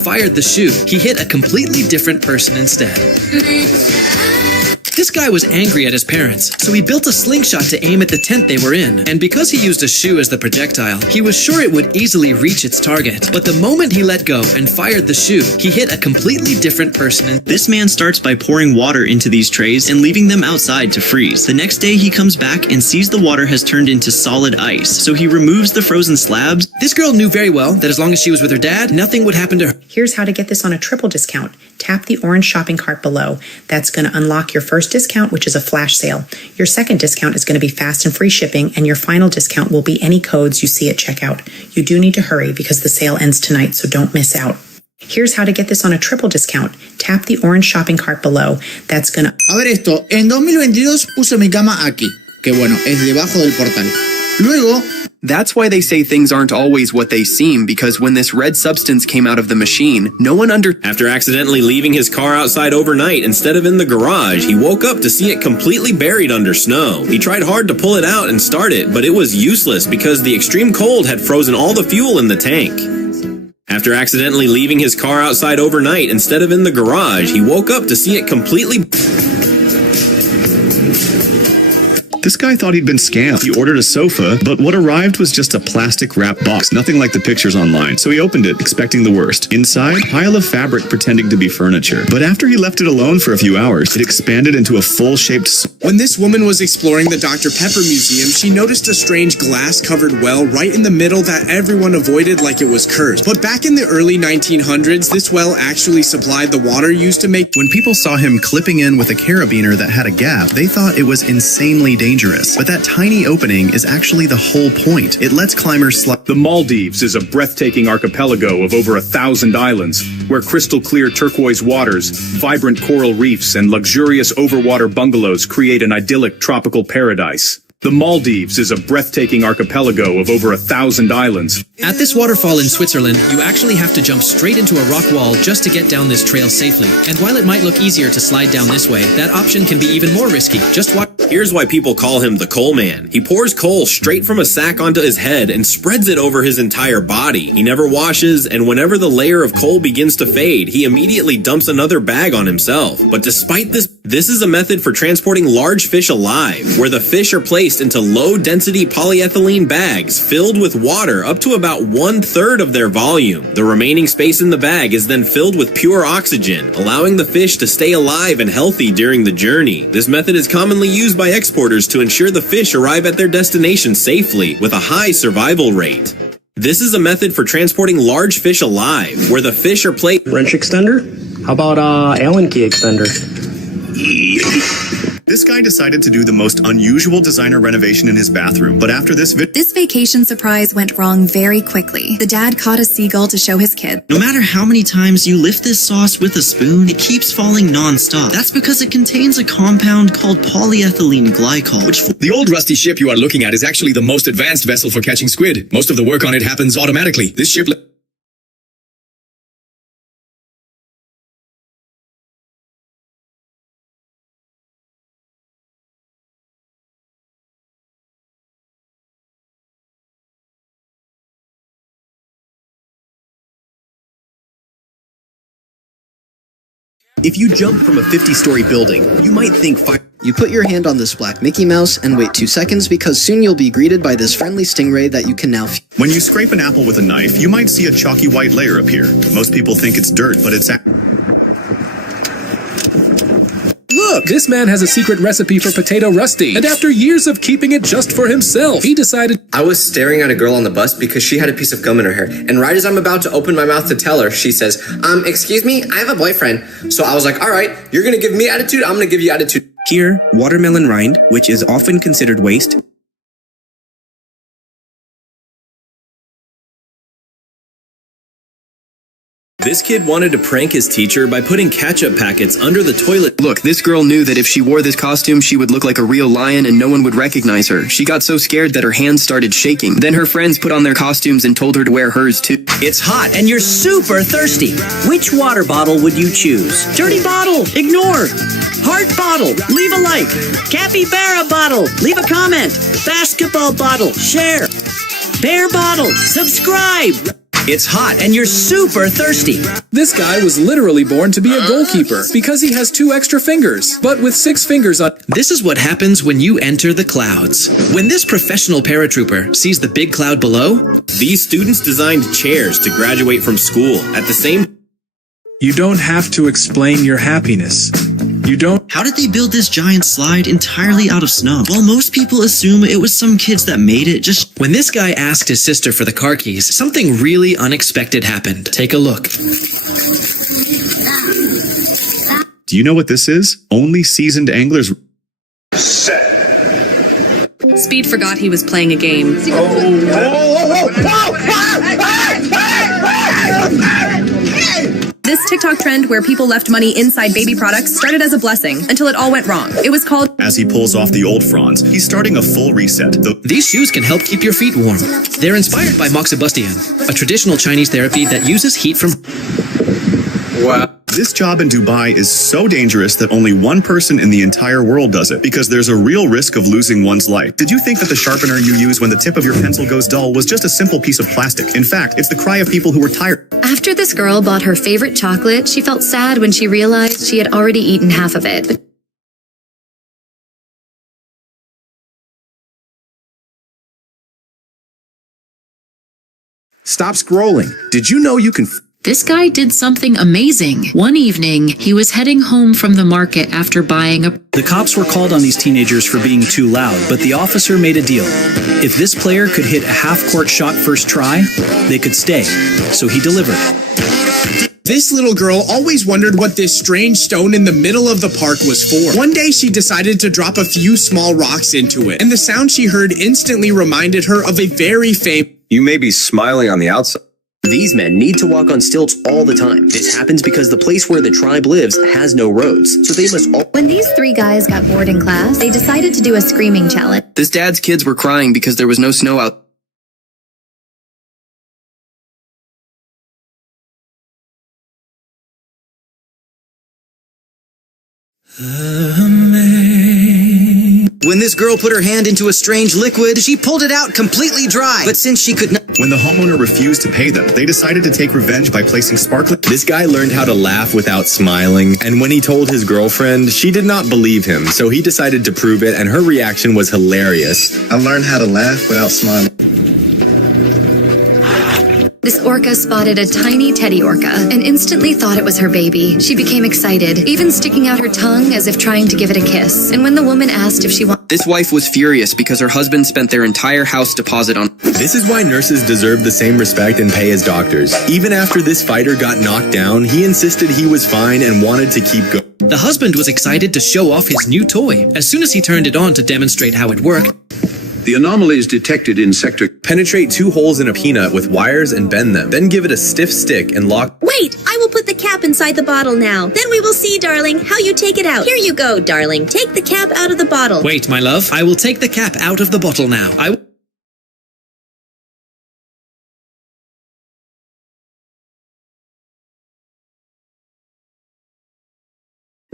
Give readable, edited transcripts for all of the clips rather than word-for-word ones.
fired the shoe, he hit a completely different person instead. This guy was angry at his parents, so he built a slingshot to aim at the tent they were in, and because he used a shoe as the projectile, he was sure it would easily reach its target. But the moment he let go and fired the shoe, he hit a completely different person. This man starts by pouring water into these trays and leaving them outside to freeze. The next day he comes back and sees the water has turned into solid ice, so he removes the frozen slabs. This girl knew very well that as long as she was with her dad, nothing would happen to her. Here's how to get this on a triple discount. Tap the orange shopping cart below. That's going to unlock your first discount, which is a flash sale. Your second discount is going to be fast and free shipping, and your final discount will be any codes you see at checkout. You do need to hurry because the sale ends tonight, so don't miss out. Here's how to get this on a triple discount. Tap the orange shopping cart below. That's going to... A ver esto, en 2022 puse mi cama aquí, que bueno, es debajo del portal. Luego... That's why they say things aren't always what they seem, because when this red substance came out of the machine, no one After accidentally leaving his car outside overnight instead of in the garage, he woke up to see it completely buried under snow. He tried hard to pull it out and start it, but it was useless because the extreme cold had frozen all the fuel in the tank. After accidentally leaving his car outside overnight instead of in the garage, he woke up to see it completely... This guy thought he'd been scammed. He ordered a sofa, but what arrived was just a plastic wrap box, nothing like the pictures online. So he opened it, expecting the worst. Inside, pile of fabric pretending to be furniture. But after he left it alone for a few hours, it expanded into a full-shaped... When this woman was exploring the Dr. Pepper Museum, she noticed a strange glass-covered well right in the middle that everyone avoided like it was cursed. But back in the early 1900s, this well actually supplied the water used to make... When people saw him clipping in with a carabiner that had a gap, they thought it was insanely dangerous. But that tiny opening is actually the whole point. It lets climbers slide. The Maldives is a breathtaking archipelago of over 1,000 islands, where crystal clear turquoise waters, vibrant coral reefs, and luxurious overwater bungalows create an idyllic tropical paradise. The Maldives is a breathtaking archipelago of over 1,000 islands. At this waterfall in Switzerland, you actually have to jump straight into a rock wall just to get down this trail safely. And while it might look easier to slide down this way, that option can be even more risky. Just watch. Here's why people call him the coal man. He pours coal straight from a sack onto his head and spreads it over his entire body. He never washes, and whenever the layer of coal begins to fade, he immediately dumps another bag on himself. But despite this is a method for transporting large fish alive, where the fish are placed into low-density polyethylene bags filled with water up to about 1/3 of their volume. The remaining space in the bag is then filled with pure oxygen, allowing the fish to stay alive and healthy during the journey. This method is commonly used by exporters to ensure the fish arrive at their destination safely with a high survival rate. This is a method for transporting large fish alive, where the fish are placed... Wrench extender? How about Allen key extender? This guy decided to do the most unusual designer renovation in his bathroom, but after this vacation surprise went wrong very quickly. The dad caught a seagull to show his kid. No matter how many times you lift this sauce with a spoon, it keeps falling non-stop. That's because it contains a compound called polyethylene glycol, which... The old rusty ship you are looking at is actually the most advanced vessel for catching squid. Most of the work on it happens automatically. This ship... If you jump from a 50-story building, you might think fire... You put your hand on this black Mickey Mouse and wait 2 seconds because soon you'll be greeted by this friendly stingray that you can now... When you scrape an apple with a knife, you might see a chalky white layer appear. Most people think it's dirt, but it's... Look, this man has a secret recipe for potato rusty, and after years of keeping it just for himself, he decided... I was staring at a girl on the bus because she had a piece of gum in her hair, and right as I'm about to open my mouth to tell her, she says, excuse me, I have a boyfriend. So I was like, all right, you're gonna give me attitude, I'm gonna give you attitude. Here, watermelon rind, which is often considered waste, This kid wanted to prank his teacher by putting ketchup packets under the toilet. Look, this girl knew that if she wore this costume, she would look like a real lion and no one would recognize her. She got so scared that her hands started shaking. Then her friends put on their costumes and told her to wear hers too. It's hot and you're super thirsty. Which water bottle would you choose? Dirty bottle, ignore. Heart bottle, leave a like. Capybara bottle, leave a comment. Basketball bottle, share. Bear bottle, subscribe. It's hot and you're super thirsty. This guy was literally born to be a goalkeeper because he has 2 extra fingers, but with 6 fingers on. This is what happens when you enter the clouds. When this professional paratrooper sees the big cloud below, these students designed chairs to graduate from school. At the same You don't have to explain your happiness. You don't. How did they build this giant slide entirely out of snow? While most people assume it was some kids that made it, just... When this guy asked his sister for the car keys, something really unexpected happened. Take a look. Do you know what this is? Only seasoned anglers... Speed forgot he was playing a game. This TikTok trend where people left money inside baby products started as a blessing until it all went wrong. It was called... As he pulls off the old fronds, he's starting a full reset. These shoes can help keep your feet warm. They're inspired by moxibustion, a traditional Chinese therapy that uses heat from... Wow. This job in Dubai is so dangerous that only one person in the entire world does it, because there's a real risk of losing one's life. Did you think that the sharpener you use when the tip of your pencil goes dull was just a simple piece of plastic? In fact, it's the cry of people who were tired. After this girl bought her favorite chocolate, she felt sad when she realized she had already eaten half of it. Stop scrolling. Did you know you can... This guy did something amazing. One evening, he was heading home from the market after buying a... The cops were called on these teenagers for being too loud, but the officer made a deal. If this player could hit a half-court shot first try, they could stay. So he delivered. This little girl always wondered what this strange stone in the middle of the park was for. One day she decided to drop a few small rocks into it, and the sound she heard instantly reminded her of a very famous... You may be smiling on the outside. These men need to walk on stilts all the time. This happens because the place where the tribe lives has no roads, so they must all... When these 3 guys got bored in class, they decided to do a screaming challenge. This dad's kids were crying because there was no snow out. When this girl put her hand into a strange liquid, she pulled it out completely dry. But since she could not... When the homeowner refused to pay them, they decided to take revenge by placing sparkling... This guy learned how to laugh without smiling, and when he told his girlfriend, she did not believe him, so he decided to prove it, and her reaction was hilarious. I learned how to laugh without smiling. This orca spotted a tiny teddy orca and instantly thought it was her baby. She became excited, even sticking out her tongue as if trying to give it a kiss. And when the woman asked if she wanted... This wife was furious because her husband spent their entire house deposit on... This is why nurses deserve the same respect and pay as doctors. Even after this fighter got knocked down, he insisted he was fine and wanted to keep going. The husband was excited to show off his new toy. As soon as he turned it on to demonstrate how it worked, the anomalies detected in sector... Penetrate 2 holes in a peanut with wires and bend them. Then give it a stiff stick and lock... Wait, I will put the cap inside the bottle now. Then we will see, darling, how you take it out. Here you go, darling. Take the cap out of the bottle. Wait, my love. I will take the cap out of the bottle now.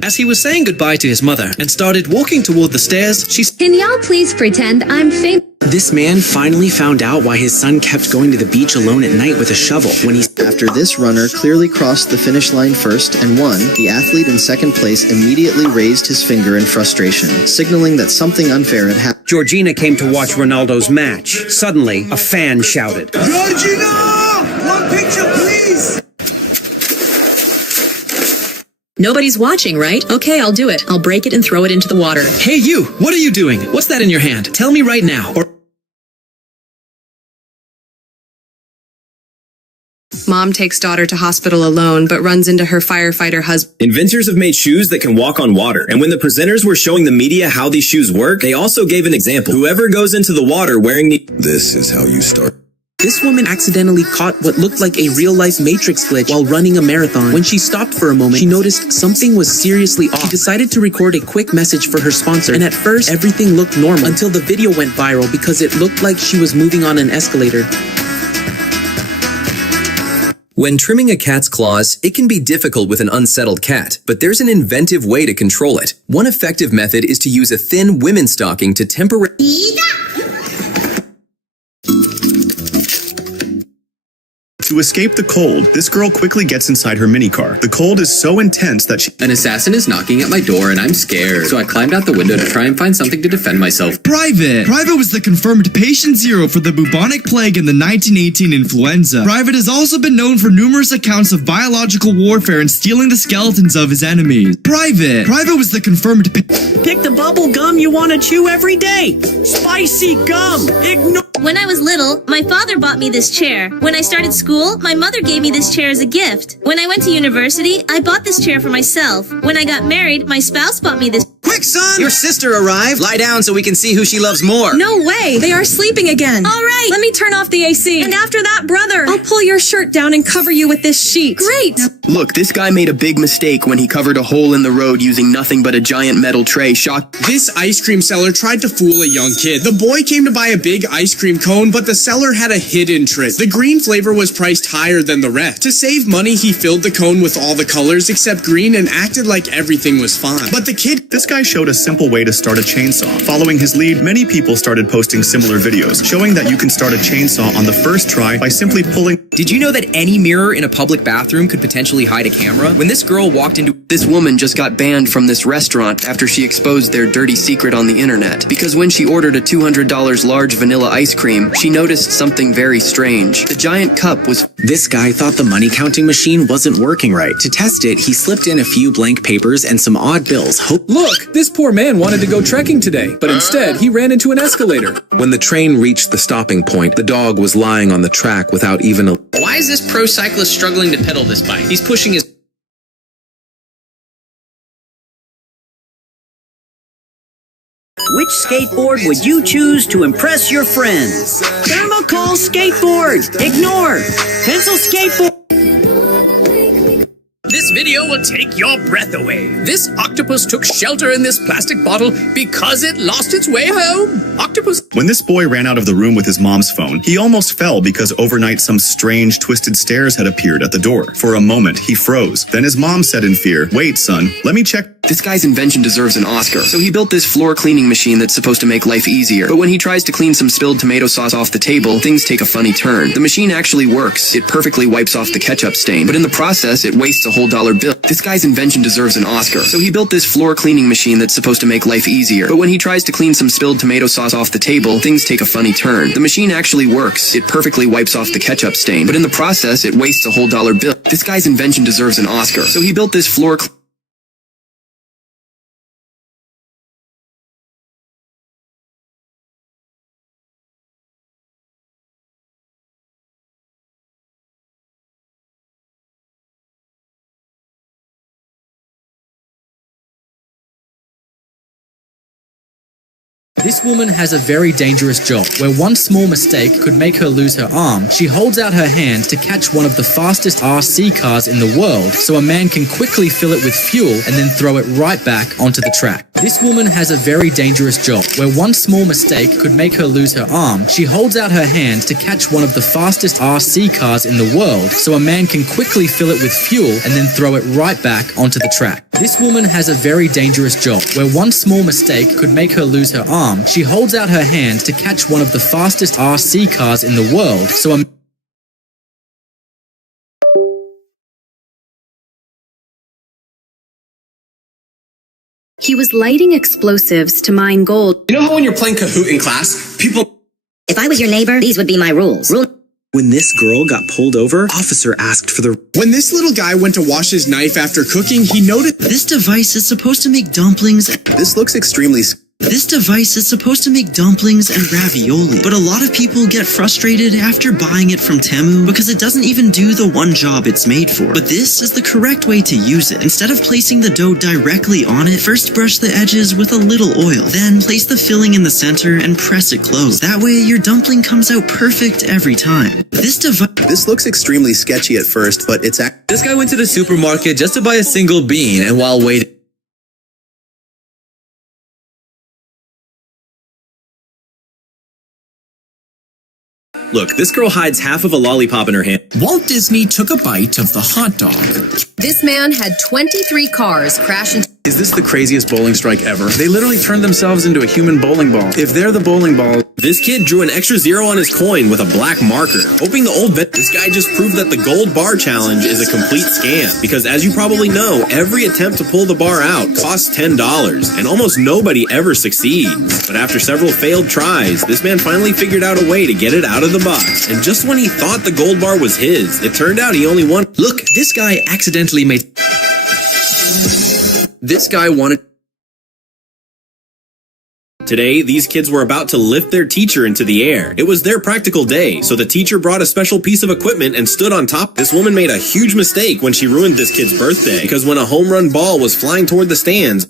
As he was saying goodbye to his mother and started walking toward the stairs, she said, Can y'all please pretend I'm famous? This man finally found out why his son kept going to the beach alone at night with a shovel when he... After this runner clearly crossed the finish line first and won, the athlete in second place immediately raised his finger in frustration, signaling that something unfair had happened. Georgina came to watch Ronaldo's match. Suddenly, a fan shouted, Georgina! One picture, please! Nobody's watching, right? Okay, I'll do it. I'll break it and throw it into the water. Hey you, what are you doing? What's that in your hand? Tell me right now. Mom takes daughter to hospital alone, but runs into her firefighter husband. Inventors have made shoes that can walk on water. And when the presenters were showing the media how these shoes work, they also gave an example. Whoever goes into the water wearing the... This is how you start. This woman accidentally caught what looked like a real-life Matrix glitch while running a marathon. When she stopped for a moment, she noticed something was seriously off. She decided to record a quick message for her sponsor, and at first, everything looked normal until the video went viral because it looked like she was moving on an escalator. When trimming a cat's claws, it can be difficult with an unsettled cat, but there's an inventive way to control it. One effective method is to use a thin women's stocking to temporarily... To escape the cold, this girl quickly gets inside her mini car. The cold is so intense that An assassin is knocking at my door and I'm scared, so I climbed out the window to try and find something to defend myself. Private was the confirmed patient zero for the bubonic plague and the 1918 influenza. Private has also been known for numerous accounts of biological warfare and stealing the skeletons of his enemies. Private was the confirmed Pick the bubble gum you want to chew every day. Spicy gum. Ignore. When I was little, my father bought me this chair. When I started school, my mother gave me this chair as a gift. When I went to university, I bought this chair for myself. When I got married, my spouse bought me this. Quick, son! Your sister arrived. Lie down so we can see who she loves more. No way! They are sleeping again. All right, let me turn off the AC. And after that, brother, I'll pull your shirt down and cover you with this sheet. Great! Look, this guy made a big mistake when he covered a hole in the road using nothing but a giant metal tray. This ice cream seller tried to fool a young kid. The boy came to buy a big ice cream cone, but the seller had a hidden trick. The green flavor was priced higher than the rest. To save money, he filled the cone with all the colors except green and acted like everything was fine. But the kid... This guy showed a simple way to start a chainsaw. Following his lead, many people started posting similar videos, showing that you can start a chainsaw on the first try by simply pulling... Did you know that any mirror in a public bathroom could potentially hide a camera? When this girl walked into... This woman just got banned from this restaurant after she exposed their dirty secret on the internet. Because when she ordered a $200 large vanilla ice cream, she noticed something very strange. The giant cup was... This guy thought the money counting machine wasn't working right. To test it, he slipped in a few blank papers and some odd bills. Look, this poor man wanted to go trekking today, but instead he ran into an escalator. When the train reached the stopping point, the dog was lying on the track without even a... Why is this pro cyclist struggling to pedal this bike? He's pushing his... Which skateboard would you choose to impress your friends? Thermocool skateboard. Ignore. Pencil skateboard. This video will take your breath away. This octopus took shelter in this plastic bottle because it lost its way home. Octopus... When this boy ran out of the room with his mom's phone, he almost fell because overnight some strange twisted stairs had appeared at the door. For a moment, he froze. Then his mom said in fear, "Wait, son, let me check." This guy's invention deserves an Oscar. So he built this floor cleaning machine that's supposed to make life easier. But when he tries to clean some spilled tomato sauce off the table, things take a funny turn. The machine actually works. It perfectly wipes off the ketchup stain. But in the process, it wastes a whole $1 bill. This guy's invention deserves an Oscar. So he built this floor cleaning machine that's supposed to make life easier. But when he tries to clean some spilled tomato sauce off the table, things take a funny turn. The machine actually works. It perfectly wipes off the ketchup stain. But in the process, it wastes a whole $1 bill. This guy's invention deserves an Oscar. So he built this floor... This woman has a very dangerous job, where one small mistake could make her lose her arm. She holds out her hand to catch one of the fastest RC cars in the world, so a man can quickly fill it with fuel and then throw it right back onto the track. This woman has a very dangerous job, where one small mistake could make her lose her arm. She holds out her hand to catch one of the fastest RC cars in the world, so a man can quickly fill it with fuel and then throw it right back onto the track. This woman has a very dangerous job, where one small mistake could make her lose her arm. She holds out her hand to catch one of the fastest RC cars in the world, so a... He was lighting explosives to mine gold. You know how when you're playing Kahoot in class, people... If I was your neighbor, these would be my rules. When this girl got pulled over, officer asked for the... When this little guy went to wash his knife after cooking, he noticed... This device is supposed to make dumplings... This looks extremely... This device is supposed to make dumplings and ravioli, but a lot of people get frustrated after buying it from Temu because it doesn't even do the one job it's made for. But this is the correct way to use it. Instead of placing the dough directly on it, first brush the edges with a little oil, then place the filling in the center and press it closed. That way your dumpling comes out perfect every time. This looks extremely sketchy at first, but it's... This guy went to the supermarket just to buy a single bean, and while waiting... Look, this girl hides half of a lollipop in her hand. Walt Disney took a bite of the hot dog. This man had 23 cars crash into... Is this the craziest bowling strike ever? They literally turned themselves into a human bowling ball. If they're the bowling ball... This kid drew an extra 0 on his coin with a black marker, hoping the old vet. This guy just proved that the gold bar challenge is a complete scam, because as you probably know, every attempt to pull the bar out costs $10, and almost nobody ever succeeds. But after several failed tries, this man finally figured out a way to get it out of the box, and just when he thought the gold bar was his, it turned out he only won. Look, this guy accidentally made... This guy wanted... Today, these kids were about to lift their teacher into the air. It was their practical day, so the teacher brought a special piece of equipment and stood on top. This woman made a huge mistake when she ruined this kid's birthday, because when a home run ball was flying toward the stands,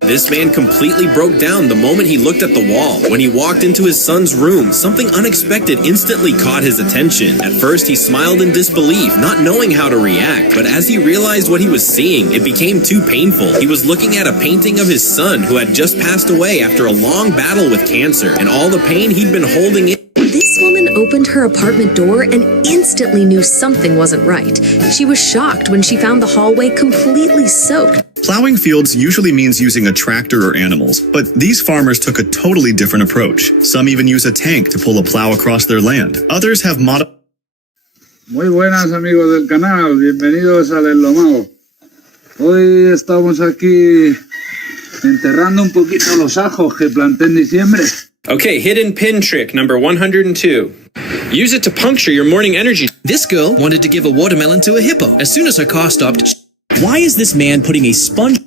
this man completely broke down the moment he looked at the wall. When he walked into his son's room, something unexpected instantly caught his attention. At first, he smiled in disbelief, not knowing how to react. But as he realized what he was seeing, it became too painful. He was looking at a painting of his son who had just passed away after a long battle with cancer, and all the pain he'd been holding in. This woman opened her apartment door and instantly knew something wasn't right. She was shocked when she found the hallway completely soaked. Plowing fields usually means using a tractor or animals, but these farmers took a totally different approach. Some even use a tank to pull a plow across their land. Others have Muy buenas amigos del canal, bienvenidos al Enlomado. Hoy estamos aquí enterrando un poquito los ajos que planté en diciembre. Okay, hidden pin trick number 102. Use it to puncture your morning energy. This girl wanted to give a watermelon to a hippo. As soon as her car stopped... Why is this man putting a sponge...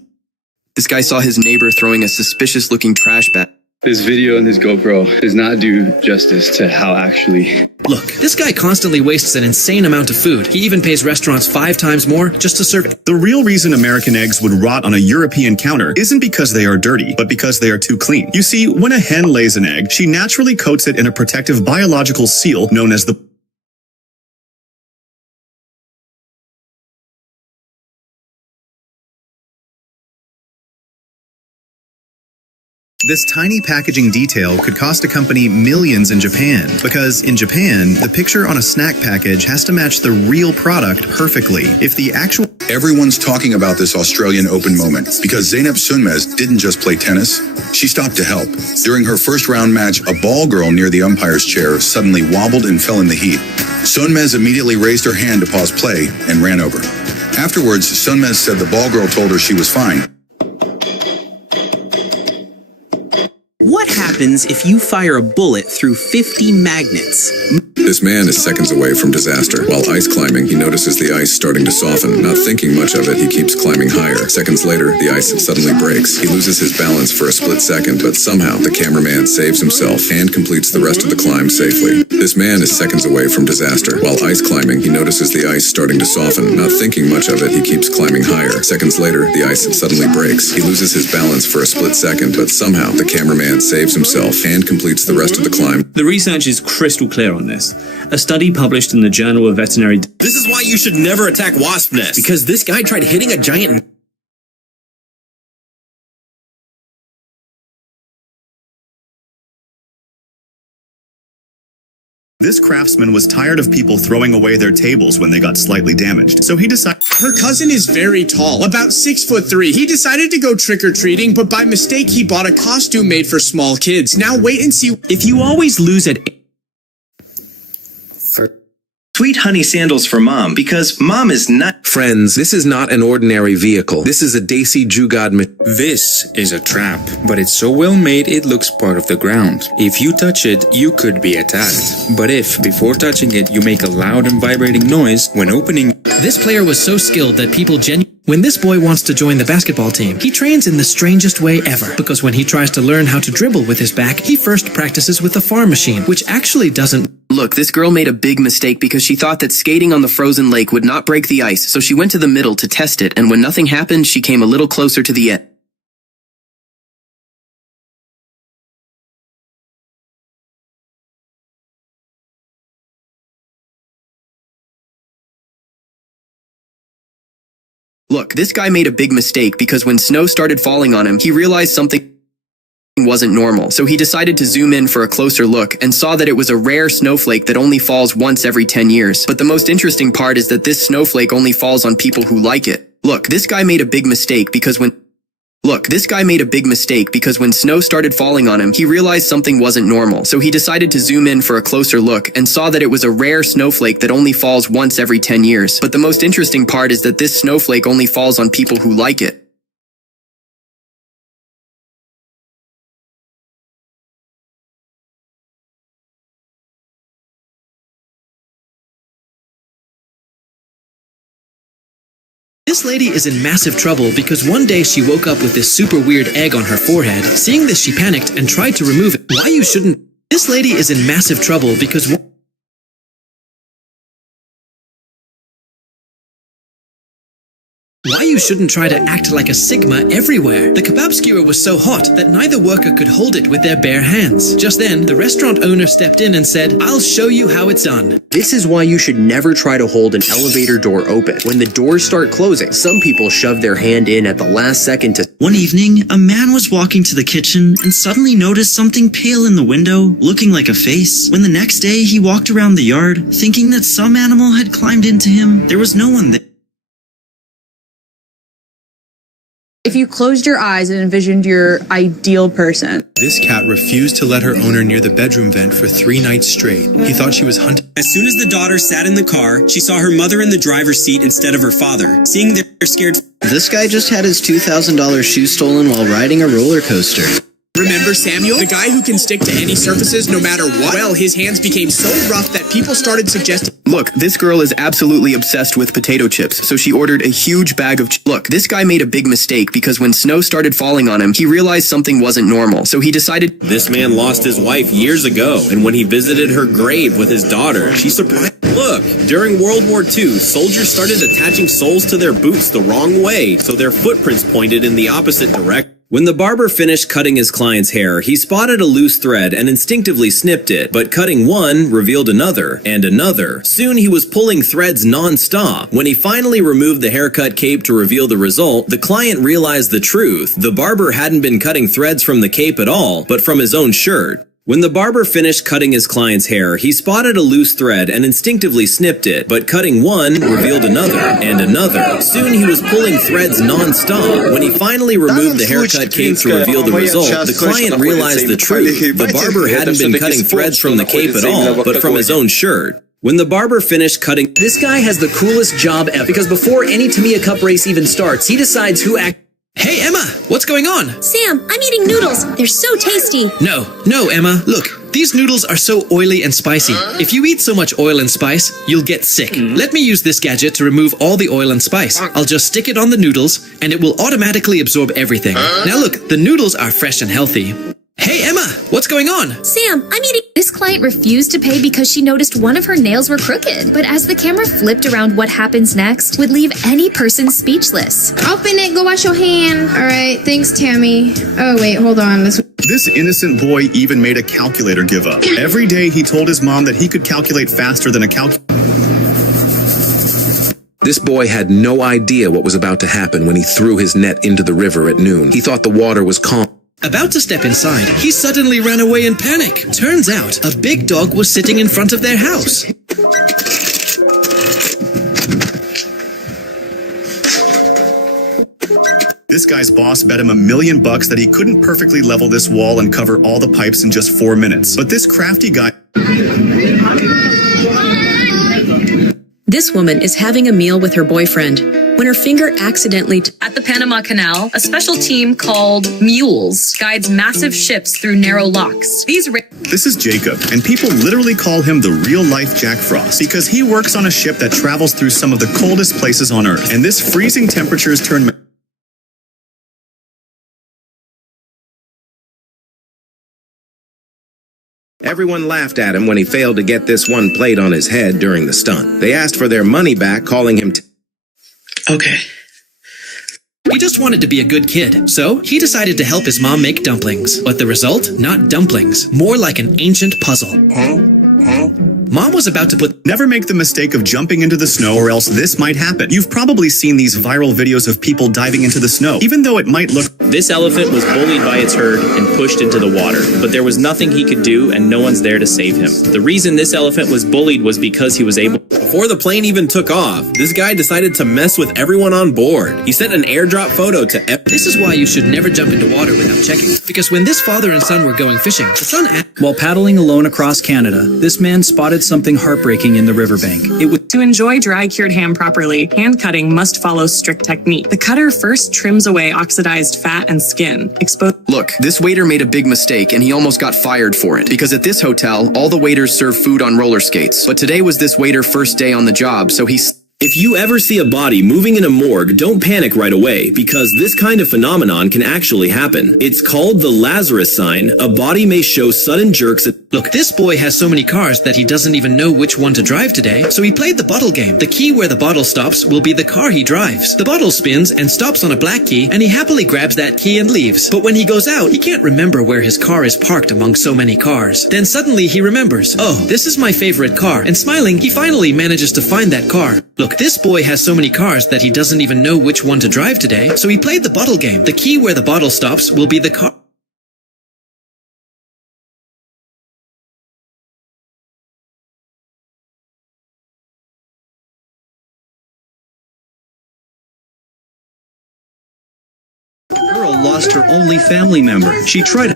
This guy saw his neighbor throwing a suspicious-looking trash bag. This video and this GoPro does not do justice to how actually... Look, this guy constantly wastes an insane amount of food. He even pays restaurants 5 times more just to serve it. The real reason American eggs would rot on a European counter isn't because they are dirty, but because they are too clean. You see, when a hen lays an egg, she naturally coats it in a protective biological seal known as the... This tiny packaging detail could cost a company millions in Japan, because in Japan, the picture on a snack package has to match the real product perfectly. If the actual... Everyone's talking about this Australian Open moment, because Zeynep Sönmez didn't just play tennis, she stopped to help. During her first round match, a ball girl near the umpire's chair suddenly wobbled and fell in the heat. Sönmez immediately raised her hand to pause play and ran over. Afterwards, Sönmez said the ball girl told her she was fine. What happens if you fire a bullet through 50 magnets? This man is seconds away from disaster. While ice climbing, he notices the ice starting to soften. Not thinking much of it, he keeps climbing higher. Seconds later, the ice suddenly breaks. He loses his balance for a split second, but somehow the cameraman saves himself and completes the rest of the climb safely. This man is seconds away from disaster. While ice climbing, he notices the ice starting to soften. Not thinking much of it, he keeps climbing higher. Seconds later, the ice suddenly breaks. He loses his balance for a split second, but somehow the cameraman saves himself and completes the rest of the climb. The research is crystal clear on this. A study published in the Journal of Veterinary... This is why you should never attack wasp nests, because this guy tried hitting a giant... This craftsman was tired of people throwing away their tables when they got slightly damaged, so he decided... Her cousin is very tall, about 6'3". He decided to go trick-or-treating, but by mistake he bought a costume made for small kids. Now wait and see... If you always lose at... Sweet honey sandals for mom, because mom is not... Friends, this is not an ordinary vehicle. This is a Desi Jugad... This is a trap, but it's so well made it looks part of the ground. If you touch it, you could be attacked. But if, before touching it, you make a loud and vibrating noise when opening... This player was so skilled that people When this boy wants to join the basketball team, he trains in the strangest way ever. Because when he tries to learn how to dribble with his back, he first practices with the farm machine, which actually doesn't... Look, this girl made a big mistake because she thought that skating on the frozen lake would not break the ice, so she went to the middle to test it, and when nothing happened, she came a little closer to the edge. Look, this guy made a big mistake because when snow started falling on him, he realized something... wasn't normal, so he decided to zoom in for a closer look and saw that it was a rare snowflake that only falls once every 10 years. But the most interesting part is that this snowflake only falls on people who like it. Look, this guy made a big mistake because when snow started falling on him, he realized something wasn't normal, so he decided to zoom in for a closer look and saw that it was a rare snowflake that only falls once every 10 years. But the most interesting part is that this snowflake only falls on people who like it. This lady is in massive trouble because one day she woke up with this super weird egg on her forehead. Seeing this, she panicked and tried to remove it. Why you shouldn't? This lady is in massive trouble because why you shouldn't try to act like a Sigma everywhere. The kebab skewer was so hot that neither worker could hold it with their bare hands. Just then, the restaurant owner stepped in and said, "I'll show you how it's done." This is why you should never try to hold an elevator door open. When the doors start closing, some people shove their hand in at the last second to... One evening, a man was walking to the kitchen and suddenly noticed something pale in the window, looking like a face. When the next day he walked around the yard, thinking that some animal had climbed into him, there was no one there. If you closed your eyes and envisioned your ideal person. This cat refused to let her owner near the bedroom vent for 3 nights straight. He thought she was hunting. As soon as the daughter sat in the car, she saw her mother in the driver's seat instead of her father. Seeing their scared... This guy just had his $2,000 shoe stolen while riding a roller coaster. Remember Samuel? The guy who can stick to any surfaces no matter what? Well, his hands became so rough that people started suggesting... Look, this girl is absolutely obsessed with potato chips, so she ordered a huge bag of Look, this guy made a big mistake because when snow started falling on him, he realized something wasn't normal, so he decided... This man lost his wife years ago, and when he visited her grave with his daughter, she surprised... Look, during World War II, soldiers started attaching soles to their boots the wrong way, so their footprints pointed in the opposite direction. When the barber finished cutting his client's hair, he spotted a loose thread and instinctively snipped it, but cutting one revealed another, and another. Soon he was pulling threads non-stop. When he finally removed the haircut cape to reveal the result, the client realized the truth. The barber hadn't been cutting threads from the cape at all, but from his own shirt. When the barber finished cutting his client's hair, he spotted a loose thread and instinctively snipped it, but cutting one revealed another, and another. Soon he was pulling threads non-stop. When he finally removed the haircut cape to reveal the result, the client realized the truth. The barber hadn't been cutting threads from the cape at all, but from his own shirt. When the barber finished cutting... This guy has the coolest job ever, because before any Tamiya Cup race even starts, he decides who Hey, Emma, what's going on? Sam, I'm eating noodles. They're so tasty. No, Emma. Look, these noodles are so oily and spicy. If you eat so much oil and spice, you'll get sick. Let me use this gadget to remove all the oil and spice. I'll just stick it on the noodles, and it will automatically absorb everything. Now look, the noodles are fresh and healthy. Hey, Emma, what's going on? Sam, I'm eating... This client refused to pay because she noticed one of her nails were crooked. But as the camera flipped around, what happens next would leave any person speechless. Open it, go wash your hand. All right, thanks, Tammy. Oh, wait, hold on. This innocent boy even made a calculator give up. Every day he told his mom that he could calculate faster than a calculator. This boy had no idea what was about to happen when he threw his net into the river at noon. He thought the water was calm. About to step inside, he suddenly ran away in panic. Turns out, a big dog was sitting in front of their house. This guy's boss bet him $1 million that he couldn't perfectly level this wall and cover all the pipes in just 4 minutes. But this crafty guy... This woman is having a meal with her boyfriend when her finger accidentally... At the Panama Canal, a special team called Mules guides massive ships through narrow locks. This is Jacob, and people literally call him the real-life Jack Frost because he works on a ship that travels through some of the coldest places on Earth. And this freezing temperatures turn... Everyone laughed at him when he failed to get this one plate on his head during the stunt. They asked for their money back, calling him... Okay. He just wanted to be a good kid. So, he decided to help his mom make dumplings. But the result? Not dumplings. More like an ancient puzzle. Mom was about to put... Never make the mistake of jumping into the snow or else this might happen. You've probably seen these viral videos of people diving into the snow, even though it might look... This elephant was bullied by its herd and pushed into the water, but there was nothing he could do and no one's there to save him. The reason this elephant was bullied was because he was able... Before the plane even took off, this guy decided to mess with everyone on board. He sent an airdrop photo to... This is why you should never jump into water without checking. Because when this father and son were going fishing, the son asked... While paddling alone across Canada, this man spotted something heartbreaking in the riverbank. To enjoy dry cured ham properly, hand cutting must follow strict technique. The cutter first trims away oxidized fat and skin. Look, this waiter made a big mistake and he almost got fired for it. Because at this hotel, all the waiters serve food on roller skates. But today was this waiter's first day on the job, so If you ever see a body moving in a morgue, don't panic right away, because this kind of phenomenon can actually happen. It's called the Lazarus sign. A body may show sudden jerks at... Look, this boy has so many cars that he doesn't even know which one to drive today, so he played the bottle game. The key where the bottle stops will be the car he drives. The bottle spins and stops on a black key, and he happily grabs that key and leaves. But when he goes out, he can't remember where his car is parked among so many cars. Then suddenly he remembers, oh, this is my favorite car, and smiling, he finally manages to find that car. Look, this boy has so many cars that he doesn't even know which one to drive today, so he played the bottle game. The key where the bottle stops will be the car. Girl lost her only family member. She tried...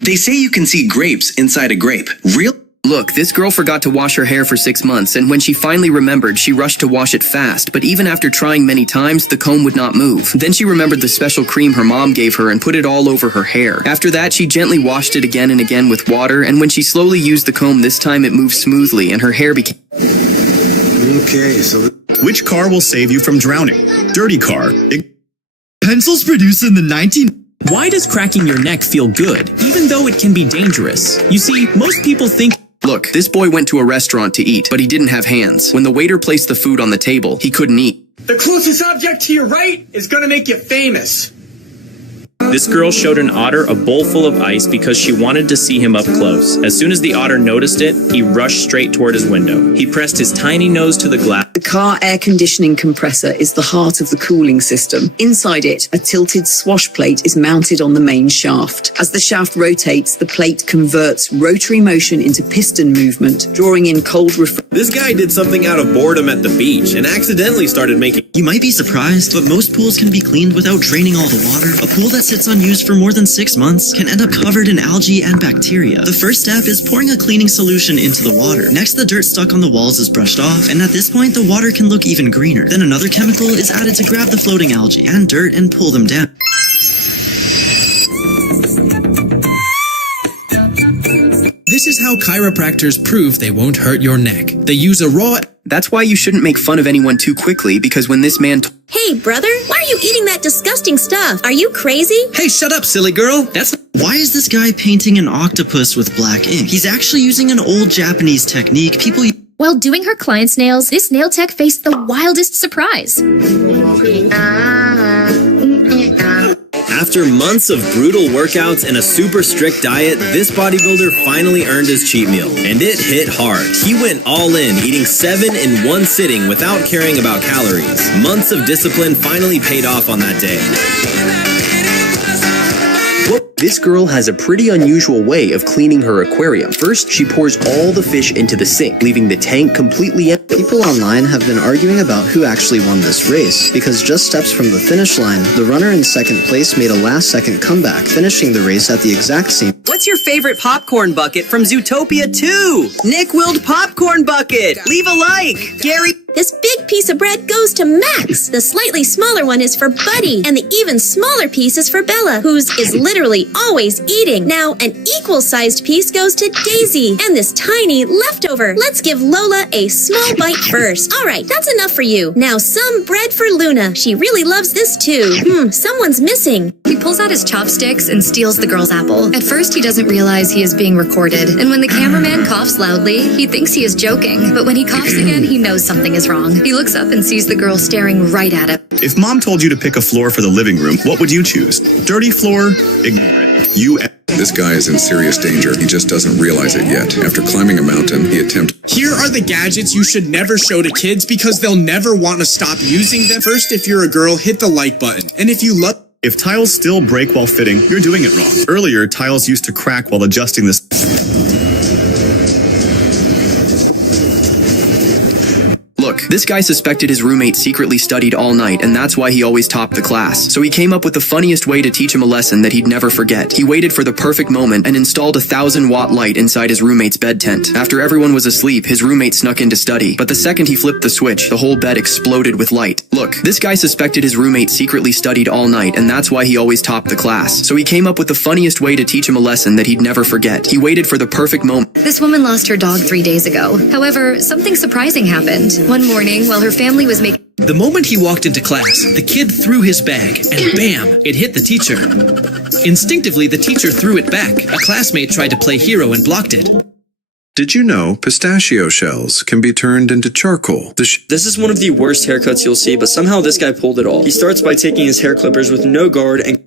They say you can see grapes inside a grape. Real? Look, this girl forgot to wash her hair for 6 months, and when she finally remembered, she rushed to wash it fast, but even after trying many times, the comb would not move. Then she remembered the special cream her mom gave her and put it all over her hair. After that, she gently washed it again and again with water, and when she slowly used the comb this time, it moved smoothly, and her hair became... Okay, so... Which car will save you from drowning? Dirty car. Pencils produced in the Why does cracking your neck feel good, even though it can be dangerous? You see, most people think... Look, this boy went to a restaurant to eat, but he didn't have hands. When the waiter placed the food on the table, he couldn't eat. The closest object to your right is gonna make you famous. This girl showed an otter a bowl full of ice because she wanted to see him up close. As soon as the otter noticed it, he rushed straight toward his window. He pressed his tiny nose to the glass. The car air conditioning compressor is the heart of the cooling system. Inside it, a tilted swash plate is mounted on the main shaft. As the shaft rotates, the plate converts rotary motion into piston movement, drawing in cold This guy did something out of boredom at the beach and accidentally started making... You might be surprised, but most pools can be cleaned without draining all the water. A pool that sits unused for more than 6 months can end up covered in algae and bacteria. The first step is pouring a cleaning solution into the water. Next, the dirt stuck on the walls is brushed off, and at this point, the water can look even greener. Then another chemical is added to grab the floating algae and dirt and pull them down. This is how chiropractors prove they won't hurt your neck. They use a raw... That's why you shouldn't make fun of anyone too quickly, because when this man... Hey, brother, why are you eating that disgusting stuff? Are you crazy? Hey, shut up, silly girl. Why is this guy painting an octopus with black ink? He's actually using an old Japanese technique people... While doing her client's nails, this nail tech faced the wildest surprise. After months of brutal workouts and a super strict diet, this bodybuilder finally earned his cheat meal. And it hit hard. He went all in, eating 7 in one sitting without caring about calories. Months of discipline finally paid off on that day. This girl has a pretty unusual way of cleaning her aquarium. First, she pours all the fish into the sink, leaving the tank completely empty. People online have been arguing about who actually won this race, because just steps from the finish line, the runner in second place made a last-second comeback, finishing the race at the exact same... What's your favorite popcorn bucket from Zootopia 2? Nick Willed Popcorn Bucket! Leave a like! Gary... This big piece of bread goes to Max. The slightly smaller one is for Buddy. And the even smaller piece is for Bella, whose is literally always eating. Now, an equal-sized piece goes to Daisy. And this tiny leftover. Let's give Lola a small bite first. All right, that's enough for you. Now, some bread for Luna. She really loves this too. Someone's missing. He pulls out his chopsticks and steals the girl's apple. At first, he doesn't realize he is being recorded. And when the cameraman coughs loudly, he thinks he is joking. But when he coughs again, he knows something is wrong. He looks up and sees the girl staring right at him. If mom told you to pick a floor for the living room, what would you choose? Dirty floor? Ignore it. This guy is in serious danger. He just doesn't realize it yet. After climbing a mountain, he attempted... Here are the gadgets you should never show to kids because they'll never want to stop using them. First, if you're a girl, hit the like button. And if you love... If tiles still break while fitting, you're doing it wrong. Earlier, tiles used to crack while adjusting this... Look, this guy suspected his roommate secretly studied all night, and that's why he always topped the class. So he came up with the funniest way to teach him a lesson that he'd never forget. He waited for the perfect moment and installed a 1,000-watt light inside his roommate's bed tent. After everyone was asleep, his roommate snuck in to study, but the second he flipped the switch, the whole bed exploded with light. Look, this guy suspected his roommate secretly studied all night, and that's why he always topped the class. So he came up with the funniest way to teach him a lesson that he'd never forget. He waited for the perfect moment. This woman lost her dog 3 days ago. However, something surprising happened. One morning, while her family was making... The moment he walked into class, the kid threw his bag, and bam, it hit the teacher. Instinctively, the teacher threw it back. A classmate tried to play hero and blocked it. Did you know pistachio shells can be turned into charcoal? This is one of the worst haircuts you'll see, but somehow this guy pulled it off. He starts by taking his hair clippers with no guard and...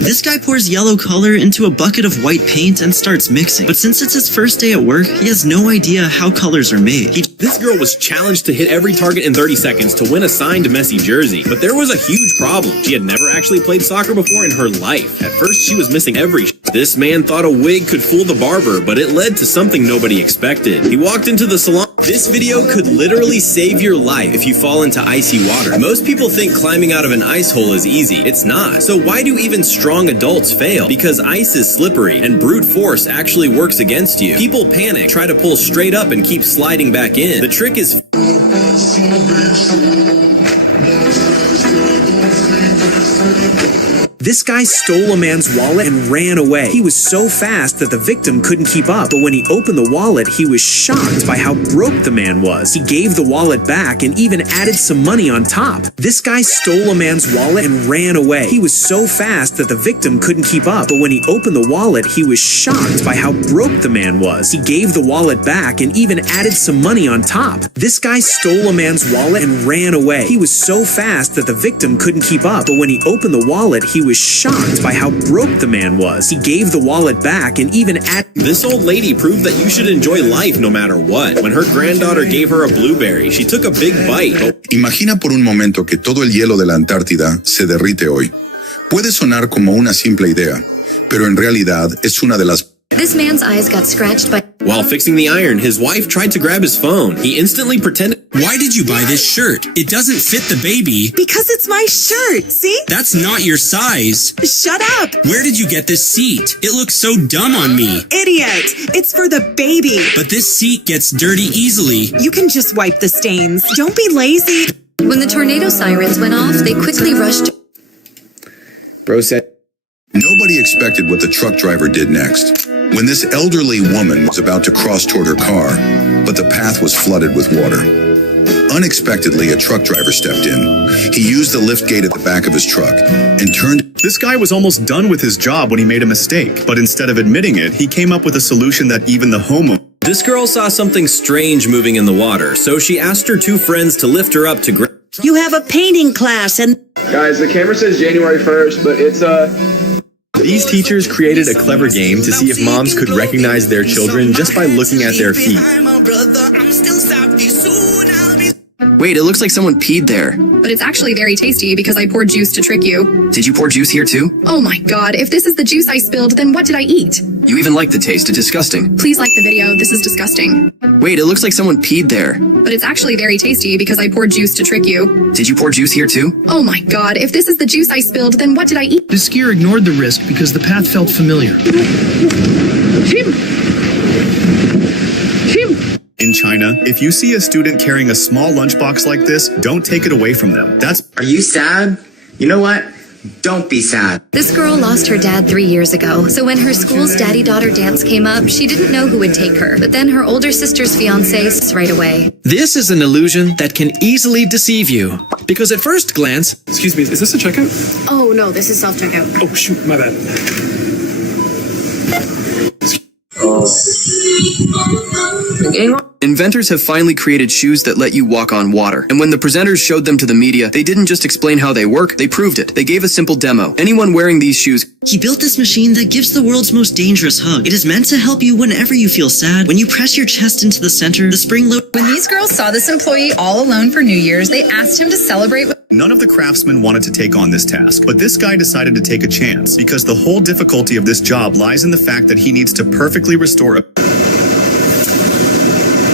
This guy pours yellow color into a bucket of white paint and starts mixing. But since it's his first day at work, he has no idea how colors are made. This girl was challenged to hit every target in 30 seconds to win a signed Messi jersey. But there was a huge problem. She had never actually played soccer before in her life. At first, she was missing every This man thought a wig could fool the barber, but it led to something nobody expected. He walked into the salon. This video could literally save your life if you fall into icy water. Most people think climbing out of an ice hole is easy. It's not. So why do even strong adults fail? Because ice is slippery, and brute force actually works against you. People panic, try to pull straight up and keep sliding back in. The trick is... This guy stole a man's wallet and ran away. He was so fast that the victim couldn't keep up. But when he opened the wallet, he was shocked by how broke the man was. He gave the wallet back and even added some money on top. This guy stole a man's wallet and ran away. He was so fast that the victim couldn't keep up. But when he opened the wallet, he was shocked by how broke the man was. He gave the wallet back and even added some money on top. This guy stole a man's wallet and ran away. He was so fast that the victim couldn't keep up. But when he opened the wallet, he was shocked by how broke the man was. He gave the wallet back and even This old lady proved that you should enjoy life no matter what. When her granddaughter gave her a blueberry, she took a big bite. Imagina por un momento que todo el hielo de la Antártida se derrite hoy. Puede sonar como una simple idea, pero en realidad es una de las... This man's eyes got scratched by... While fixing the iron, his wife tried to grab his phone. He instantly pretended... Why did you buy this shirt? It doesn't fit the baby. Because it's my shirt, see? That's not your size. Shut up. Where did you get this seat? It looks so dumb on me. Idiot. It's for the baby. But this seat gets dirty easily. You can just wipe the stains. Don't be lazy. When the tornado sirens went off, they quickly rushed... Bro said... Nobody expected what the truck driver did next. When this elderly woman was about to cross toward her car, but the path was flooded with water. Unexpectedly, a truck driver stepped in. He used the lift gate at the back of his truck and turned... This guy was almost done with his job when he made a mistake, but instead of admitting it, he came up with a solution that even the homeowner... This girl saw something strange moving in the water, so she asked her two friends to lift her up to grab... You have a painting class and... Guys, the camera says January 1st, but it's These teachers created a clever game to see if moms could recognize their children just by looking at their feet. Wait, it looks like someone peed there. But it's actually very tasty because I poured juice to trick you. Did you pour juice here too? Oh my god, if this is the juice I spilled, then what did I eat? You even like the taste, it's disgusting. Please like the video, this is disgusting. Wait, it looks like someone peed there. But it's actually very tasty because I poured juice to trick you. Did you pour juice here too? Oh my god, if this is the juice I spilled, then what did I eat? The skier ignored the risk because the path felt familiar. In China, if you see a student carrying a small lunchbox like this, don't take it away from them. Are you sad? You know what? Don't be sad. This girl lost her dad 3 years ago, so when her school's daddy-daughter dance came up, she didn't know who would take her. But then her older sister's fiancé right away. This is an illusion that can easily deceive you. Because at first glance... Excuse me, is this a checkout? Oh no, this is self-checkout. Oh shoot, my bad. Inventors have finally created shoes that let you walk on water. And when the presenters showed them to the media, they didn't just explain how they work, they proved it. They gave a simple demo. Anyone wearing these shoes... He built this machine that gives the world's most dangerous hug. It is meant to help you whenever you feel sad. When you press your chest into the center, the spring load... When these girls saw this employee all alone for New Year's, they asked him to celebrate with... None of the craftsmen wanted to take on this task, but this guy decided to take a chance, because the whole difficulty of this job lies in the fact that he needs to perfectly restore a...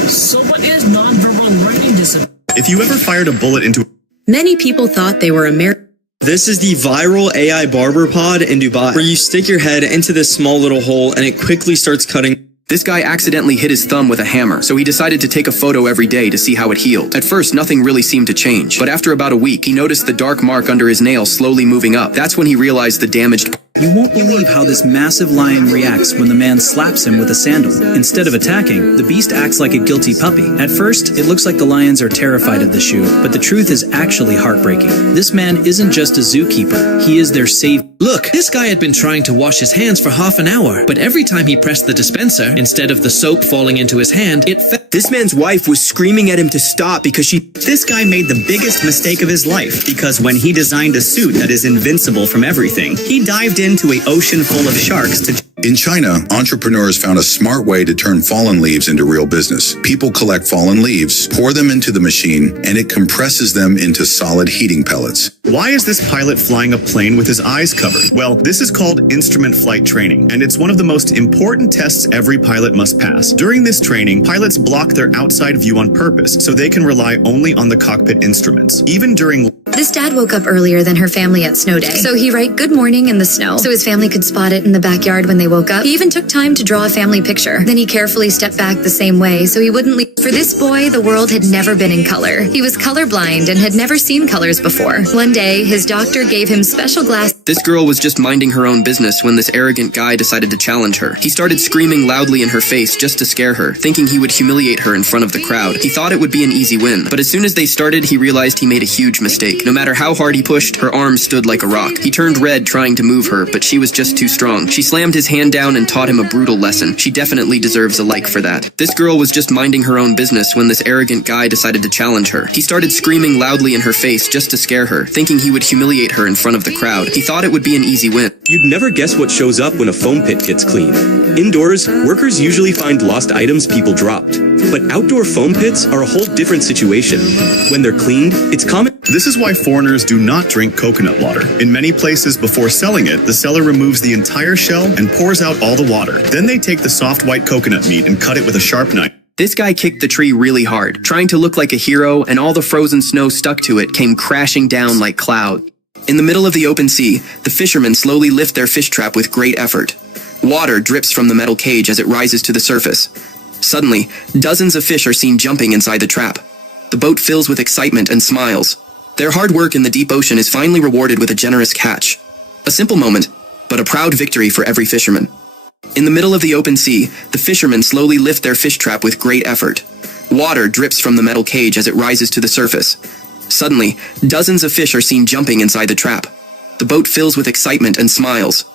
So what is nonverbal learning disability? If you ever fired a bullet into... Many people thought they were American. This is the viral AI barber pod in Dubai, where you stick your head into this small little hole and it quickly starts cutting. This guy accidentally hit his thumb with a hammer, so he decided to take a photo every day to see how it healed. At first, nothing really seemed to change, but after about a week, he noticed the dark mark under his nail slowly moving up. That's when he realized the damaged... You won't believe how this massive lion reacts when the man slaps him with a sandal. Instead of attacking, the beast acts like a guilty puppy. At first, it looks like the lions are terrified of the shoe, but the truth is actually heartbreaking. This man isn't just a zookeeper, he is their savior. Look, this guy had been trying to wash his hands for half an hour, but every time he pressed the dispenser, instead of the soap falling into his hand, it fell. This man's wife was screaming at him to stop because she... This guy made the biggest mistake of his life, because when he designed a suit that is invincible from everything, he dived into an ocean full of sharks to... In China, entrepreneurs found a smart way to turn fallen leaves into real business. People collect fallen leaves, pour them into the machine, and it compresses them into solid heating pellets. Why is this pilot flying a plane with his eyes covered? Well, this is called instrument flight training, and it's one of the most important tests every pilot must pass. During this training, pilots block their outside view on purpose, so they can rely only on the cockpit instruments. Even during... This dad woke up earlier than her family at snow day, so he wrote "Good morning" in the snow, so his family could spot it in the backyard when they woke up. He even took time to draw a family picture. Then he carefully stepped back the same way so he wouldn't leave. For this boy, the world had never been in color. He was colorblind and had never seen colors before. One day, his doctor gave him special glasses. This girl was just minding her own business when this arrogant guy decided to challenge her. He started screaming loudly in her face just to scare her, thinking he would humiliate her in front of the crowd. He thought it would be an easy win, but as soon as they started, he realized he made a huge mistake. No matter how hard he pushed, her arms stood like a rock. He turned red trying to move her, but she was just too strong. She slammed his hand down and taught him a brutal lesson. She definitely deserves a like for that. This girl was just minding her own business when this arrogant guy decided to challenge her. He started screaming loudly in her face just to scare her, thinking he would humiliate her in front of the crowd. He thought it would be an easy win. You'd never guess what shows up when a foam pit gets clean. Indoors, workers usually find lost items people dropped. But outdoor foam pits are a whole different situation. When they're cleaned, it's common. This is why foreigners do not drink coconut water. In many places, before selling it, the seller removes the entire shell and pours out all the water. Then they take the soft white coconut meat and cut it with a sharp knife. This guy kicked the tree really hard, trying to look like a hero, and all the frozen snow stuck to it came crashing down like clouds. In the middle of the open sea, the fishermen slowly lift their fish trap with great effort. Water drips from the metal cage as it rises to the surface. Suddenly, dozens of fish are seen jumping inside the trap. The boat fills with excitement and smiles. Their hard work in the deep ocean is finally rewarded with a generous catch. A simple moment, but a proud victory for every fisherman. In the middle of the open sea, the fishermen slowly lift their fish trap with great effort. Water drips from the metal cage as it rises to the surface. Suddenly, dozens of fish are seen jumping inside the trap. The boat fills with excitement and smiles.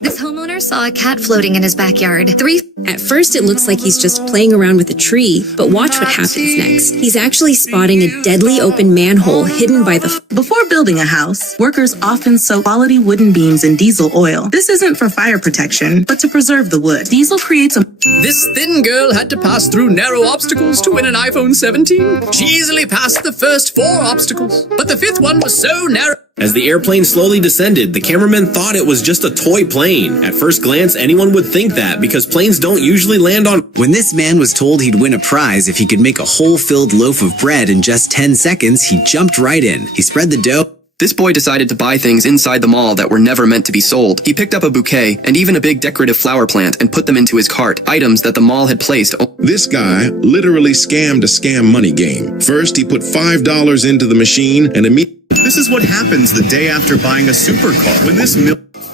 This homeowner saw a cat floating in his backyard. At first, it looks like he's just playing around with a tree, but watch what happens next. He's actually spotting a deadly open manhole hidden by the... Before building a house, workers often soak quality wooden beams in diesel oil. This isn't for fire protection, but to preserve the wood. Diesel creates a... This thin girl had to pass through narrow obstacles to win an iPhone 17. She easily passed the first 4 obstacles, but the 5th one was so narrow. As the airplane slowly descended, the cameraman thought it was just a toy plane. At first glance, anyone would think that because planes don't usually land on... When this man was told he'd win a prize if he could make a hole-filled loaf of bread in just 10 seconds, he jumped right in. He spread the dough. This boy decided to buy things inside the mall that were never meant to be sold. He picked up a bouquet and even a big decorative flower plant and put them into his cart, items that the mall had placed. This guy literally scammed a scam money game. First, he put $5 into the machine and immediately... This is what happens the day after buying a supercar. When this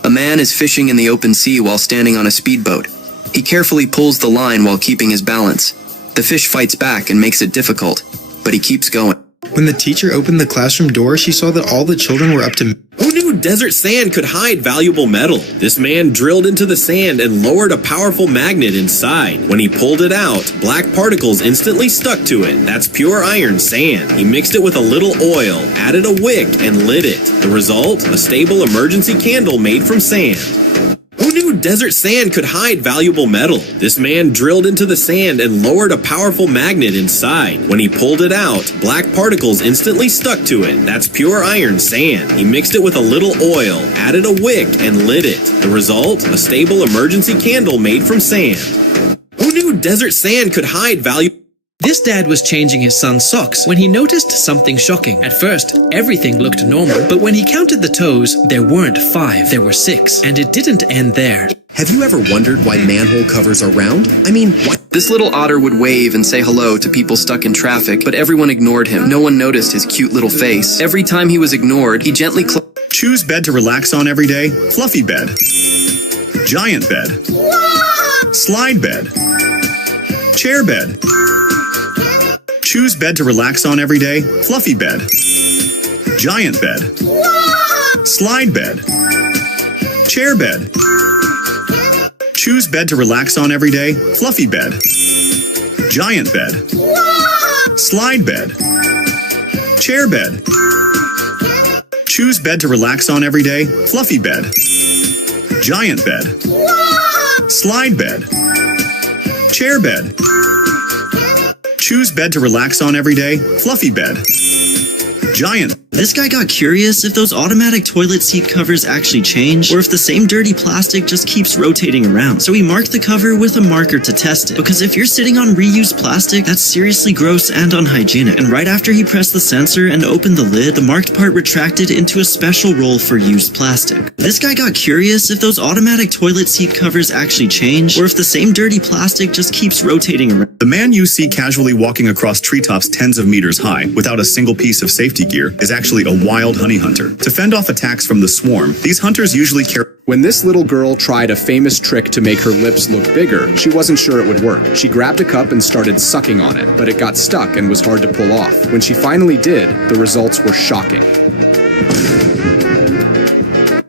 A man is fishing in the open sea while standing on a speedboat. He carefully pulls the line while keeping his balance. The fish fights back and makes it difficult, but he keeps going. When the teacher opened the classroom door, she saw that all the children were up to... Oh no! knew desert sand could hide valuable metal? This man drilled into the sand and lowered a powerful magnet inside. When he pulled it out, black particles instantly stuck to it. That's pure iron sand. He mixed it with a little oil, added a wick, and lit it. The result? A stable emergency candle made from sand. Who knew desert sand could hide valuable metal? This man drilled into the sand and lowered a powerful magnet inside. When he pulled it out, black particles instantly stuck to it. That's pure iron sand. He mixed it with a little oil, added a wick, and lit it. The result? A stable emergency candle made from sand. Who knew desert sand could hide valuable... This dad was changing his son's socks when he noticed something shocking. At first, everything looked normal, but when he counted the toes, there weren't 5, there were 6, and it didn't end there. Have you ever wondered why manhole covers are round? I mean, why? This little otter would wave and say hello to people stuck in traffic, but everyone ignored him. No one noticed his cute little face. Every time he was ignored, he gently Choose bed to relax on every day. Fluffy bed. Giant bed. Slide bed. Chair bed. Choose bed to relax on every day. Fluffy bed. Giant bed. Slide bed. Chair bed. Choose bed to relax on every day. Fluffy bed. Giant bed. Slide bed. Chair bed. Choose bed to relax on every day. Fluffy bed. Giant bed. Slide bed. Chair bed. Choose bed to relax on every day. Fluffy bed. Giant. This guy got curious if those automatic toilet seat covers actually change, or if the same dirty plastic just keeps rotating around. So he marked the cover with a marker to test it, because if you're sitting on reused plastic, that's seriously gross and unhygienic. And right after he pressed the sensor and opened the lid, the marked part retracted into a special roll for used plastic. This guy got curious if those automatic toilet seat covers actually change, or if the same dirty plastic just keeps rotating around. The man you see casually walking across treetops tens of meters high without a single piece of safety gear is actually a wild honey hunter. To fend off attacks from the swarm, these hunters usually carry... When this little girl tried a famous trick to make her lips look bigger, she wasn't sure it would work. She grabbed a cup and started sucking on it, but it got stuck and was hard to pull off. When she finally did, the results were shocking.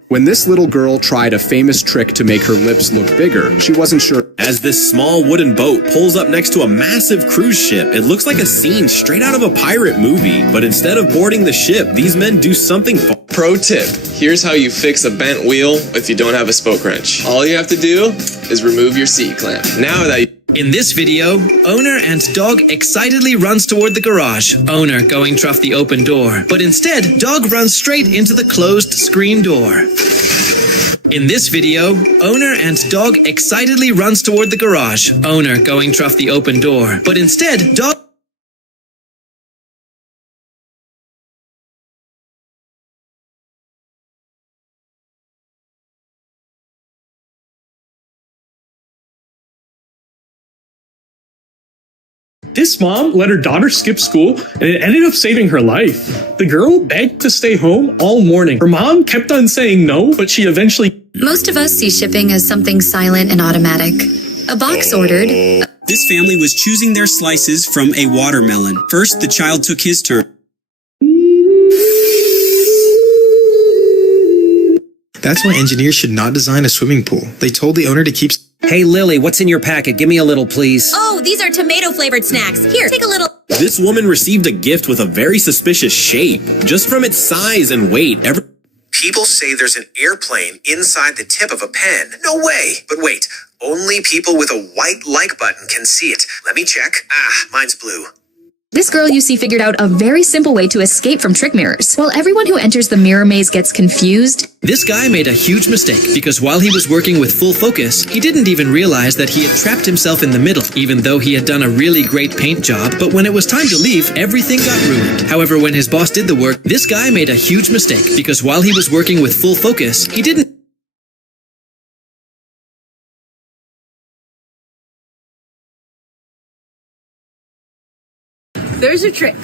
When this little girl tried a famous trick to make her lips look bigger, she wasn't sure. As this small wooden boat pulls up next to a massive cruise ship, it looks like a scene straight out of a pirate movie. But instead of boarding the ship, these men do something Pro tip, here's how you fix a bent wheel if you don't have a spoke wrench. All you have to do is remove your seat clamp. Now that In this video, owner and dog excitedly runs toward the garage, owner going through the open door. But instead, dog runs straight into the closed screen door. In this video, owner and dog excitedly runs toward the garage, owner going through the open door. But instead, dog... This mom let her daughter skip school, and it ended up saving her life. The girl begged to stay home all morning. Her mom kept on saying no, but she eventually... Most of us see shipping as something silent and automatic. A box ordered. This family was choosing their slices from a watermelon. First, the child took his turn. That's why engineers should not design a swimming pool. They told the owner to keep... Hey, Lily, what's in your packet? Give me a little, please. Oh, these are tomato-flavored snacks. Here, take a little. This woman received a gift with a very suspicious shape. Just from its size and weight, People say there's an airplane inside the tip of a pen. No way. But wait, only people with a white like button can see it. Let me check. Ah, mine's blue. This girl you see figured out a very simple way to escape from trick mirrors. While everyone who enters the mirror maze gets confused, This guy made a huge mistake because while he was working with full focus, he didn't even realize that he had trapped himself in the middle, even though he had done a really great paint job. But when it was time to leave, everything got ruined. However, when his boss did the work, this guy made a huge mistake because while he was working with full focus, he didn't. There's a trick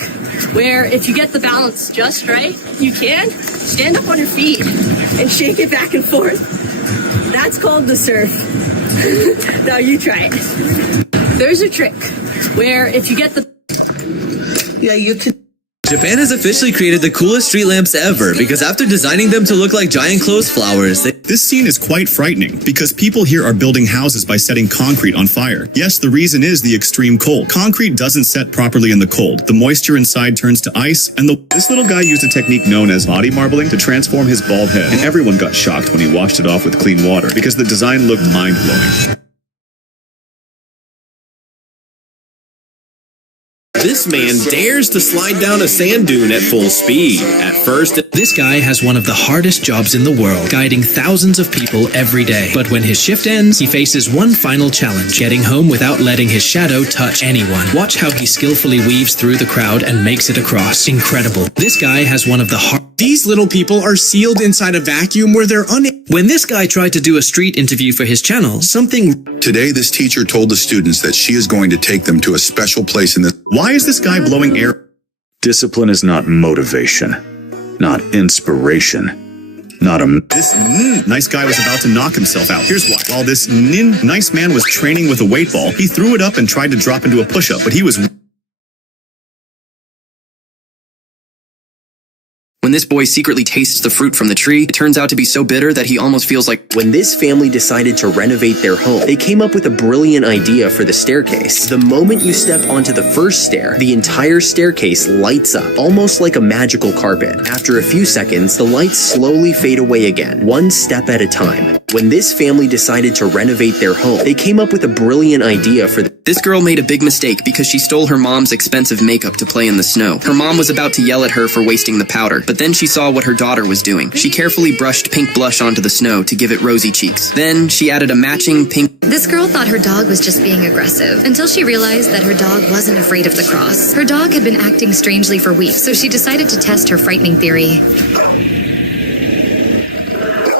where if you get the balance just right, you can stand up on your feet and shake it back and forth. That's called the surf. Now you try it. There's a trick where if you get the... Yeah, you can... Japan has officially created the coolest street lamps ever because after designing them to look like giant clothes flowers, This scene is quite frightening because people here are building houses by setting concrete on fire. Yes, the reason is the extreme cold. Concrete doesn't set properly in the cold. The moisture inside turns to ice, and this little guy used a technique known as body marbling to transform his bald head, and everyone got shocked when he washed it off with clean water because the design looked mind-blowing. This man dares to slide down a sand dune at full speed. At first, this guy has one of the hardest jobs in the world, guiding thousands of people every day. But when his shift ends, he faces one final challenge, getting home without letting his shadow touch anyone. Watch how he skillfully weaves through the crowd and makes it across. Incredible. This guy has one of the These little people are sealed inside a vacuum where they're When this guy tried to do a street interview for his channel, Today, this teacher told the students that she is going to take them to a special place in the... Why is this guy blowing air? Discipline is not motivation, not inspiration, not a... This nice guy was about to knock himself out. Here's why. While this nice man was training with a weight ball, he threw it up and tried to drop into a push-up, but he was... When this boy secretly tastes the fruit from the tree, it turns out to be so bitter that he almost feels like... When this family decided to renovate their home, they came up with a brilliant idea for the staircase. The moment you step onto the first stair, the entire staircase lights up, almost like a magical carpet. After a few seconds, the lights slowly fade away again, one step at a time. When this family decided to renovate their home, they came up with a brilliant idea for the... This girl made a big mistake because she stole her mom's expensive makeup to play in the snow. Her mom was about to yell at her for wasting the powder, but then she saw what her daughter was doing. She carefully brushed pink blush onto the snow to give it rosy cheeks. Then she added a matching pink... This girl thought her dog was just being aggressive until she realized that her dog wasn't afraid of the cross. Her dog had been acting strangely for weeks, so she decided to test her frightening theory.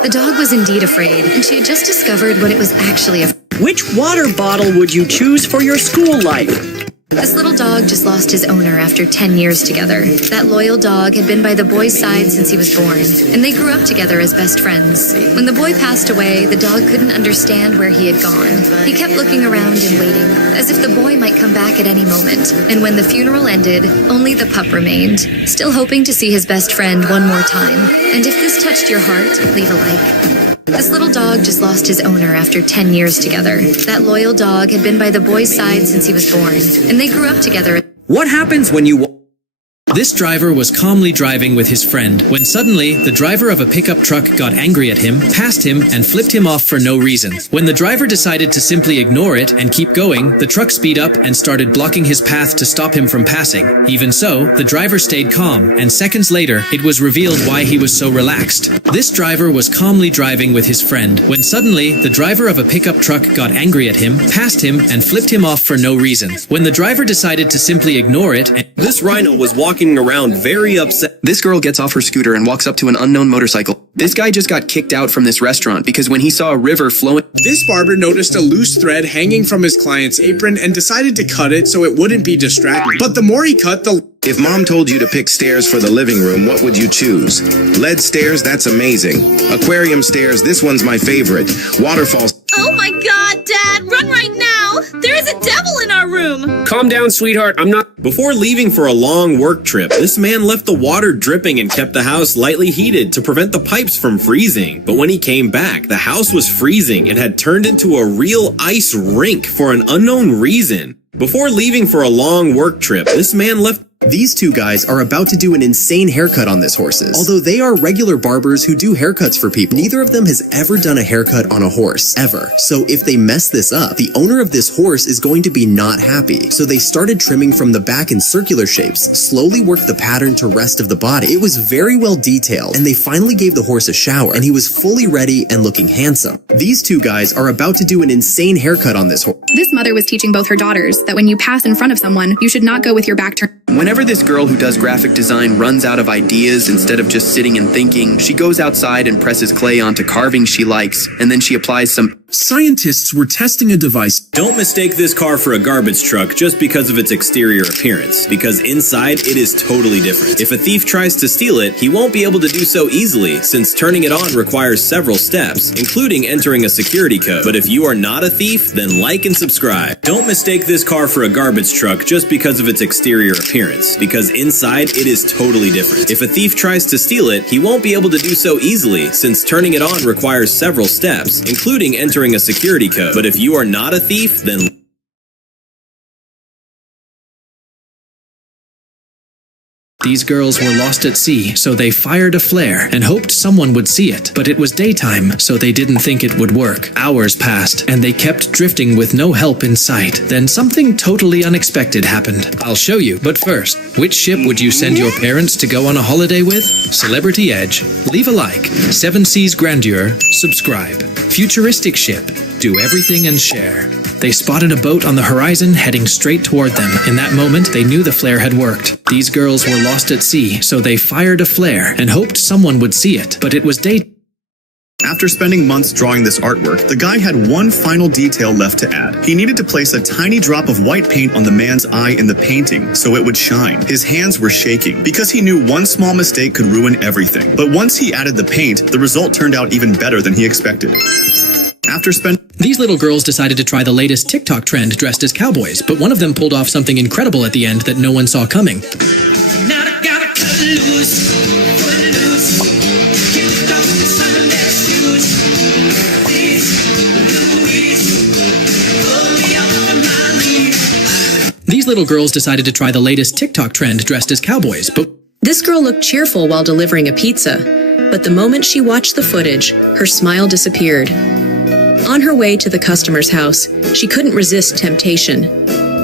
The dog was indeed afraid, and she had just discovered what it was actually afraid. Which water bottle would you choose for your school life? This little dog just lost his owner after 10 years together. That loyal dog had been by the boy's side since he was born, and they grew up together as best friends. When the boy passed away, the dog couldn't understand where he had gone. He kept looking around and waiting, as if the boy might come back at any moment. And when the funeral ended, only the pup remained, still hoping to see his best friend one more time. And if this touched your heart, leave a like. This little dog just lost his owner after 10 years together. That loyal dog had been by the boy's side since he was born, and they grew up together. What happens when you... This driver was calmly driving with his friend when suddenly the driver of a pickup truck got angry at him, passed him, and flipped him off for no reason. When the driver decided to simply ignore it and keep going, the truck speed up and started blocking his path to stop him from passing. Even so, the driver stayed calm, and seconds later, it was revealed why he was so relaxed. This driver was calmly driving with his friend when suddenly the driver of a pickup truck got angry at him, passed him, and flipped him off for no reason. When the driver decided to simply ignore it, this rhino was walking around very upset. This girl gets off her scooter and walks up to an unknown motorcycle. This guy just got kicked out from this restaurant because when he saw a river flowing... This barber noticed a loose thread hanging from his client's apron and decided to cut it so it wouldn't be distracting. But the more he cut, the... If mom told you to pick stairs for the living room, what would you choose? Lead stairs? That's amazing. Aquarium stairs? This one's my favorite. Waterfalls... Oh my god, Dad! Run right now! There is a devil in our room! Calm down, sweetheart. I'm not... Before leaving for a long work trip, this man left the water dripping and kept the house lightly heated to prevent the pipes from freezing. But when he came back, the house was freezing and had turned into a real ice rink for an unknown reason. Before leaving for a long work trip, this man left... These two guys are about to do an insane haircut on this horses. Although they are regular barbers who do haircuts for people, neither of them has ever done a haircut on a horse, ever. So if they mess this up, the owner of this horse is going to be not happy. So they started trimming from the back in circular shapes, slowly worked the pattern to rest of the body. It was very well detailed, and they finally gave the horse a shower, and he was fully ready and looking handsome. These two guys are about to do an insane haircut on this horse. This mother was teaching both her daughters that when you pass in front of someone, you should not go with your back turned. Whenever this girl who does graphic design runs out of ideas instead of just sitting and thinking, she goes outside and presses clay onto carvings she likes, and then she applies some... Scientists were testing a device. Don't mistake this car for a garbage truck just because of its exterior appearance, because inside it is totally different. If a thief tries to steal it, he won't be able to do so easily, since turning it on requires several steps, including entering a security code. But if you are not a thief, then like and subscribe. Don't mistake this car for a garbage truck just because of its exterior appearance, because inside it is totally different. If a thief tries to steal it, he won't be able to do so easily, since turning it on requires several steps, including entering a security code. But if you are not a thief, then These girls were lost at sea, so they fired a flare and hoped someone would see it. But it was daytime, so they didn't think it would work. Hours passed, and they kept drifting with no help in sight. Then something totally unexpected happened. I'll show you, but first, which ship would you send your parents to go on a holiday with? Celebrity Edge. Leave a like. Seven Seas Grandeur. Subscribe. Futuristic ship. Do everything and share. They spotted a boat on the horizon heading straight toward them. In that moment, they knew the flare had worked. These girls were lost at sea, so they fired a flare and hoped someone would see it. But it was day. After spending months drawing this artwork, the guy had one final detail left to add. He needed to place a tiny drop of white paint on the man's eye in the painting so it would shine. His hands were shaking because he knew one small mistake could ruin everything. But once he added the paint, the result turned out even better than he expected. These little girls decided to try the latest TikTok trend dressed as cowboys, but one of them pulled off something incredible at the end that no one saw coming. Now I gotta cut loose, kick off the Sunday shoes. Pull me off of my lead. These little girls decided to try the latest TikTok trend dressed as cowboys, but This girl looked cheerful while delivering a pizza, but the moment she watched the footage, her smile disappeared. On her way to the customer's house, she couldn't resist temptation.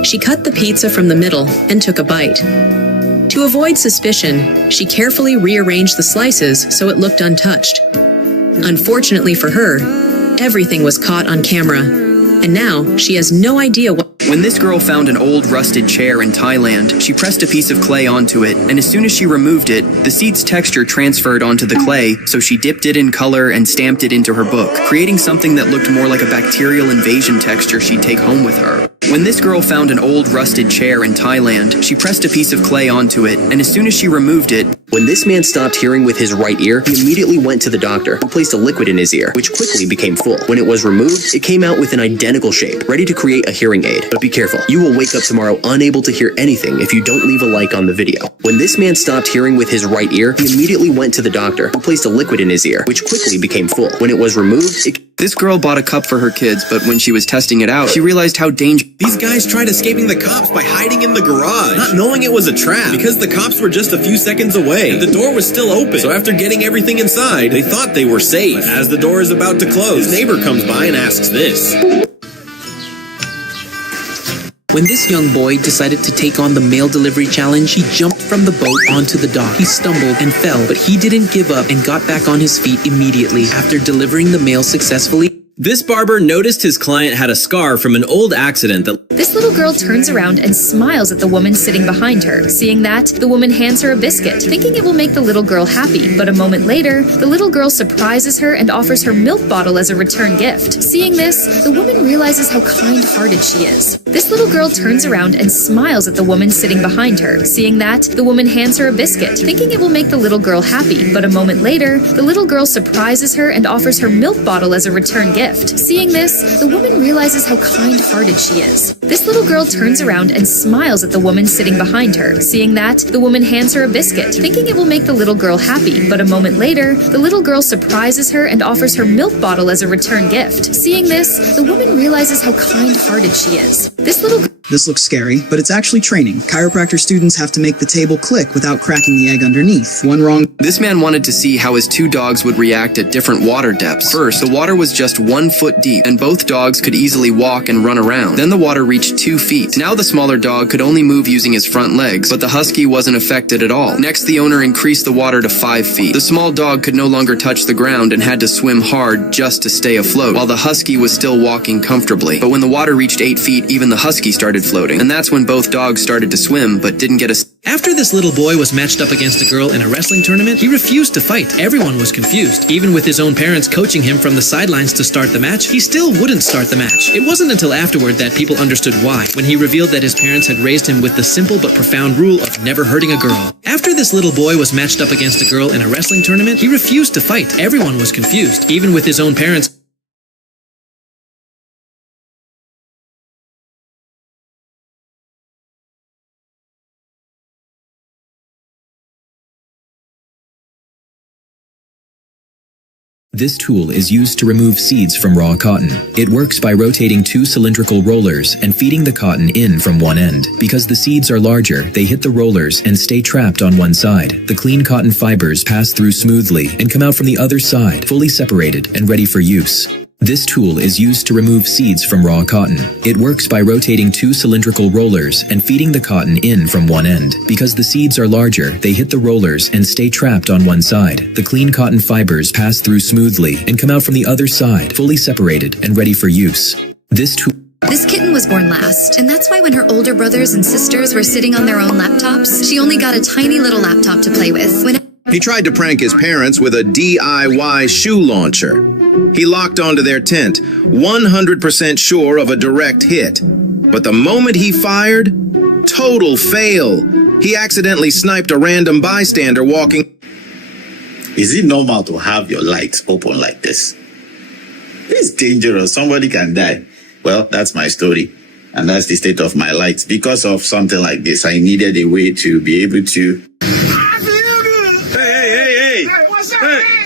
She cut the pizza from the middle and took a bite. To avoid suspicion, she carefully rearranged the slices so it looked untouched. Unfortunately for her, everything was caught on camera, and now she has no idea what. When this girl found an old rusted chair in Thailand, she pressed a piece of clay onto it, and as soon as she removed it, the seat's texture transferred onto the clay, so she dipped it in color and stamped it into her book, creating something that looked more like a bacterial invasion texture she'd take home with her. When this girl found an old rusted chair in Thailand, she pressed a piece of clay onto it, and as soon as she removed it, When this man stopped hearing with his right ear, he immediately went to the doctor, who placed a liquid in his ear, which quickly became full. When it was removed, it came out with an identical shape, ready to create a hearing aid. But be careful, you will wake up tomorrow unable to hear anything if you don't leave a like on the video. When this man stopped hearing with his right ear, he immediately went to the doctor, who placed a liquid in his ear, which quickly became full. When it was removed, This girl bought a cup for her kids, but when she was testing it out, she realized how dangerous. These guys tried escaping the cops by hiding in the garage, not knowing it was a trap, because the cops were just a few seconds away, and the door was still open. So after getting everything inside, they thought they were safe. But as the door is about to close, his neighbor comes by and asks this. When this young boy decided to take on the mail delivery challenge, he jumped from the boat onto the dock. He stumbled and fell, but he didn't give up and got back on his feet immediately after delivering the mail successfully. This barber noticed his client had a scar from an old accident that... This little girl turns around and smiles at the woman sitting behind her. Seeing that, the woman hands her a biscuit, thinking it will make the little girl happy. But a moment later, the little girl surprises her and offers her milk bottle as a return gift. Seeing this, the woman realizes how kind-hearted she is. This little girl turns around and smiles at the woman sitting behind her. Seeing that, the woman hands her a biscuit, thinking it will make the little girl happy. But a moment later, the little girl surprises her and offers her milk bottle as a return gift. Seeing this, the woman realizes how kind-hearted she is. This little girl turns around and smiles at the woman sitting behind her. Seeing that, the woman hands her a biscuit, thinking it will make the little girl happy. But a moment later, the little girl surprises her and offers her milk bottle as a return gift. Seeing this, the woman realizes how kind-hearted she is. This looks scary, but it's actually training. Chiropractor students have to make the table click without cracking the egg underneath. One wrong. This man wanted to see how his two dogs would react at different water depths. First, the water was just 1 foot deep, and both dogs could easily walk and run around. Then the water reached 2 feet. Now the smaller dog could only move using his front legs, but the husky wasn't affected at all. Next, the owner increased the water to 5 feet. The small dog could no longer touch the ground and had to swim hard just to stay afloat, while the husky was still walking comfortably. But when the water reached 8 feet, even the husky started floating. And that's when both dogs started to swim, but didn't get a... After this little boy was matched up against a girl in a wrestling tournament, he refused to fight. Everyone was confused. Even with his own parents coaching him from the sidelines to start the match, he still wouldn't start the match. It wasn't until afterward that people understood why, when he revealed that his parents had raised him with the simple but profound rule of never hurting a girl. After this little boy was matched up against a girl in a wrestling tournament, he refused to fight. Everyone was confused. Even with his own parents This tool is used to remove seeds from raw cotton. It works by rotating 2 cylindrical rollers and feeding the cotton in from one end. Because the seeds are larger, they hit the rollers and stay trapped on one side. The clean cotton fibers pass through smoothly and come out from the other side, fully separated and ready for use. This tool is used to remove seeds from raw cotton. It works by rotating 2 cylindrical rollers and feeding the cotton in from one end. Because the seeds are larger, they hit the rollers and stay trapped on one side. The clean cotton fibers pass through smoothly and come out from the other side, fully separated and ready for use. This kitten was born last, and that's why when her older brothers and sisters were sitting on their own laptops, she only got a tiny little laptop to play with. He tried to prank his parents with a DIY shoe launcher. He locked onto their tent, 100% sure of a direct hit. But the moment he fired, total fail. He accidentally sniped a random bystander walking. Is it normal to have your lights open like this? It's dangerous. Somebody can die. Well, that's my story. And that's the state of my lights. Because of something like this, I needed a way to be able to...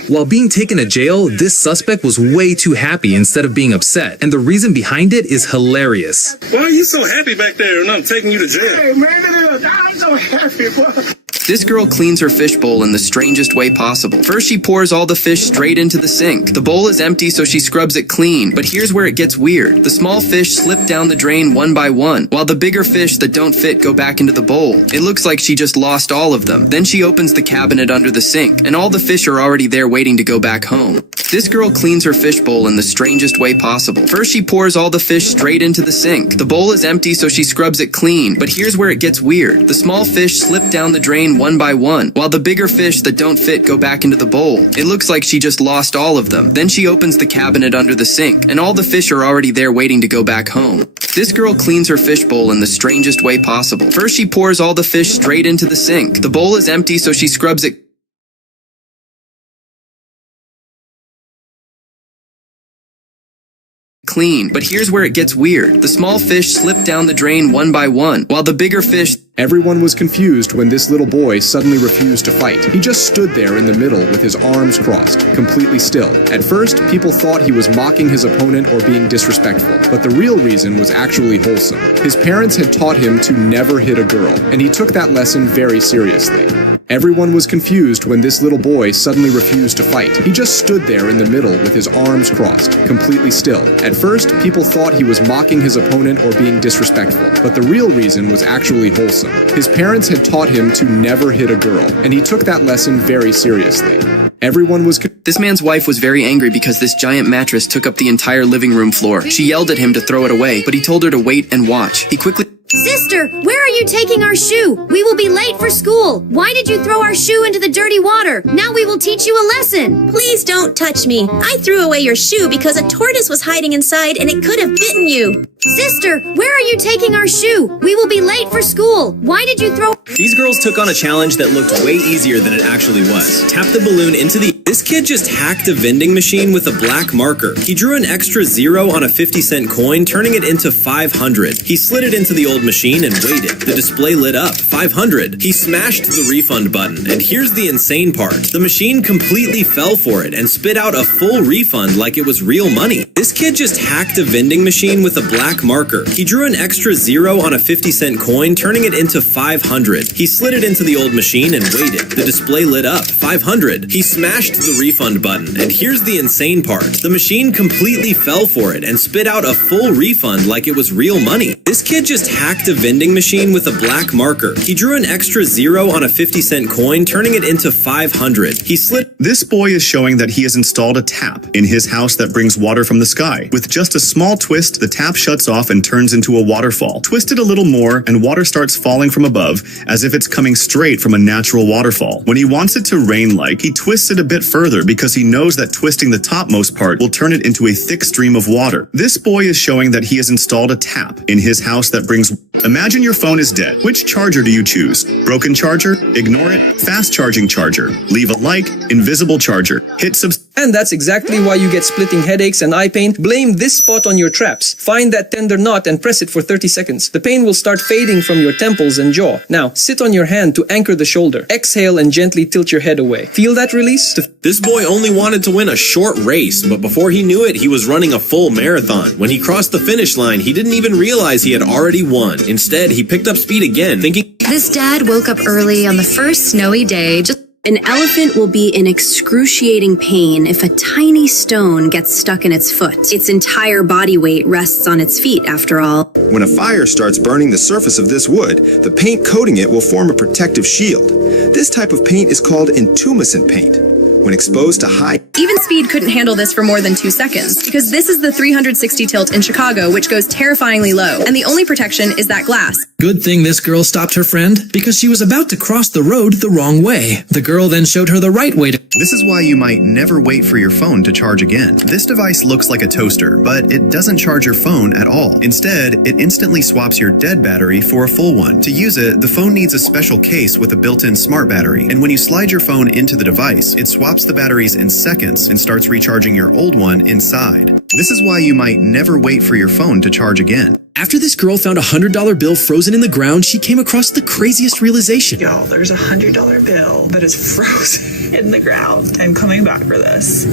While being taken to jail, this suspect was way too happy instead of being upset. And the reason behind it is hilarious. Why are you so happy back there and I'm taking you to jail? Hey, man, I'm so happy, boy. This girl cleans her fishbowl in the strangest way possible. First, she pours all the fish straight into the sink. The bowl is empty, so she scrubs it clean. But here's where it gets weird. The small fish slip down the drain one by one, while the bigger fish that don't fit go back into the bowl. It looks like she just lost all of them. Then she opens the cabinet under the sink, and all the fish are already there waiting to go back home. This girl cleans her fishbowl in the strangest way possible. First, she pours all the fish straight into the sink. The bowl is empty, so she scrubs it clean. But here's where it gets weird. The small fish slip down the drain one by one, while the bigger fish that don't fit go back into the bowl. It looks like she just lost all of them. Then she opens the cabinet under the sink, and all the fish are already there waiting to go back home. This girl cleans her fishbowl in the strangest way possible. First, she pours all the fish straight into the sink. The bowl is empty, so she scrubs it clean. But here's where it gets weird. The small fish slip down the drain one by one, while the bigger fish... Everyone was confused when this little boy suddenly refused to fight. He just stood there in the middle with his arms crossed, completely still. At first, people thought he was mocking his opponent or being disrespectful, but the real reason was actually wholesome. His parents had taught him to never hit a girl, and he took that lesson very seriously. Everyone was confused when this little boy suddenly refused to fight. He just stood there in the middle with his arms crossed, completely still. At first, people thought he was mocking his opponent or being disrespectful, but the real reason was actually wholesome. His parents had taught him to never hit a girl, and he took that lesson very seriously. Everyone was... This man's wife was very angry because this giant mattress took up the entire living room floor. She yelled at him to throw it away, but he told her to wait and watch. He quickly... Sister, where are you taking our shoe? We will be late for school. Why did you throw our shoe into the dirty water? Now we will teach you a lesson. Please don't touch me. I threw away your shoe because a tortoise was hiding inside and it could have bitten you. Sister, where are you taking our shoe? We will be late for school. Why did you throw... These girls took on a challenge that looked way easier than it actually was. Tap the balloon into the... This kid just hacked a vending machine with a black marker. He drew an extra 0 on a 50-cent coin, turning it into 500. He slid it into the old machine and waited. The display lit up. 500. He smashed the refund button. And here's the insane part. The machine completely fell for it and spit out a full refund like it was real money. This kid just hacked a vending machine with a black marker. He drew an extra 0 on a 50-cent coin, turning it into 500. He slid it into the old machine and waited. The display lit up. 500. He smashed the refund button. And here's the insane part. The machine completely fell for it and spit out a full refund like it was real money. This kid just hacked a vending machine with a black marker. He He drew an extra 0 on a 50-cent coin, turning it into 500. He slid. This boy is showing that he has installed a tap in his house that brings water from the sky. With just a small twist, the tap shuts off and turns into a waterfall. Twist it a little more, and water starts falling from above, as if it's coming straight from a natural waterfall. When he wants it to rain like, he twists it a bit further because he knows that twisting the topmost part will turn it into a thick stream of water. This boy is showing that he has installed a tap in his house that brings... Imagine your phone is dead. Which charger do you choose? Broken charger? Ignore it? Fast charging charger? Leave a like? Invisible charger? Hit subscribe. And that's exactly why you get splitting headaches and eye pain. Blame this spot on your traps. Find that tender knot and press it for 30 seconds. The pain will start fading from your temples and jaw. Now, sit on your hand to anchor the shoulder. Exhale and gently tilt your head away. Feel that release? This boy only wanted to win a short race, but before he knew it, he was running a full marathon. When he crossed the finish line, he didn't even realize he had already won. Instead, he picked up speed again, thinking... This dad woke up early on the first snowy day, An elephant will be in excruciating pain if a tiny stone gets stuck in its foot. Its entire body weight rests on its feet, after all. When a fire starts burning the surface of this wood, the paint coating it will form a protective shield. This type of paint is called intumescent paint. When exposed to high... Even Speed couldn't handle this for more than 2 seconds, because this is the 360 tilt in Chicago, which goes terrifyingly low, and the only protection is that glass. Good thing this girl stopped her friend, because she was about to cross the road the wrong way. The girl then showed her the right way to... This is why you might never wait for your phone to charge again. This device looks like a toaster, but it doesn't charge your phone at all. Instead, it instantly swaps your dead battery for a full one. To use it, the phone needs a special case with a built-in smart battery, and when you slide your phone into the device, it swaps the batteries in seconds and starts recharging your old one inside. This is why you might never wait for your phone to charge again. After this girl found a $100 bill frozen in the ground, she came across the craziest realization. Y'all, there's a $100 bill that is frozen in the ground. I'm coming back for this.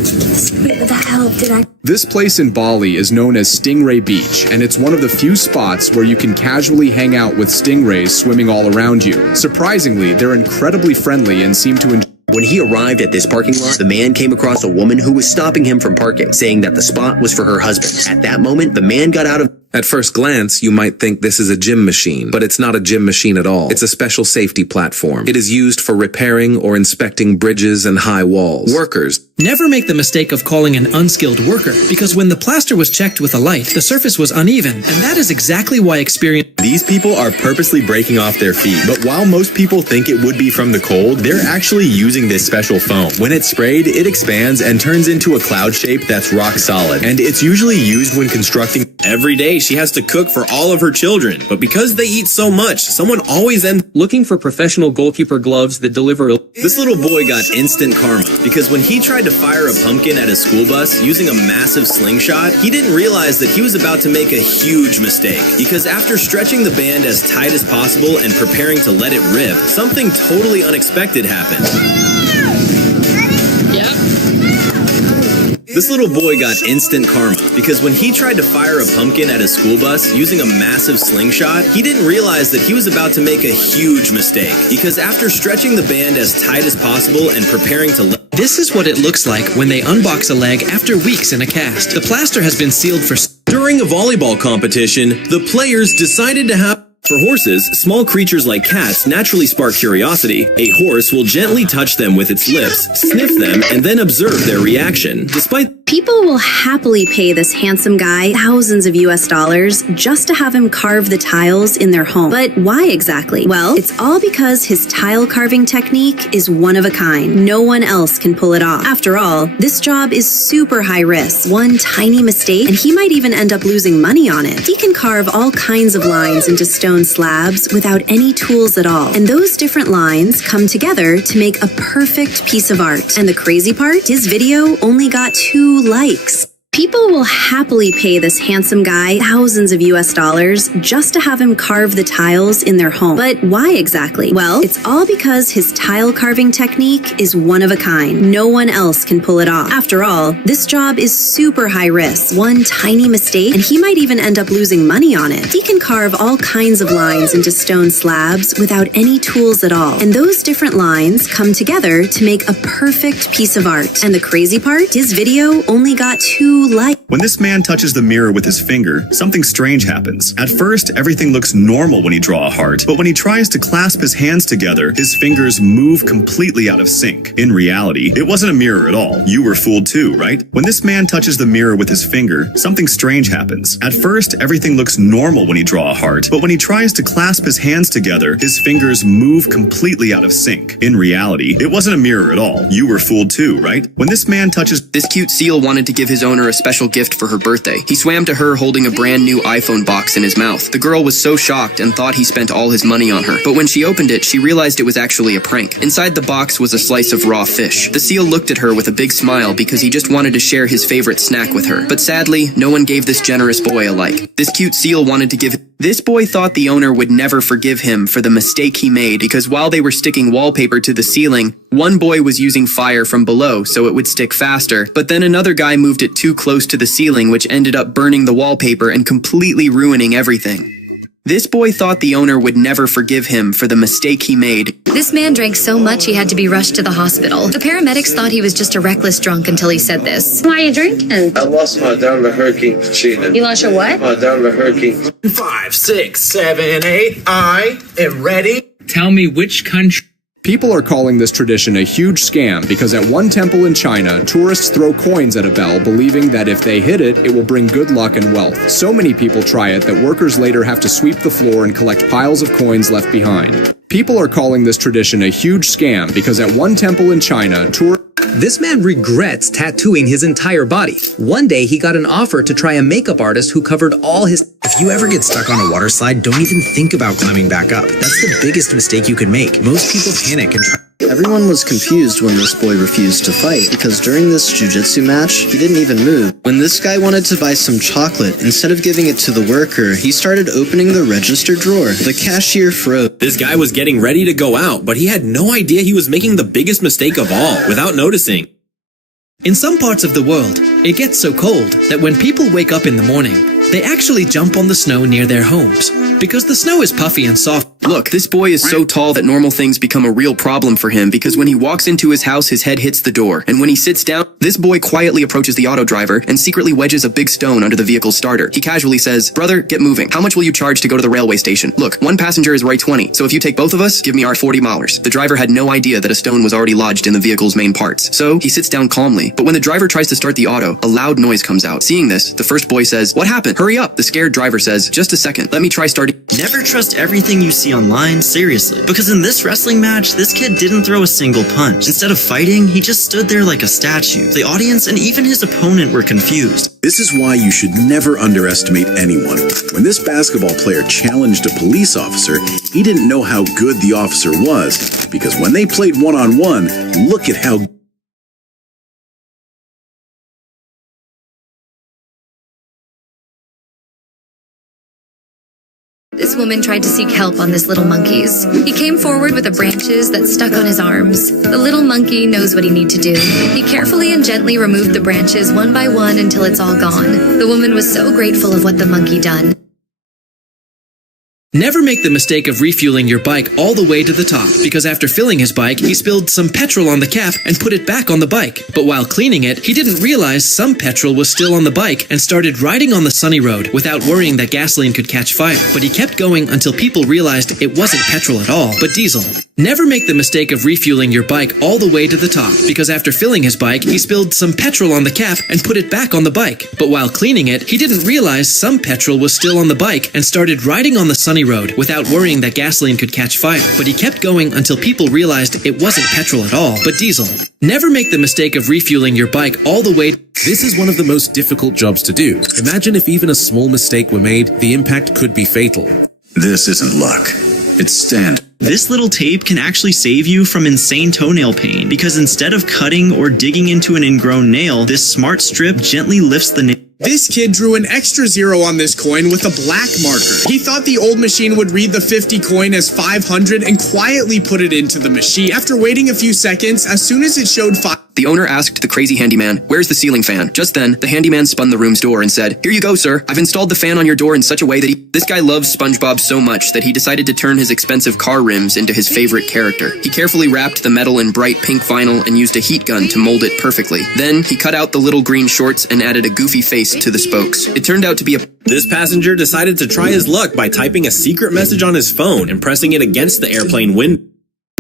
That helped, This place in Bali is known as Stingray Beach, and it's one of the few spots where you can casually hang out with stingrays swimming all around you. Surprisingly, they're incredibly friendly and seem to enjoy... When he arrived at this parking lot, the man came across a woman who was stopping him from parking, saying that the spot was for her husband. At that moment, the man got out of... At first glance, you might think this is a gym machine, but it's not a gym machine at all. It's a special safety platform. It is used for repairing or inspecting bridges and high walls. Workers never make the mistake of calling an unskilled worker, because when the plaster was checked with a light, the surface was uneven, and that is exactly why experience... These people are purposely breaking off their feet, but while most people think it would be from the cold, they're actually using this special foam. When it's sprayed, it expands and turns into a cloud shape that's rock solid, and it's usually used when constructing. Every day, she has to cook for all of her children, but because they eat so much, someone always ends looking for professional goalkeeper gloves that deliver... This little boy got instant karma, because when he tried to fire a pumpkin at a school bus using a massive slingshot, he didn't realize that he was about to make a huge mistake, because after stretching the band as tight as possible and preparing to let it rip, something totally unexpected happened. This little boy got instant karma, because when he tried to fire a pumpkin at a school bus using a massive slingshot, he didn't realize that he was about to make a huge mistake, because after stretching the band as tight as possible and preparing to let... This is what it looks like when they unbox a leg after weeks in a cast. The plaster has been sealed for... During a volleyball competition, the players decided to have... For horses, small creatures like cats naturally spark curiosity. A horse will gently touch them with its lips, sniff them, and then observe their reaction. Despite... People will happily pay this handsome guy thousands of US dollars just to have him carve the tiles in their home. But why exactly? Well, it's all because his tile carving technique is one of a kind. No one else can pull it off. After all, this job is super high risk. One tiny mistake, and he might even end up losing money on it. He can carve all kinds of lines into stone slabs without any tools at all. And those different lines come together to make a perfect piece of art. And the crazy part, his video only got 2 likes. People will happily pay this handsome guy thousands of US dollars just to have him carve the tiles in their home. But why exactly? Well, it's all because his tile carving technique is one of a kind. No one else can pull it off. After all, this job is super high risk. One tiny mistake, and he might even end up losing money on it. He can carve all kinds of lines into stone slabs without any tools at all. And those different lines come together to make a perfect piece of art. And the crazy part, his video only got 2 life. When this man touches the mirror with his finger, something strange happens. At first, everything looks normal when he draws a heart, but when he tries to clasp his hands together, his fingers move completely out of sync. In reality, it wasn't a mirror at all. You were fooled too, right? When this man touches the mirror with his finger, something strange happens. At first, everything looks normal when he draws a heart, but when he tries to clasp his hands together, his fingers move completely out of sync. In reality, it wasn't a mirror at all. You were fooled too, right? When this man touches... This cute seal wanted to give his owner a special gift for her birthday. He swam to her holding a brand new iPhone box in his mouth. The girl was so shocked and thought he spent all his money on her. But when she opened it, she realized it was actually a prank. Inside the box was a slice of raw fish. The seal looked at her with a big smile because he just wanted to share his favorite snack with her. But sadly, no one gave this generous boy a like. This cute seal wanted to give... This boy thought the owner would never forgive him for the mistake he made because while they were sticking wallpaper to the ceiling, one boy was using fire from below so it would stick faster, but then another guy moved it too close to the ceiling which ended up burning the wallpaper and completely ruining everything. This boy thought the owner would never forgive him for the mistake he made. This man drank so much he had to be rushed to the hospital. The paramedics thought he was just a reckless drunk until he said this. Why are you drinking? I lost my dollar hurricane cheating. You lost your what? My dollar hurricane. 5, 6, 7, 8. I am ready. Tell me which country. People are calling this tradition a huge scam because at one temple in China, tourists throw coins at a bell believing that if they hit it, it will bring good luck and wealth. So many people try it that workers later have to sweep the floor and collect piles of coins left behind. People are calling this tradition a huge scam because at one temple in China, This man regrets tattooing his entire body. One day, he got an offer to try a makeup artist who covered all his... If you ever get stuck on a water slide, don't even think about climbing back up. That's the biggest mistake you could make. Most people panic and try... Everyone was confused when this boy refused to fight, because during this jiu-jitsu match, he didn't even move. When this guy wanted to buy some chocolate, instead of giving it to the worker, he started opening the register drawer. The cashier froze. This guy was getting ready to go out, but he had no idea he was making the biggest mistake of all, without noticing. In some parts of the world, it gets so cold that when people wake up in the morning, they actually jump on the snow near their homes, because the snow is puffy and soft. Look, this boy is so tall that normal things become a real problem for him because when he walks into his house, his head hits the door. And when he sits down, this boy quietly approaches the auto driver and secretly wedges a big stone under the vehicle's starter. He casually says, "Brother, get moving. How much will you charge to go to the railway station? Look, one passenger is right 20, so if you take both of us, give me our $40. The driver had no idea that a stone was already lodged in the vehicle's main parts. So he sits down calmly. But when the driver tries to start the auto, a loud noise comes out. Seeing this, the first boy says, "What happened? Hurry up." The scared driver says, "Just a second. Let me try starting." Never trust everything you see online, seriously. Because in this wrestling match, this kid didn't throw a single punch. Instead of fighting, he just stood there like a statue. The audience and even his opponent were confused. This is why you should never underestimate anyone. When this basketball player challenged a police officer, he didn't know how good the officer was, because when they played one-on-one, look at how This woman tried to seek help on this little monkey's. He came forward with the branches that stuck on his arms. The little monkey knows what he needs to do. He carefully and gently removed the branches one by one until it's all gone. The woman was so grateful of what the monkey done. Never make the mistake of refueling your bike all the way to the top, because after filling his bike, he spilled some petrol on the cap and put it back on the bike. But while cleaning it, he didn't realize some petrol was still on the bike and started riding on the sunny road without worrying that gasoline could catch fire. But he kept going until people realized it wasn't petrol at all, but diesel. Never make the mistake of refueling your bike all the way to the top, because after filling his bike, he spilled some petrol on the cap and put it back on the bike. But while cleaning it, he didn't realize some petrol was still on the bike and started riding on the sunny road without worrying that gasoline could catch fire. But he kept going until people realized it wasn't petrol at all, but diesel. Never make the mistake of refueling your bike all the way. This is one of the most difficult jobs to do. Imagine if even a small mistake were made, the impact could be fatal. this isn't luck. It's standard. This little tape can actually save you from insane toenail pain, because instead of cutting or digging into an ingrown nail, this smart strip gently lifts the nail. This kid drew an extra 0 on this coin with a black marker. He thought the old machine would read the 50 coin as 500 and quietly put it into the machine. After waiting a few seconds, as soon as it showed 5... The owner asked the crazy handyman, "Where's the ceiling fan?" Just then, the handyman spun the room's door and said, "Here you go, sir. I've installed the fan on your door in such a way that This guy loves SpongeBob so much that he decided to turn his expensive car rims into his favorite character. He carefully wrapped the metal in bright pink vinyl and used a heat gun to mold it perfectly. Then, he cut out the little green shorts and added a goofy face to the spokes. It turned out to be a... This passenger decided to try his luck by typing a secret message on his phone and pressing it against the airplane window.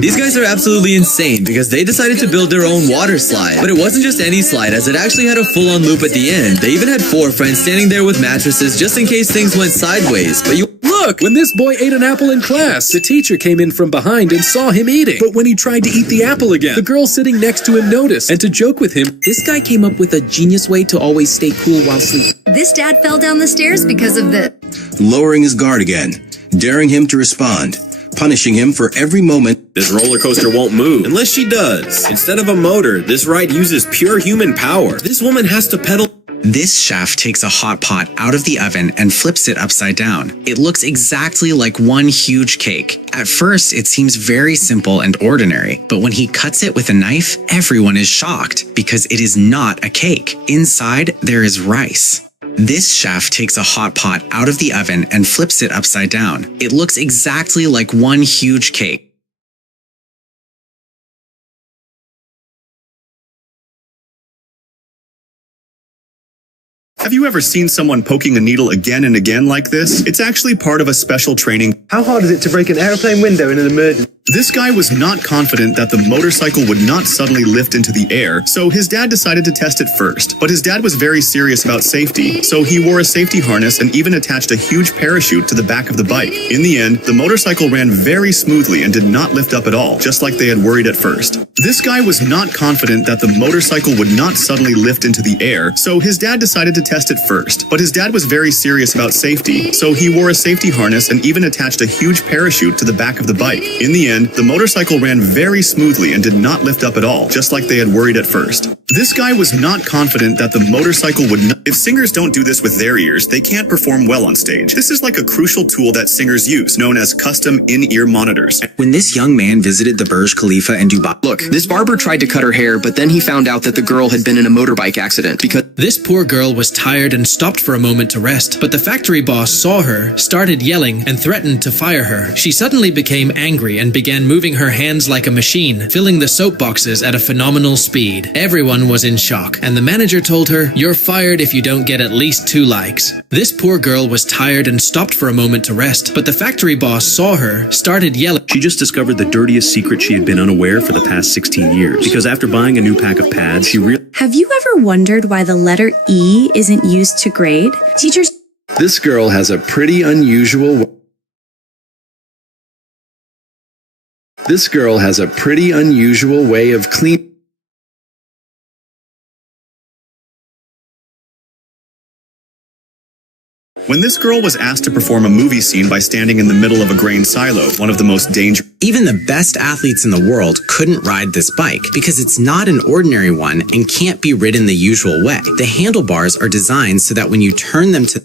These guys are absolutely insane because they decided to build their own water slide. But it wasn't just any slide, as it actually had a full-on loop at the end. They even had 4 friends standing there with mattresses just in case things went sideways. But Look, when this boy ate an apple in class, the teacher came in from behind and saw him eating. But when he tried to eat the apple again, the girl sitting next to him noticed. And to joke with him, this guy came up with a genius way to always stay cool while sleeping. This dad fell down the stairs because of the... Lowering his guard again, daring him to respond, punishing him for every moment. This roller coaster won't move unless she does. Instead of a motor, this ride uses pure human power. This woman has to pedal. This shaft takes a hot pot out of the oven and flips it upside down. It looks exactly like one huge cake. At first, it seems very simple and ordinary, but when he cuts it with a knife, everyone is shocked because it is not a cake. Inside, there is rice. This shaft takes a hot pot out of the oven and flips it upside down. It looks exactly like one huge cake. Have you ever seen someone poking a needle again and again like this? It's actually part of a special training. How hard is it to break an airplane window in an emergency? This guy was not confident that the motorcycle would not suddenly lift into the air, so his dad decided to test it first. But his dad was very serious about safety, so he wore a safety harness and even attached a huge parachute to the back of the bike. In the end, the motorcycle ran very smoothly and did not lift up at all, just like they had worried at first. This guy was not confident that the motorcycle would not suddenly lift into the air, so his dad decided to test it first. But his dad was very serious about safety, so he wore a safety harness and even attached a huge parachute to the back of the bike. In the end, the motorcycle ran very smoothly and did not lift up at all, just like they had worried at first. This guy was not confident that the motorcycle would not... If singers don't do this with their ears, they can't perform well on stage. This is like a crucial tool that singers use, known as custom in-ear monitors. When this young man visited the Burj Khalifa in Dubai... Look, this barber tried to cut her hair, but then he found out that the girl had been in a motorbike accident because... This poor girl was tired and stopped for a moment to rest, but the factory boss saw her, started yelling, and threatened to fire her. She suddenly became angry and began moving her hands like a machine, filling the soap boxes at a phenomenal speed. Everyone was in shock, and the manager told her, "You're fired if you don't get at least 2 likes." This poor girl was tired and stopped for a moment to rest, but the factory boss saw her, started yelling. She just discovered the dirtiest secret she had been unaware for the past 16 years, because after buying a new pack of pads, she realized... Have you ever wondered why the letter E isn't used to grade? Teachers... This girl has a pretty unusual... This girl has a pretty unusual way of cleaning. When this girl was asked to perform a movie scene by standing in the middle of a grain silo, one of the most dangerous... Even the best athletes in the world couldn't ride this bike because it's not an ordinary one and can't be ridden the usual way. The handlebars are designed so that when you turn them to...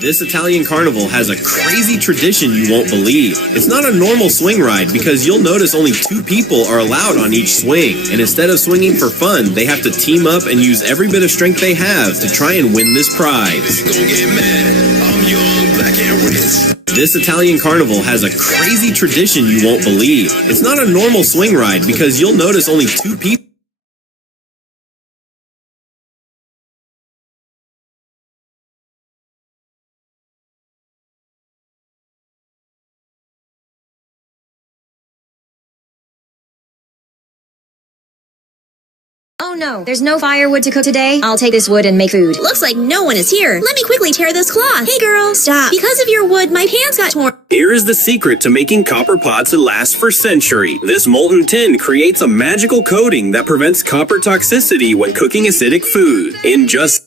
This Italian carnival has a crazy tradition you won't believe. It's not a normal swing ride because you'll notice only 2 people are allowed on each swing. And instead of swinging for fun, they have to team up and use every bit of strength they have to try and win this prize. This Italian carnival has a crazy tradition you won't believe. It's not a normal swing ride because you'll notice only 2 people. Oh no, there's no firewood to cook today. I'll take this wood and make food. Looks like no one is here. Let me quickly tear this cloth. Hey girl, stop. Because of your wood, my pants got torn. Here is the secret to making copper pots that last for centuries. This molten tin creates a magical coating that prevents copper toxicity when cooking acidic food.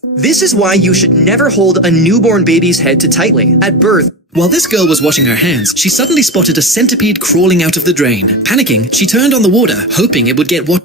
This is why you should never hold a newborn baby's head too tightly. At birth, While this girl was washing her hands, she suddenly spotted a centipede crawling out of the drain. Panicking, she turned on the water, hoping it would get water.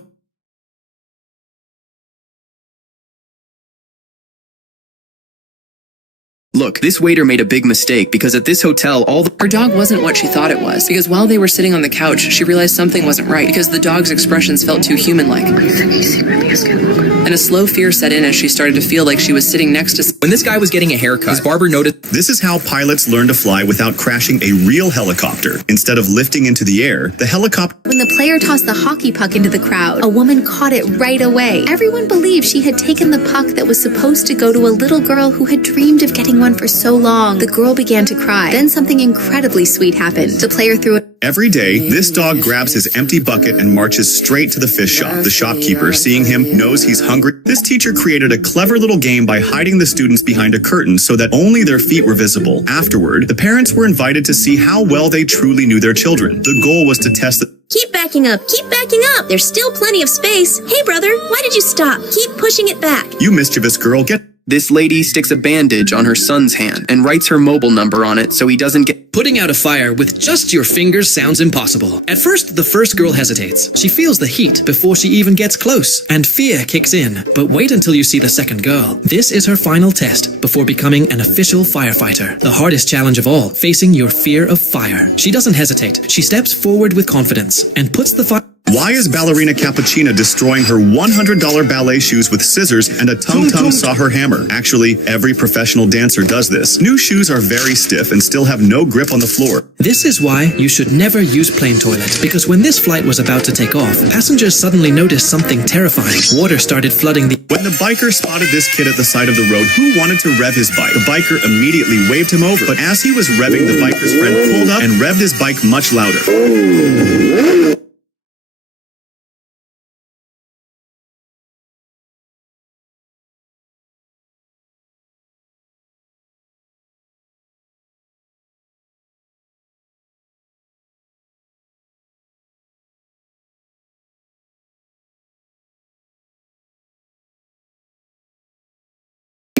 Look, Look, this waiter made a big mistake because at this hotel, Her dog wasn't what she thought it was, because while they were sitting on the couch, she realized something wasn't right because the dog's expressions felt too human-like. And a slow fear set in as she started to feel like she was sitting next to... When this guy was getting a haircut, his barber noticed... This is how pilots learn to fly without crashing a real helicopter. Instead of lifting into the air, the helicopter... When the player tossed the hockey puck into the crowd, a woman caught it right away. Everyone believed she had taken the puck that was supposed to go to a little girl who had dreamed of getting one for so long. The girl began to cry. Then something incredibly sweet happened. The player threw it. Every day, this dog grabs his empty bucket and marches straight to the fish shop. The shopkeeper, seeing him, knows he's hungry. This teacher created a clever little game by hiding the students behind a curtain so that only their feet were visible. Afterward, the parents were invited to see how well they truly knew their children. The goal was to test the... Keep backing up. Keep backing up. There's still plenty of space. Hey, brother, why did you stop? Keep pushing it back. You mischievous girl, get... This lady sticks a bandage on her son's hand and writes her mobile number on it so he doesn't get... Putting out a fire with just your fingers sounds impossible. At first, the first girl hesitates. She feels the heat before she even gets close, and fear kicks in. But wait until you see the second girl. This is her final test before becoming an official firefighter. The hardest challenge of all, facing your fear of fire. She doesn't hesitate. She steps forward with confidence and puts the fire... Why is ballerina Cappuccina destroying her $100 ballet shoes with scissors and a tum-tum saw her hammer? Actually, every professional dancer does this. New shoes are very stiff and still have no grip on the floor. This is why you should never use plane toilets, because when this flight was about to take off, passengers suddenly noticed something terrifying. Water started flooding the... When the biker spotted this kid at the side of the road who wanted to rev his bike, the biker immediately waved him over. But as he was revving, the biker's friend pulled up and revved his bike much louder.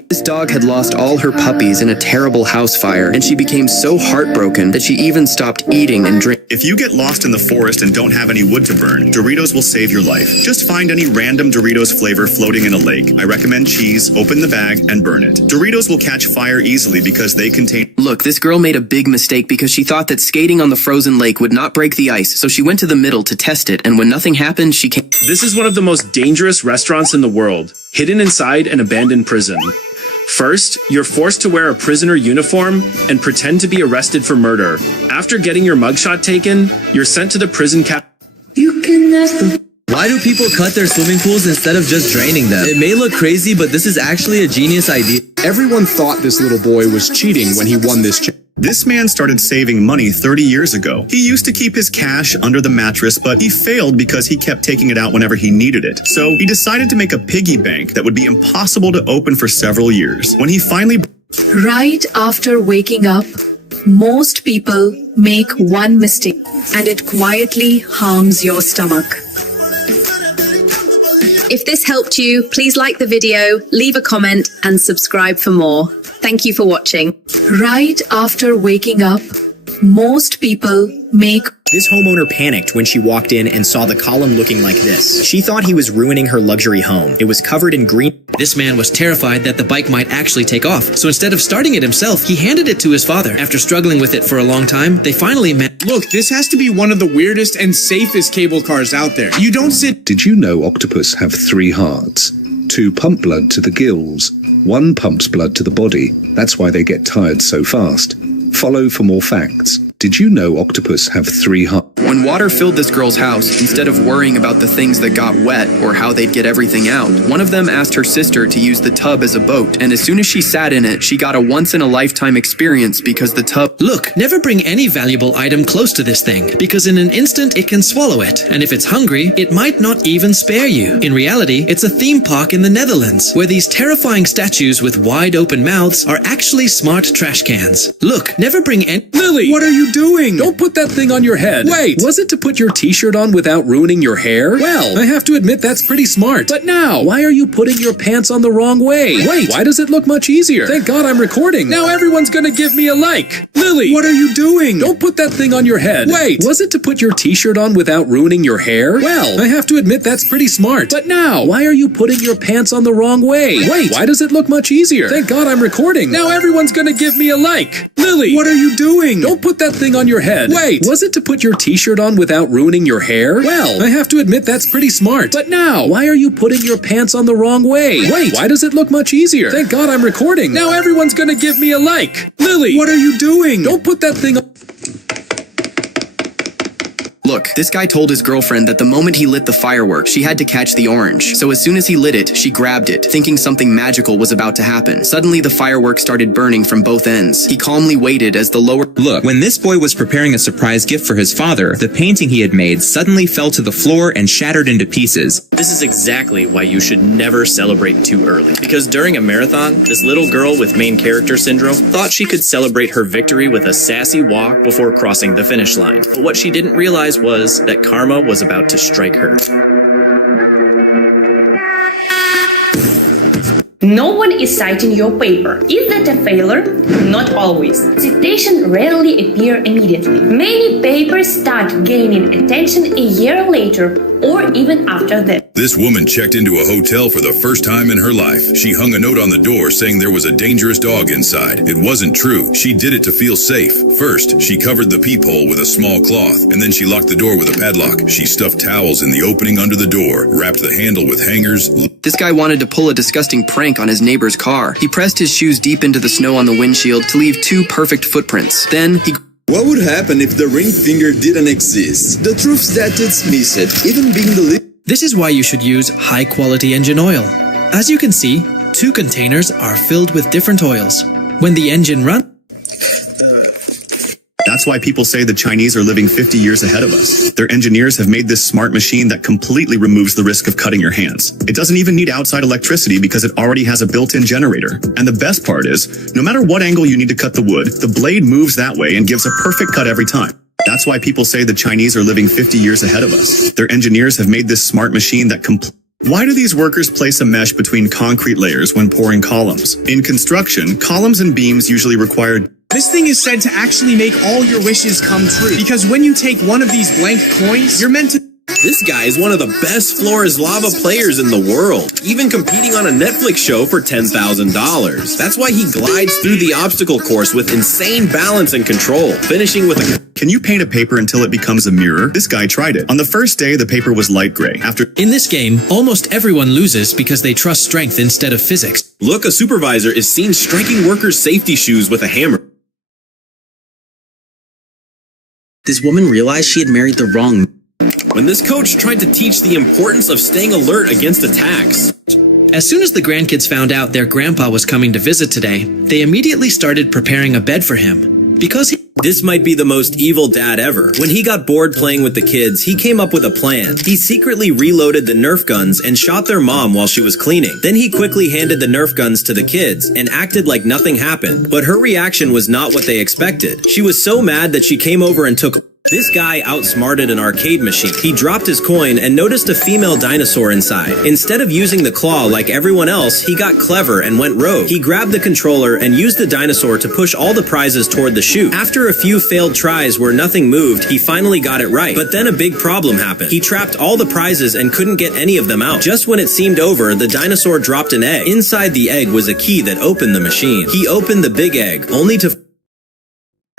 This dog had lost all her puppies in a terrible house fire, and she became so heartbroken that she even stopped eating and drinking. If you get lost in the forest and don't have any wood to burn, Doritos will save your life. Just find any random Doritos flavor floating in a lake. I recommend cheese, open the bag, and burn it. Doritos will catch fire easily because they contain... Look, this girl made a big mistake because she thought that skating on the frozen lake would not break the ice, so she went to the middle to test it, and when nothing happened, she came... This is one of the most dangerous restaurants in the world, hidden inside an abandoned prison. First, you're forced to wear a prisoner uniform and pretend to be arrested for murder. After getting your mugshot taken, you're sent to the prison You can ask them. Why do people cut their swimming pools instead of just draining them? It may look crazy, but this is actually a genius idea. Everyone thought this little boy was cheating when he won this challenge. This man started saving money 30 years ago. He used to keep his cash under the mattress, but he failed because he kept taking it out whenever he needed it. So he decided to make a piggy bank that would be impossible to open for several years. When he finally... Right after waking up, most people make one mistake, and it quietly harms your stomach. If this helped you, please like the video, leave a comment, and subscribe for more. Thank you for watching. Right after waking up, most people make... This homeowner panicked when she walked in and saw the column looking like this. She thought he was ruining her luxury home. It was covered in green. This man was terrified that the bike might actually take off, so instead of starting it himself, he handed it to his father. After struggling with it for a long time, they finally met. Look, this has to be one of the weirdest and safest cable cars out there. You don't sit... Did you know octopus have 3 hearts? 2 pump blood to the gills, 1 pumps blood to the body. That's why they get tired so fast. Follow for more facts. Did you know octopus have 3 hearts? When water filled this girl's house, instead of worrying about the things that got wet or how they'd get everything out, one of them asked her sister to use the tub as a boat, and as soon as she sat in it, she got a once-in-a-lifetime experience because the tub... Look, never bring any valuable item close to this thing, because in an instant it can swallow it, and if it's hungry, it might not even spare you. In reality, it's a theme park in the Netherlands, where these terrifying statues with wide-open mouths are actually smart trash cans. Look, never bring any... Lily, what are you doing? Don't put that thing on your head. Wait! Was it to put your t-shirt on without ruining your hair? Well, I have to admit that's pretty smart. But now, why are you putting your pants on the wrong way? Wait, why does it look much easier? Thank God I'm recording. Now everyone's gonna give me a like. Lily, what are you doing? Don't put that thing on your head. Wait, was it to put your t-shirt on without ruining your hair? Well, I have to admit that's pretty smart. But now, why are you putting your pants on the wrong way? Wait, why does it look much easier? Thank God I'm recording. Now everyone's gonna give me a like. Lily, what are you doing? Don't put that thing on your head. Wait, was it to put your t-shirt on without ruining your hair? Well, I have to admit that's pretty smart. But now, why are you putting your pants on the wrong way? Wait, why does it look much easier? Thank God I'm recording. Now everyone's gonna give me a like. Lily, what are you doing? Don't put that thing on. Look, this guy told his girlfriend that the moment he lit the fireworks, she had to catch the orange. So as soon as he lit it, she grabbed it, thinking something magical was about to happen. Suddenly, the fireworks started burning from both ends. He calmly waited as the lower... Look, when this boy was preparing a surprise gift for his father, the painting he had made suddenly fell to the floor and shattered into pieces. This is exactly why you should never celebrate too early. Because during a marathon, this little girl with main character syndrome thought she could celebrate her victory with a sassy walk before crossing the finish line. But what she didn't realize was that karma was about to strike her. No one is citing your paper. Is that a failure? Not always. Citations rarely appear immediately. Many papers start gaining attention a year later or even after that. This woman checked into a hotel for the first time in her life. She hung a note on the door saying there was a dangerous dog inside. It wasn't true. She did it to feel safe. First, she covered the peephole with a small cloth, and then she locked the door with a padlock. She stuffed towels in the opening under the door, wrapped the handle with hangers. This guy wanted to pull a disgusting prank on his neighbor's car. He pressed his shoes deep into the snow on the windshield to leave 2 perfect footprints. Then he... What would happen if the ring finger didn't exist? The truth's that it's missed, even being the... This is why you should use high-quality engine oil. As you can see, 2 containers are filled with different oils. When the engine runs... That's why people say the Chinese are living 50 years ahead of us. Their engineers have made this smart machine that completely removes the risk of cutting your hands. It doesn't even need outside electricity because it already has a built-in generator. And the best part is, no matter what angle you need to cut the wood, the blade moves that way and gives a perfect cut every time. That's why people say the Chinese are living 50 years ahead of us. Their engineers have made this smart machine that Why do these workers place a mesh between concrete layers when pouring columns? In construction, columns and beams usually require... This thing is said to actually make all your wishes come true. Because when you take one of these blank coins, you're meant to... This guy is one of the best Floor is Lava players in the world, even competing on a Netflix show for $10,000. That's why he glides through the obstacle course with insane balance and control, finishing with a... Can you paint a paper until it becomes a mirror? This guy tried it. On the first day, the paper was light gray. In this game, almost everyone loses because they trust strength instead of physics. Look, a supervisor is seen striking workers' safety shoes with a hammer. This woman realized she had married the wrong... When this coach tried to teach the importance of staying alert against attacks. As soon as the grandkids found out their grandpa was coming to visit today, they immediately started preparing a bed for him. Because This might be the most evil dad ever. When he got bored playing with the kids, he came up with a plan. He secretly reloaded the Nerf guns and shot their mom while she was cleaning. Then he quickly handed the Nerf guns to the kids and acted like nothing happened. But her reaction was not what they expected. She was so mad that she came over and took... This guy outsmarted an arcade machine. He dropped his coin and noticed a female dinosaur inside. Instead of using the claw like everyone else, he got clever and went rogue. He grabbed the controller and used the dinosaur to push all the prizes toward the chute. After a few failed tries where nothing moved, he finally got it right. But then a big problem happened. He trapped all the prizes and couldn't get any of them out. Just when it seemed over, the dinosaur dropped an egg. Inside the egg was a key that opened the machine. He opened the big egg, only to...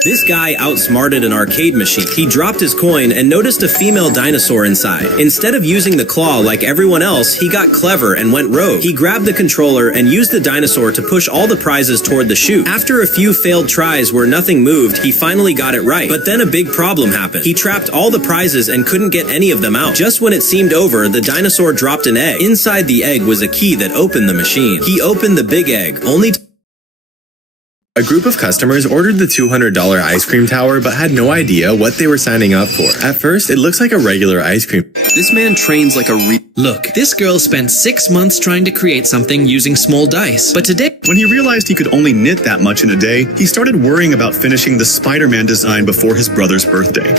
This guy outsmarted an arcade machine. He dropped his coin and noticed a female dinosaur inside. Instead of using the claw like everyone else, he got clever and went rogue. He grabbed the controller and used the dinosaur to push all the prizes toward the chute. After a few failed tries where nothing moved, he finally got it right. But then a big problem happened. He trapped all the prizes and couldn't get any of them out. Just when it seemed over, the dinosaur dropped an egg. Inside the egg was a key that opened the machine. He opened the big egg, only to... A group of customers ordered the $200 ice cream tower but had no idea what they were signing up for. At first, it looks like a regular ice cream. This man trains like a Look, this girl spent 6 months trying to create something using small dice. But today, when he realized he could only knit that much in a day, he started worrying about finishing the Spider-Man design before his brother's birthday.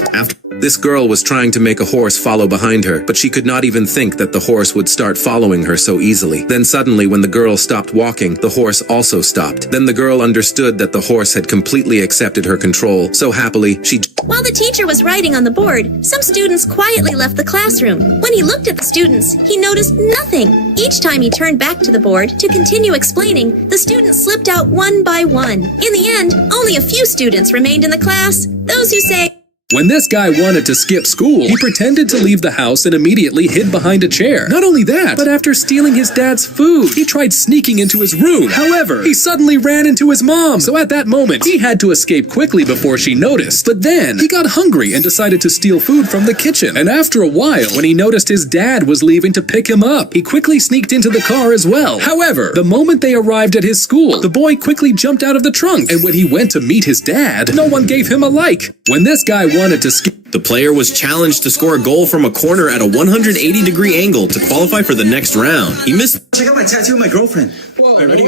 This girl was trying to make a horse follow behind her, but she could not even think that the horse would start following her so easily. Then suddenly, when the girl stopped walking, the horse also stopped. Then the girl understood that the horse had completely accepted her control. So happily, she... While the teacher was writing on the board, some students quietly left the classroom. When he looked at the students, he noticed nothing. Each time he turned back to the board to continue explaining, the students slipped out one by one. In the end, only a few students remained in the class. Those who say... When this guy wanted to skip school, he pretended to leave the house and immediately hid behind a chair. Not only that, but after stealing his dad's food, he tried sneaking into his room. However, he suddenly ran into his mom. So at that moment, he had to escape quickly before she noticed. But then, he got hungry and decided to steal food from the kitchen. And after a while, when he noticed his dad was leaving to pick him up, he quickly sneaked into the car as well. However, the moment they arrived at his school, the boy quickly jumped out of the trunk. And when he went to meet his dad, no one gave him a like. When this guy wanted to skip, the player was challenged to score a goal from a corner at a 180-degree angle to qualify for the next round. He missed. Check out my tattoo of my girlfriend. All right, ready?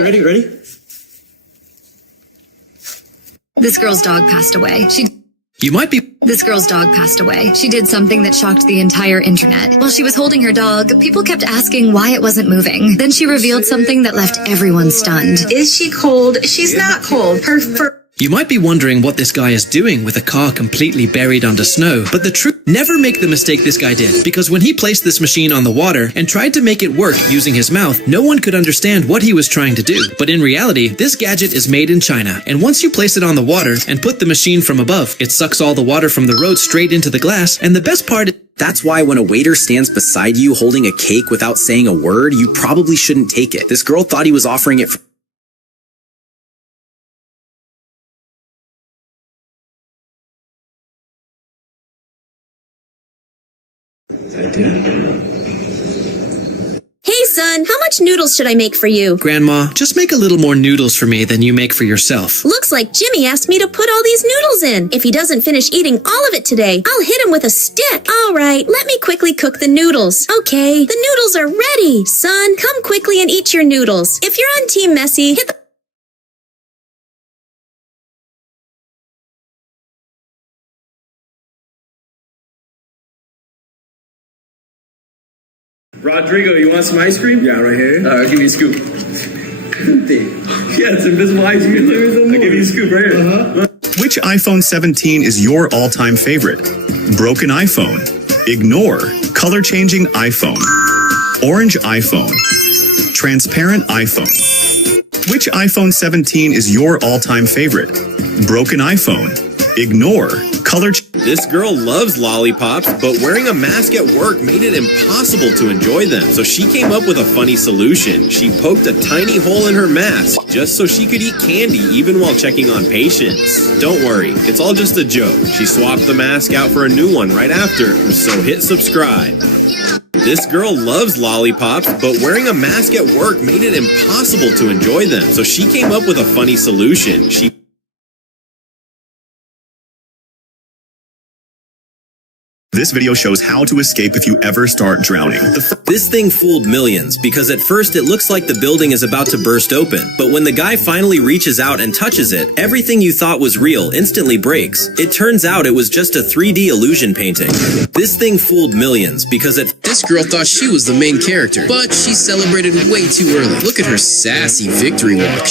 This girl's dog passed away. This girl's dog passed away. She did something that shocked the entire internet. While she was holding her dog, people kept asking why it wasn't moving. Then she revealed something that left everyone stunned. Is she cold? She's not cold. Her fur... You might be wondering what this guy is doing with a car completely buried under snow, but the truth, never make the mistake this guy did, because when he placed this machine on the water and tried to make it work using his mouth, no one could understand what he was trying to do. But in reality, this gadget is made in China, and once you place it on the water and put the machine from above, it sucks all the water from the road straight into the glass, and the best part is... That's why when a waiter stands beside you holding a cake without saying a word, you probably shouldn't take it. This girl thought he was offering it for... Hey son, how much noodles should I make for you? Grandma, just make a little more noodles for me than you make for yourself. Looks like Jimmy asked me to put all these noodles in. If he doesn't finish eating all of it today, I'll hit him with a stick. All right, let me quickly cook the noodles. Okay, the noodles are ready. Son, come quickly and eat your noodles. If you're on Team Messy, hit the... Rodrigo, you want some ice cream? Yeah, right here. Give me a scoop. Yeah, it's invisible ice cream. I'll give you a scoop right here. Which iPhone 17 is your all-time favorite? Broken iPhone. Ignore. Color-changing iPhone. Orange iPhone. Transparent iPhone. Which iPhone 17 is your all-time favorite? Broken iPhone. Ignore. This girl loves lollipops, but wearing a mask at work made it impossible to enjoy them. So she came up with a funny solution. She poked a tiny hole in her mask just so she could eat candy even while checking on patients. Don't worry, it's all just a joke. She swapped the mask out for a new one right after, so hit subscribe. This girl loves lollipops, but wearing a mask at work made it impossible to enjoy them. So she came up with a funny solution. This video shows how to escape if you ever start drowning. This thing fooled millions because at first it looks like the building is about to burst open, but when the guy finally reaches out and touches it, everything you thought was real instantly breaks. It turns out it was just a 3D illusion painting. This thing fooled millions because This girl thought she was the main character, but she celebrated way too early. Look at her sassy victory walk.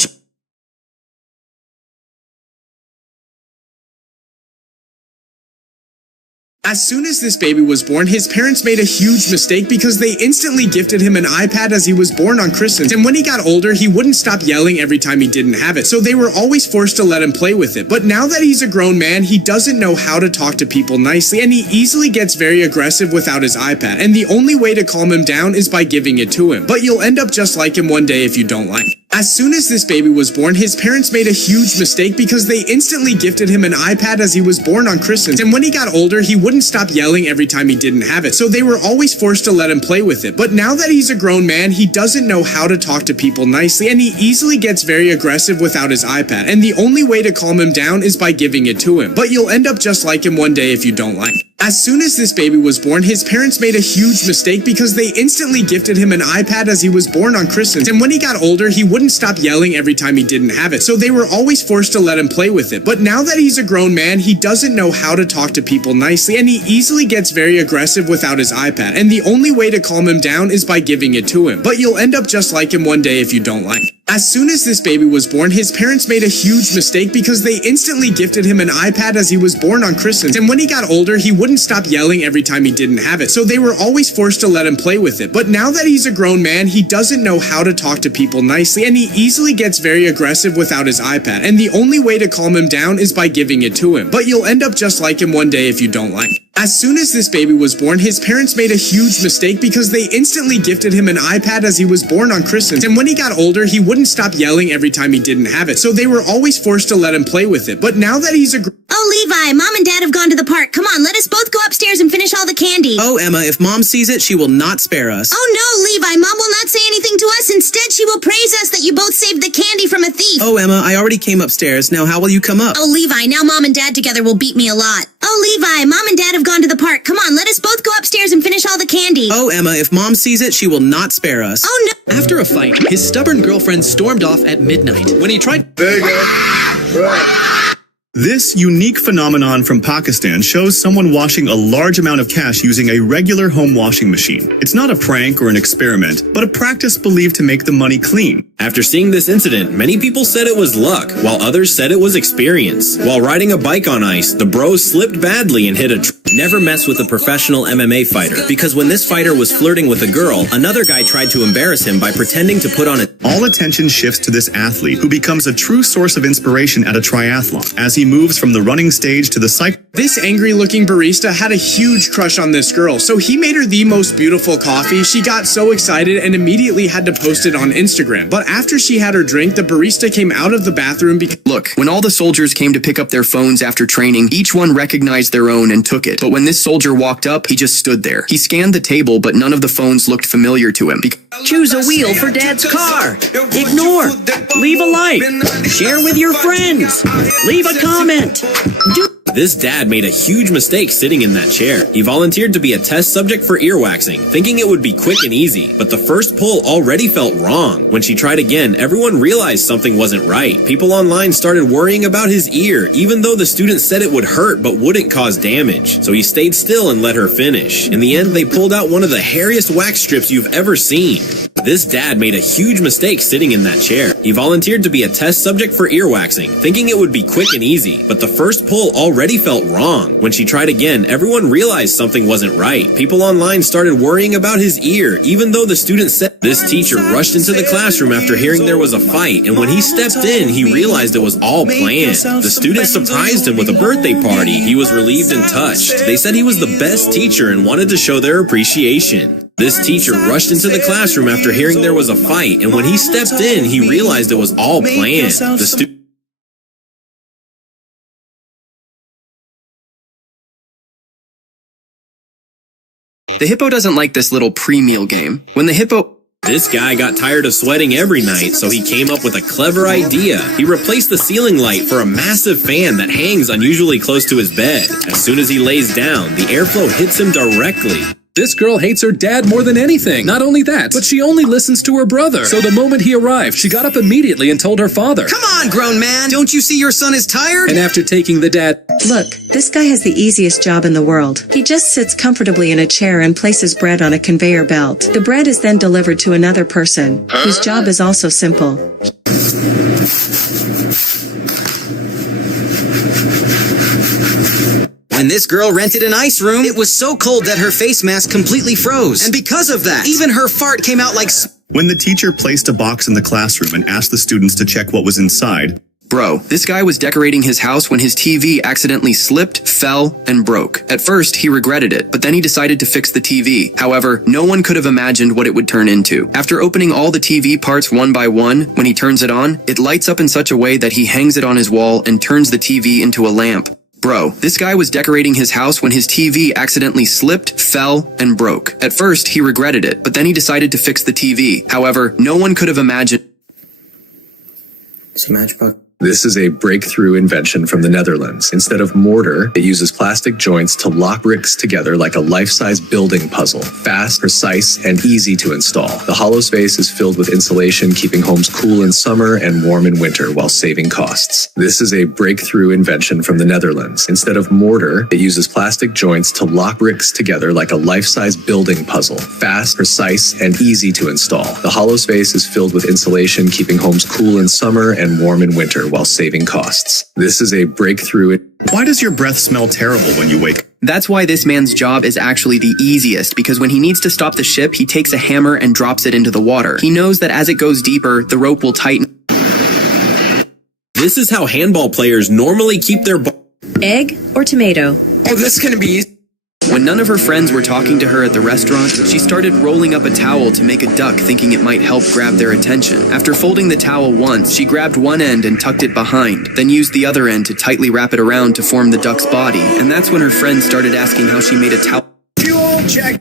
As soon as this baby was born, his parents made a huge mistake because they instantly gifted him an iPad as he was born on Christmas. And when he got older, he wouldn't stop yelling every time he didn't have it. So they were always forced to let him play with it. But now that he's a grown man, he doesn't know how to talk to people nicely, and he easily gets very aggressive without his iPad. And the only way to calm him down is by giving it to him. But you'll end up just like him one day if you don't like it. As soon as this baby was born, his parents made a huge mistake because they instantly gifted him an iPad as he was born on Christmas. And when he got older, he wouldn't stop yelling every time he didn't have it. So they were always forced to let him play with it. But now that he's a grown man, he doesn't know how to talk to people nicely, and he easily gets very aggressive without his iPad. And the only way to calm him down is by giving it to him. But you'll end up just like him one day if you don't like it. As soon as this baby was born, his parents made a huge mistake because they instantly gifted him an iPad as he was born on Christmas. And when he got older, he wouldn't stop yelling every time he didn't have it. So they were always forced to let him play with it. But now that he's a grown man, he doesn't know how to talk to people nicely, and he easily gets very aggressive without his iPad. And the only way to calm him down is by giving it to him. But you'll end up just like him one day if you don't like it. As soon as this baby was born, his parents made a huge mistake because they instantly gifted him an iPad as he was born on Christmas. And when he got older, he wouldn't stop yelling every time he didn't have it. So they were always forced to let him play with it. But now that he's a grown man, he doesn't know how to talk to people nicely, and he easily gets very aggressive without his iPad. And the only way to calm him down is by giving it to him. But you'll end up just like him one day if you don't like it. As soon as this baby was born, his parents made a huge mistake because they instantly gifted him an iPad as he was born on Christmas. And when he got older, he wouldn't stop yelling every time he didn't have it. So they were always forced to let him play with it. But now that he's a Oh, Levi, Mom and Dad have gone to the park. Come on, let us both go upstairs and finish all the candy. Oh, Emma, if Mom sees it, she will not spare us. Oh no, Levi, Mom will not say anything to us. Instead, she will praise us that you both saved the candy from a thief. Oh, Emma, I already came upstairs. Now how will you come up? Oh, Levi, now Mom and Dad together will beat me a lot. Oh, Levi, Mom and Dad have gone to the park. Come on, let us both go upstairs and finish all the candy. Oh, Emma, if Mom sees it, she will not spare us. Oh, no. After a fight, his stubborn girlfriend stormed off at midnight. When he tried... There you go. This unique phenomenon from Pakistan shows someone washing a large amount of cash using a regular home washing machine. It's not a prank or an experiment, but a practice believed to make the money clean. After seeing this incident, many people said it was luck, while others said it was experience. While riding a bike on ice, the bros slipped badly and hit a Never mess with a professional MMA fighter, because when this fighter was flirting with a girl, another guy tried to embarrass him by pretending to put on a... All attention shifts to this athlete, who becomes a true source of inspiration at a triathlon, as he moves from the running stage to the cycle. This angry-looking barista had a huge crush on this girl, so he made her the most beautiful coffee. She got so excited and immediately had to post it on Instagram. But after she had her drink, the barista came out of the bathroom because... Look, when all the soldiers came to pick up their phones after training, each one recognized their own and took it. But when this soldier walked up, he just stood there. He scanned the table, but none of the phones looked familiar to him. Choose a wheel for Dad's car. Ignore. Leave a like. Share with your friends. Leave a comment. This dad made a huge mistake sitting in that chair. He volunteered to be a test subject for earwaxing, thinking it would be quick and easy, but the first pull already felt wrong. When she tried again, everyone realized something wasn't right. People online started worrying about his ear, even though the student said it would hurt but wouldn't cause damage. So he stayed still and let her finish. In the end, they pulled out one of the hairiest wax strips you've ever seen. This dad made a huge mistake sitting in that chair. He volunteered to be a test subject for earwaxing, thinking it would be quick and easy, but the first pull already felt wrong. When she tried again, everyone realized something wasn't right. People online started worrying about his ear, even though the student said... This teacher rushed into the classroom after hearing there was a fight, and when he stepped in, he realized it was all planned. The student surprised him with a birthday party. He was relieved and touched. They said he was the best teacher and wanted to show their appreciation. This teacher rushed into the classroom after hearing there was a fight, and when he stepped in, he realized it was all planned. The student... The hippo doesn't like this little pre-meal game. When the hippo... This guy got tired of sweating every night, so he came up with a clever idea. He replaced the ceiling light for a massive fan that hangs unusually close to his bed. As soon as he lays down, the airflow hits him directly. This girl hates her dad more than anything. Not only that, but she only listens to her brother. So the moment he arrived, she got up immediately and told her father. Come on, grown man! Don't you see your son is tired? And after taking the dad... Look, this guy has the easiest job in the world. He just sits comfortably in a chair and places bread on a conveyor belt. The bread is then delivered to another person, whose job is also simple. When this girl rented an ice room, it was so cold that her face mask completely froze. And because of that, even her fart came out like... When the teacher placed a box in the classroom and asked the students to check what was inside, Bro, this guy was decorating his house when his TV accidentally slipped, fell, and broke. At first, he regretted it, but then he decided to fix the TV. However, no one could have imagined what it would turn into. After opening all the TV parts one by one, when he turns it on, it lights up in such a way that he hangs it on his wall and turns the TV into a lamp. Bro, this guy was decorating his house when his TV accidentally slipped, fell, and broke. At first, he regretted it, but then he decided to fix the TV. However, no one could have imagined... It's a matchbox. This is a breakthrough invention from the Netherlands. Instead of mortar, it uses plastic joints to lock bricks together like a life-size building puzzle. Fast, precise, and easy to install. The hollow space is filled with insulation, keeping homes cool in summer and warm in winter while saving costs. This is a breakthrough invention from the Netherlands. Instead of mortar, it uses plastic joints to lock bricks together like a life-size building puzzle. Fast, precise, and easy to install. The hollow space is filled with insulation, keeping homes cool in summer and warm in winter while saving costs. This is a breakthrough. Why does your breath smell terrible when you wake? That's why this man's job is actually the easiest, because when he needs to stop the ship, he takes a hammer and drops it into the water. He knows that as it goes deeper, the rope will tighten. This is how handball players normally keep their Egg or tomato? Oh, this is gonna be easy. When none of her friends were talking to her at the restaurant, she started rolling up a towel to make a duck, thinking it might help grab their attention. After folding the towel once, she grabbed one end and tucked it behind, then used the other end to tightly wrap it around to form the duck's body. And that's when her friends started asking how she made a towel. Fuel check.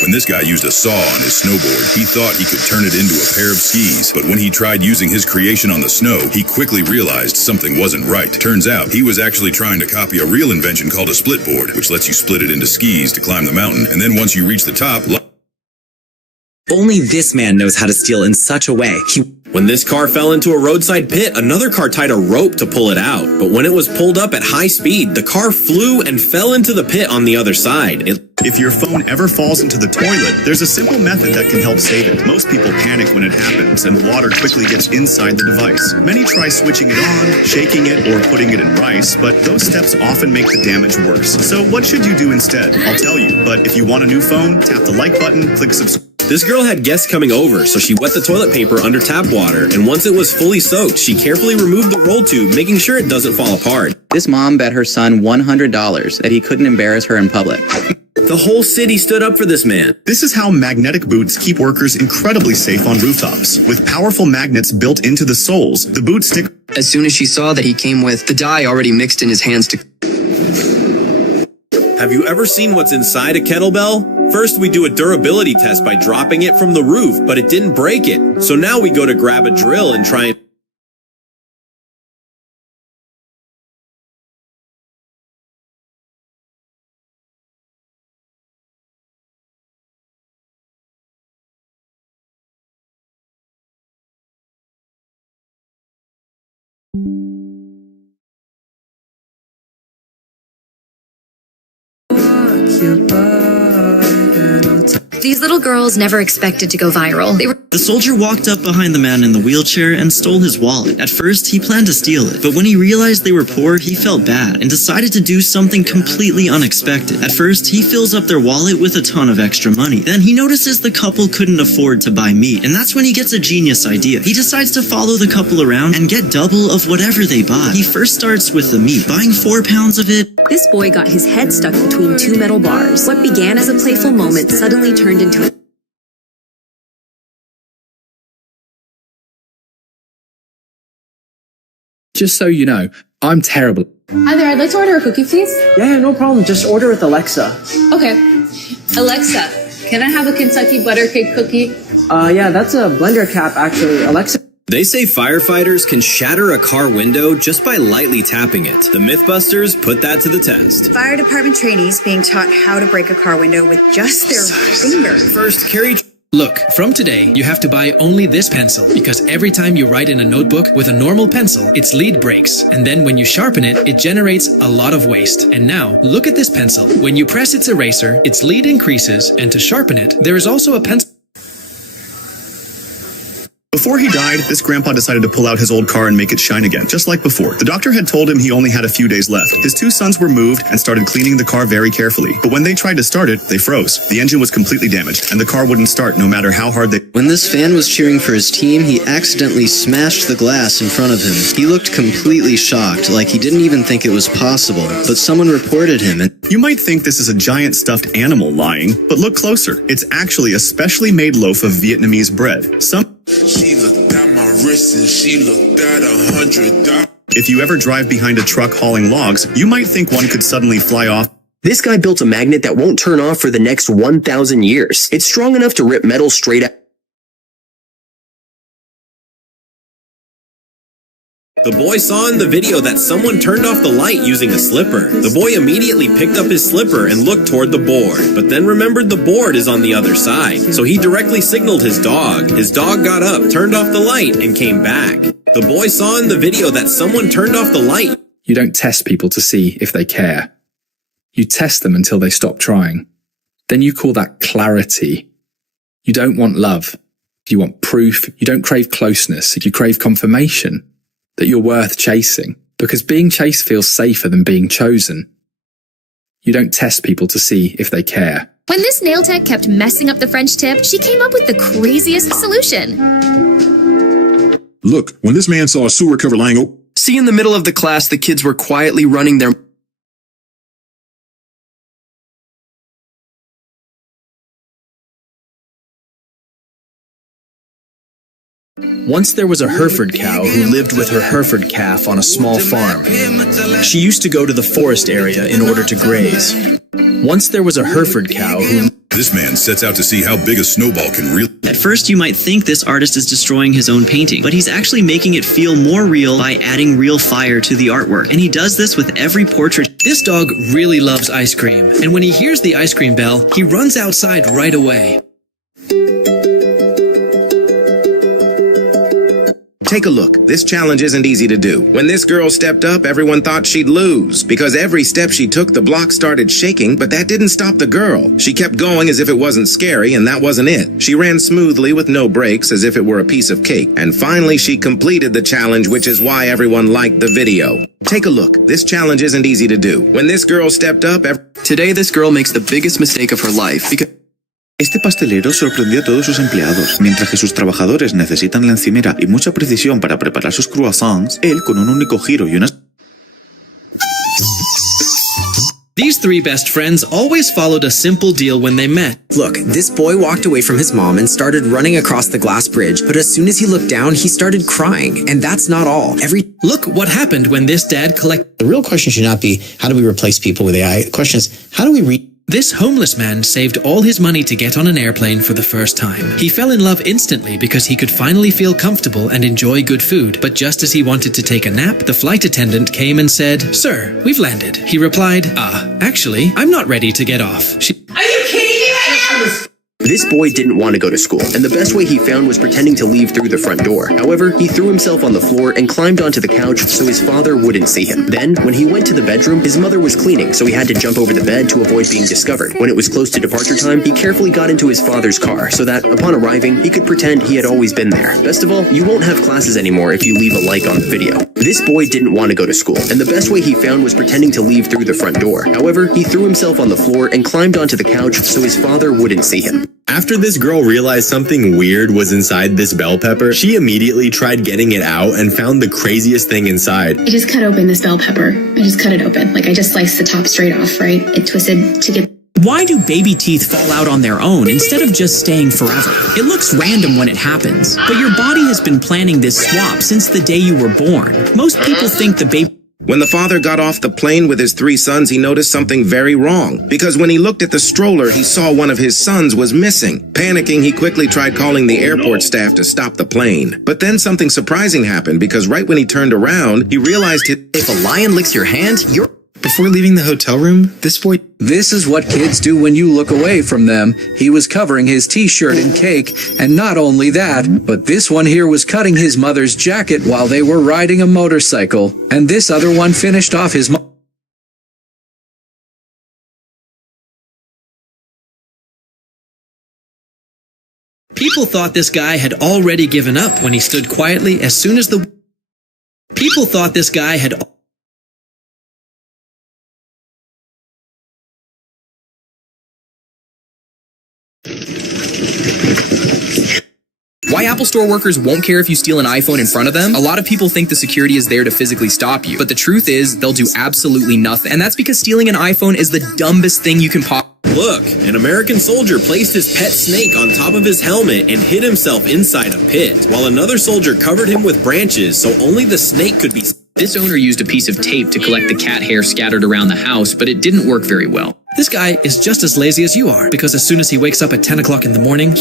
When this guy used a saw on his snowboard, he thought he could turn it into a pair of skis. But when he tried using his creation on the snow, he quickly realized something wasn't right. Turns out, he was actually trying to copy a real invention called a split board, which lets you split it into skis to climb the mountain. And then once you reach the top... Only this man knows how to steal in such a way. When this car fell into a roadside pit, another car tied a rope to pull it out. But when it was pulled up at high speed, the car flew and fell into the pit on the other side. If your phone ever falls into the toilet, there's a simple method that can help save it. Most people panic when it happens, and water quickly gets inside the device. Many try switching it on, shaking it, or putting it in rice, but those steps often make the damage worse. So what should you do instead? I'll tell you, but if you want a new phone, tap the like button, click subscribe. This girl had guests coming over, so she wet the toilet paper under tap water, and once it was fully soaked, she carefully removed the roll tube, making sure it doesn't fall apart. This mom bet her son $100 that he couldn't embarrass her in public. The whole city stood up for this man. This is how magnetic boots keep workers incredibly safe on rooftops. With powerful magnets built into the soles, the boots stick. As soon as she saw that he came with the dye already mixed in his hands to... Have you ever seen what's inside a kettlebell? First, we do a durability test by dropping it from the roof, but it didn't break it. So now we go to grab a drill and try and... These little girls never expected to go viral. The soldier walked up behind the man in the wheelchair and stole his wallet. At first, he planned to steal it, but when he realized they were poor, he felt bad and decided to do something completely unexpected. At first, he fills up their wallet with a ton of extra money. Then he notices the couple couldn't afford to buy meat, and that's when he gets a genius idea. He decides to follow the couple around and get double of whatever they buy. He first starts with the meat, buying 4 pounds of it. This boy got his head stuck between two metal bars. What began as a playful moment suddenly turned into a... Just so you know, I'm terrible. Hi there, I'd like to order a cookie, please. Yeah, no problem. Just order with Alexa. Okay. Alexa, can I have a Kentucky butter cake cookie? Yeah, that's a blender cap, actually. Alexa. They say firefighters can shatter a car window just by lightly tapping it. The Mythbusters put that to the test. Fire department trainees being taught how to break a car window with just their finger. First, carry... Look, from today, you have to buy only this pencil, because every time you write in a notebook with a normal pencil, its lead breaks, and then when you sharpen it, it generates a lot of waste. And now, look at this pencil. When you press its eraser, its lead increases, and to sharpen it, there is also a pencil... Before he died, this grandpa decided to pull out his old car and make it shine again, just like before. The doctor had told him he only had a few days left. His two sons were moved and started cleaning the car very carefully. But when they tried to start it, they froze. The engine was completely damaged, and the car wouldn't start no matter how hard they... When this fan was cheering for his team, he accidentally smashed the glass in front of him. He looked completely shocked, like he didn't even think it was possible. But someone reported him and... You might think this is a giant stuffed animal lying, but look closer. It's actually a specially made loaf of Vietnamese bread. She looked at my wrist and she looked at $100. If you ever drive behind a truck hauling logs, you might think one could suddenly fly off. This guy built a magnet that won't turn off for the next 1,000 years. It's strong enough to rip metal straight out. The boy saw in the video that someone turned off the light using a slipper. The boy immediately picked up his slipper and looked toward the board, but then remembered the board is on the other side. So he directly signaled his dog. His dog got up, turned off the light, and came back. The boy saw in the video that someone turned off the light. You don't test people to see if they care. You test them until they stop trying. Then you call that clarity. You don't want love. You want proof. You don't crave closeness. You crave confirmation that you're worth chasing, because being chased feels safer than being chosen. You don't test people to see if they care. When this nail tech kept messing up the French tip, she came up with the craziest solution. Look, when this man saw a sewer cover lying open... See, in the middle of the class, the kids were quietly running their... Once there was a Hereford cow who lived with her Hereford calf on a small farm. She used to go to the forest area in order to graze. Once there was a Hereford cow who... This man sets out to see how big a snowball can really... At first, you might think this artist is destroying his own painting, but he's actually making it feel more real by adding real fire to the artwork. And he does this with every portrait. This dog really loves ice cream, and when he hears the ice cream bell, he runs outside right away. Take a look. This challenge isn't easy to do. When this girl stepped up, everyone thought she'd lose. Because every step she took, the block started shaking, but that didn't stop the girl. She kept going as if it wasn't scary, and that wasn't it. She ran smoothly with no breaks, as if it were a piece of cake. And finally, she completed the challenge, which is why everyone liked the video. Take a look. This challenge isn't easy to do. When this girl stepped up... Today, this girl makes the biggest mistake of her life because... Este pastelero sorprendió a todos sus empleados. Mientras que sus trabajadores necesitan la encimera y mucha precisión para preparar sus croissants, él, con un único giro y unas... These three best friends always followed a simple deal when they met. Look, this boy walked away from his mom and started running across the glass bridge, but as soon as he looked down, he started crying. And that's not all. Look what happened when this dad collected... The real question should not be, how do we replace people with AI? The question is, how do we This homeless man saved all his money to get on an airplane for the first time. He fell in love instantly because he could finally feel comfortable and enjoy good food. But just as he wanted to take a nap, the flight attendant came and said, "Sir, we've landed." He replied, "Actually, I'm not ready to get off." Are you kidding me right now? This boy didn't want to go to school, and the best way he found was pretending to leave through the front door. However, he threw himself on the floor and climbed onto the couch so his father wouldn't see him. Then, when he went to the bedroom, his mother was cleaning, so he had to jump over the bed to avoid being discovered. When it was close to departure time, he carefully got into his father's car so that, upon arriving, he could pretend he had always been there. Best of all, you won't have classes anymore if you leave a like on the video. This boy didn't want to go to school, and the best way he found was pretending to leave through the front door. However, he threw himself on the floor and climbed onto the couch so his father wouldn't see him. After this girl realized something weird was inside this bell pepper, she immediately tried getting it out and found the craziest thing inside. I just cut open this bell pepper. I just cut it open. Like, I just sliced the top straight off, right? It twisted to get... Why do baby teeth fall out on their own instead of just staying forever? It looks random when it happens, but your body has been planning this swap since the day you were born. Most people think the baby... When the father got off the plane with his 3 sons, he noticed something very wrong. Because when he looked at the stroller, he saw one of his sons was missing. Panicking, he quickly tried calling the airport staff to stop the plane. But then something surprising happened, because right when he turned around, he realized if a lion licks your hand, you're... Before leaving the hotel room, this boy... This is what kids do when you look away from them. He was covering his t-shirt in cake, and not only that, but this one here was cutting his mother's jacket while they were riding a motorcycle, and this other one finished off his People thought this guy had already given up when he stood quietly as soon as the... People thought this guy had... Why Apple Store workers won't care if you steal an iPhone in front of them? A lot of people think the security is there to physically stop you, but the truth is they'll do absolutely nothing. And that's because stealing an iPhone is the dumbest thing you can possibly... Look, an American soldier placed his pet snake on top of his helmet and hid himself inside a pit, while another soldier covered him with branches so only the snake could be... This owner used a piece of tape to collect the cat hair scattered around the house, but it didn't work very well. This guy is just as lazy as you are, because as soon as he wakes up at 10 o'clock in the morning,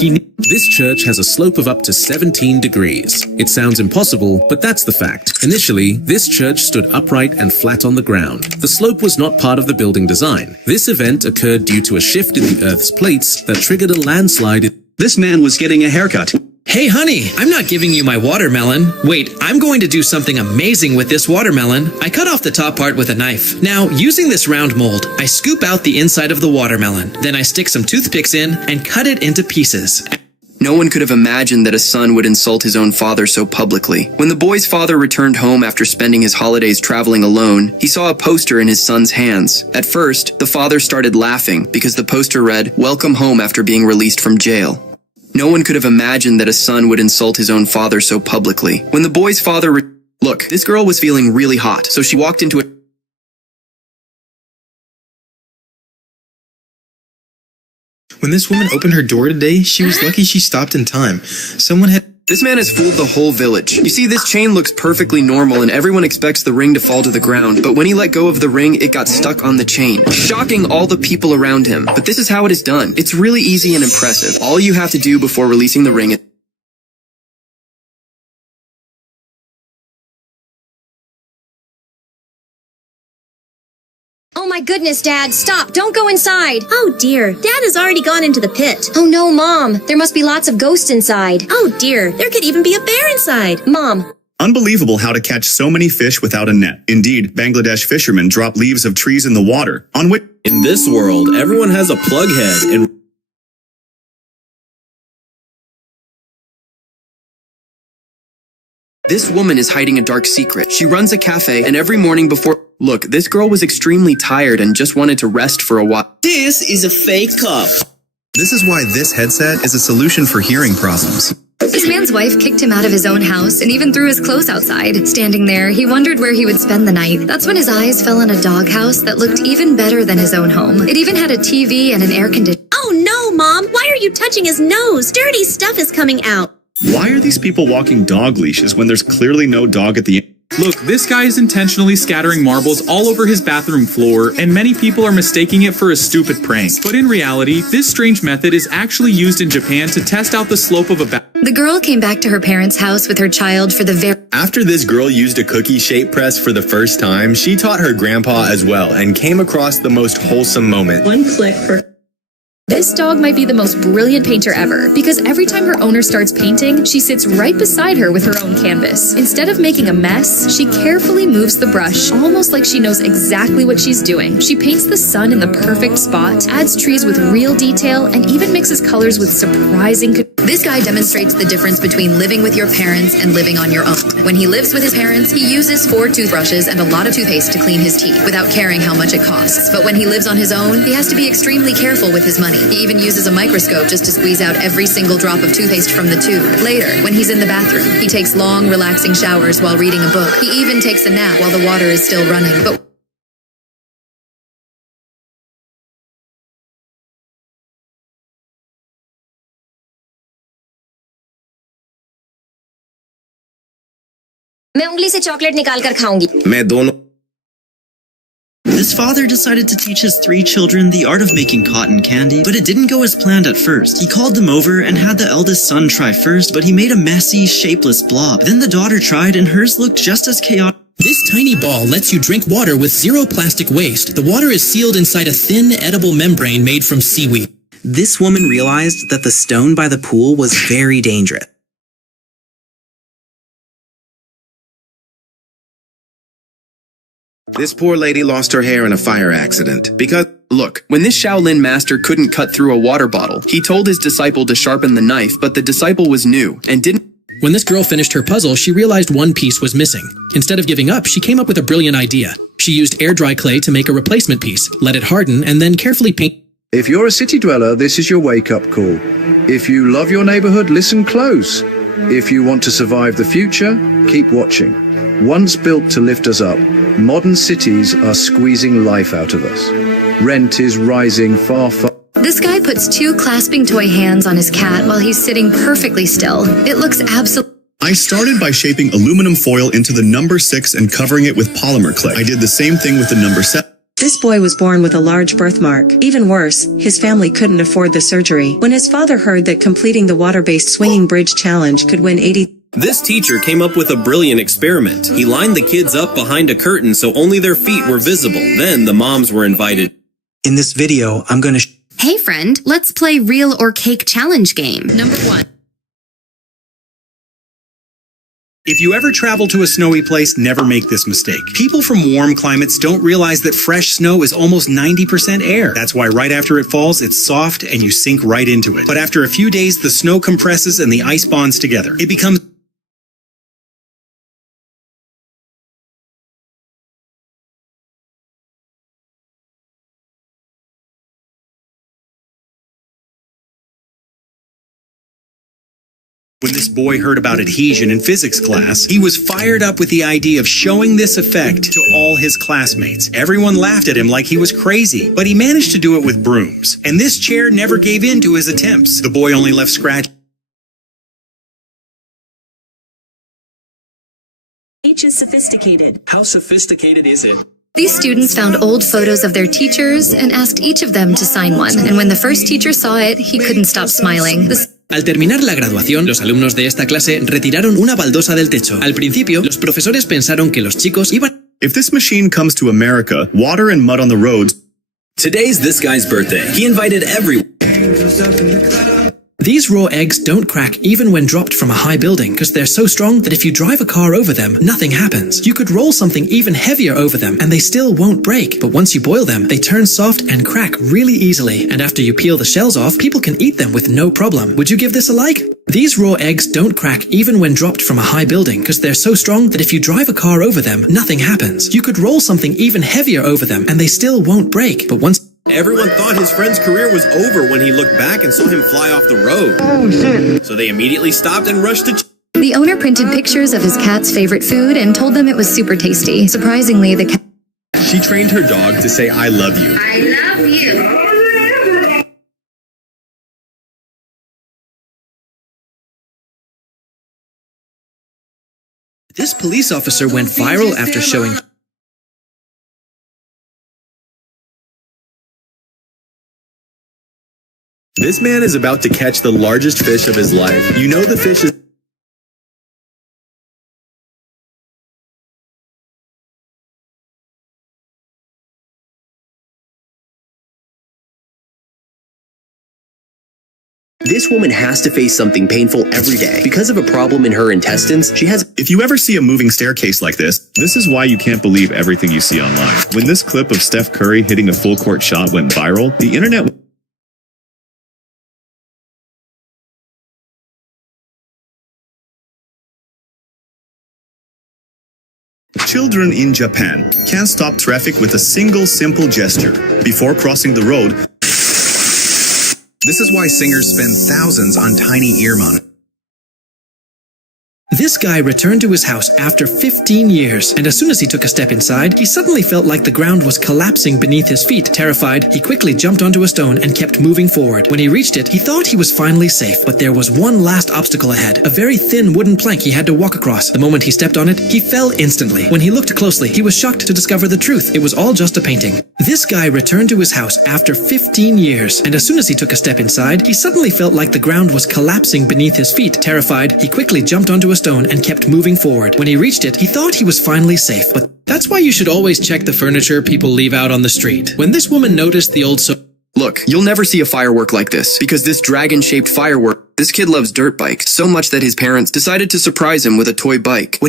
This church has a slope of up to 17 degrees. It sounds impossible, but that's the fact. Initially, this church stood upright and flat on the ground. The slope was not part of the building design. This event occurred due to a shift in the Earth's plates that triggered a landslide. This man was getting a haircut. Hey honey, I'm not giving you my watermelon. Wait, I'm going to do something amazing with this watermelon. I cut off the top part with a knife. Now, using this round mold, I scoop out the inside of the watermelon. Then I stick some toothpicks in and cut it into pieces. No one could have imagined that a son would insult his own father so publicly. When the boy's father returned home after spending his holidays traveling alone, he saw a poster in his son's hands. At first, the father started laughing because the poster read, "Welcome home after being released from jail." No one could have imagined that a son would insult his own father so publicly. When the boy's father Look, this girl was feeling really hot, so she walked into it. When this woman opened her door today, she was lucky she stopped in time. Someone had... This man has fooled the whole village. You see, this chain looks perfectly normal and everyone expects the ring to fall to the ground, but when he let go of the ring, it got stuck on the chain, shocking all the people around him. But this is how it is done. It's really easy and impressive. All you have to do before releasing the ring is... Oh my goodness, Dad, stop. Don't go inside. Oh dear, Dad has already gone into the pit. Oh no, Mom. There must be lots of ghosts inside. Oh dear, there could even be a bear inside. Mom. Unbelievable how to catch so many fish without a net. Indeed, Bangladesh fishermen drop leaves of trees in the water, on which... In this world, everyone has a plug head and... This woman is hiding a dark secret. She runs a cafe, and every morning before... Look, this girl was extremely tired and just wanted to rest for a while. This is a fake cup. This is why this headset is a solution for hearing problems. This man's wife kicked him out of his own house and even threw his clothes outside. Standing there, he wondered where he would spend the night. That's when his eyes fell on a doghouse that looked even better than his own home. It even had a TV and an air conditioner. Oh no, Mom. Why are you touching his nose? Dirty stuff is coming out. Why are these people walking dog leashes when there's clearly no dog at the end? Look, this guy is intentionally scattering marbles all over his bathroom floor, and many people are mistaking it for a stupid prank. But in reality, this strange method is actually used in Japan to test out the slope of a The girl came back to her parents' house with her child for the very... After this girl used a cookie shape press for the first time, she taught her grandpa as well and came across the most wholesome moment. One click for... This dog might be the most brilliant painter ever, because every time her owner starts painting, she sits right beside her with her own canvas. Instead of making a mess, she carefully moves the brush, almost like she knows exactly what she's doing. She paints the sun in the perfect spot, adds trees with real detail, and even mixes colors with surprising... This guy demonstrates the difference between living with your parents and living on your own. When he lives with his parents, he uses 4 toothbrushes and a lot of toothpaste to clean his teeth without caring how much it costs. But when he lives on his own, he has to be extremely careful with his money. He even uses a microscope just to squeeze out every single drop of toothpaste from the tube. Later, when he's in the bathroom, he takes long, relaxing showers while reading a book. He even takes a nap while the water is still running. But मैं उंगली से chocolate निकाल कर खाऊंगी. मैं दोनों This father decided to teach his 3 children the art of making cotton candy, but it didn't go as planned at first. He called them over and had the eldest son try first, but he made a messy, shapeless blob. Then the daughter tried and hers looked just as chaotic. This tiny ball lets you drink water with 0 plastic waste. The water is sealed inside a thin, edible membrane made from seaweed. This woman realized that the stone by the pool was very dangerous. This poor lady lost her hair in a fire accident because... Look, when this Shaolin master couldn't cut through a water bottle, he told his disciple to sharpen the knife, but the disciple was new and didn't... When this girl finished her puzzle, she realized one piece was missing. Instead of giving up, she came up with a brilliant idea. She used air-dry clay to make a replacement piece, let it harden, and then carefully paint... If you're a city dweller, this is your wake-up call. If you love your neighborhood, listen close. If you want to survive the future, keep watching. Once built to lift us up, modern cities are squeezing life out of us. Rent is rising far. This guy puts 2 clasping toy hands on his cat while he's sitting perfectly still. It looks absolutely... I started by shaping aluminum foil into the number 6 and covering it with polymer clay. I did the same thing with the number 7. This boy was born with a large birthmark. Even worse, his family couldn't afford the surgery. When his father heard that completing the water-based swinging bridge challenge could win 80... This teacher came up with a brilliant experiment. He lined the kids up behind a curtain so only their feet were visible. Then the moms were invited. In this video, I'm going to... Hey friend, let's play real or cake challenge game. Number 1. If you ever travel to a snowy place, never make this mistake. People from warm climates don't realize that fresh snow is almost 90% air. That's why right after it falls, it's soft and you sink right into it. But after a few days, the snow compresses and the ice bonds together. It becomes... When this boy heard about adhesion in physics class, he was fired up with the idea of showing this effect to all his classmates. Everyone laughed at him like he was crazy, but he managed to do it with brooms. And this chair never gave in to his attempts. The boy only left scratches. H is sophisticated. How sophisticated is it? These students found old photos of their teachers and asked each of them to sign one. And when the first teacher saw it, he couldn't stop smiling. Al terminar la graduación, los alumnos de esta clase retiraron una baldosa del techo. Al principio, los profesores pensaron que los chicos iban... If this machine comes to America, water and mud on the roads... Today's this guy's birthday. He invited everyone. These raw eggs don't crack even when dropped from a high building because they're so strong that if you drive a car over them, nothing happens. You could roll something even heavier over them and they still won't break. But once you boil them, they turn soft and crack really easily. And after you peel the shells off, people can eat them with no problem. Would you give this a like? These raw eggs don't crack even when dropped from a high building because they're so strong that if you drive a car over them, nothing happens. You could roll something even heavier over them and they still won't break. But once... Everyone thought his friend's career was over when he looked back and saw him fly off the road. Oh, shit. So they immediately stopped and rushed to... The owner printed pictures of his cat's favorite food and told them it was super tasty. Surprisingly, the cat... She trained her dog to say, "I love you." I love you. This police officer went viral after showing... This man is about to catch the largest fish of his life. You know the fish is... This woman has to face something painful every day. Because of a problem in her intestines, she has... If you ever see a moving staircase like this is why you can't believe everything you see online. When this clip of Steph Curry hitting a full court shot went viral, the internet... Children in Japan can't stop traffic with a single simple gesture. Before crossing the road, this is why singers spend thousands on tiny ear monitors. This guy returned to his house after 15 years, and as soon as he took a step inside, he suddenly felt like the ground was collapsing beneath his feet. Terrified, he quickly jumped onto a stone and kept moving forward. When he reached it, he thought he was finally safe, but there was one last obstacle ahead, a very thin wooden plank he had to walk across. The moment he stepped on it, he fell instantly. When he looked closely, he was shocked to discover the truth. It was all just a painting. This guy returned to his house after 15 years, and as soon as he took a step inside, he suddenly felt like the ground was collapsing beneath his feet. Terrified, he quickly jumped onto a stone and kept moving forward. When he reached it, he thought he was finally safe, but that's why you should always check the furniture people leave out on the street. When this woman noticed the old Look, you'll never see a firework like this, because this dragon-shaped firework, this kid loves dirt bikes so much that his parents decided to surprise him with a toy bike.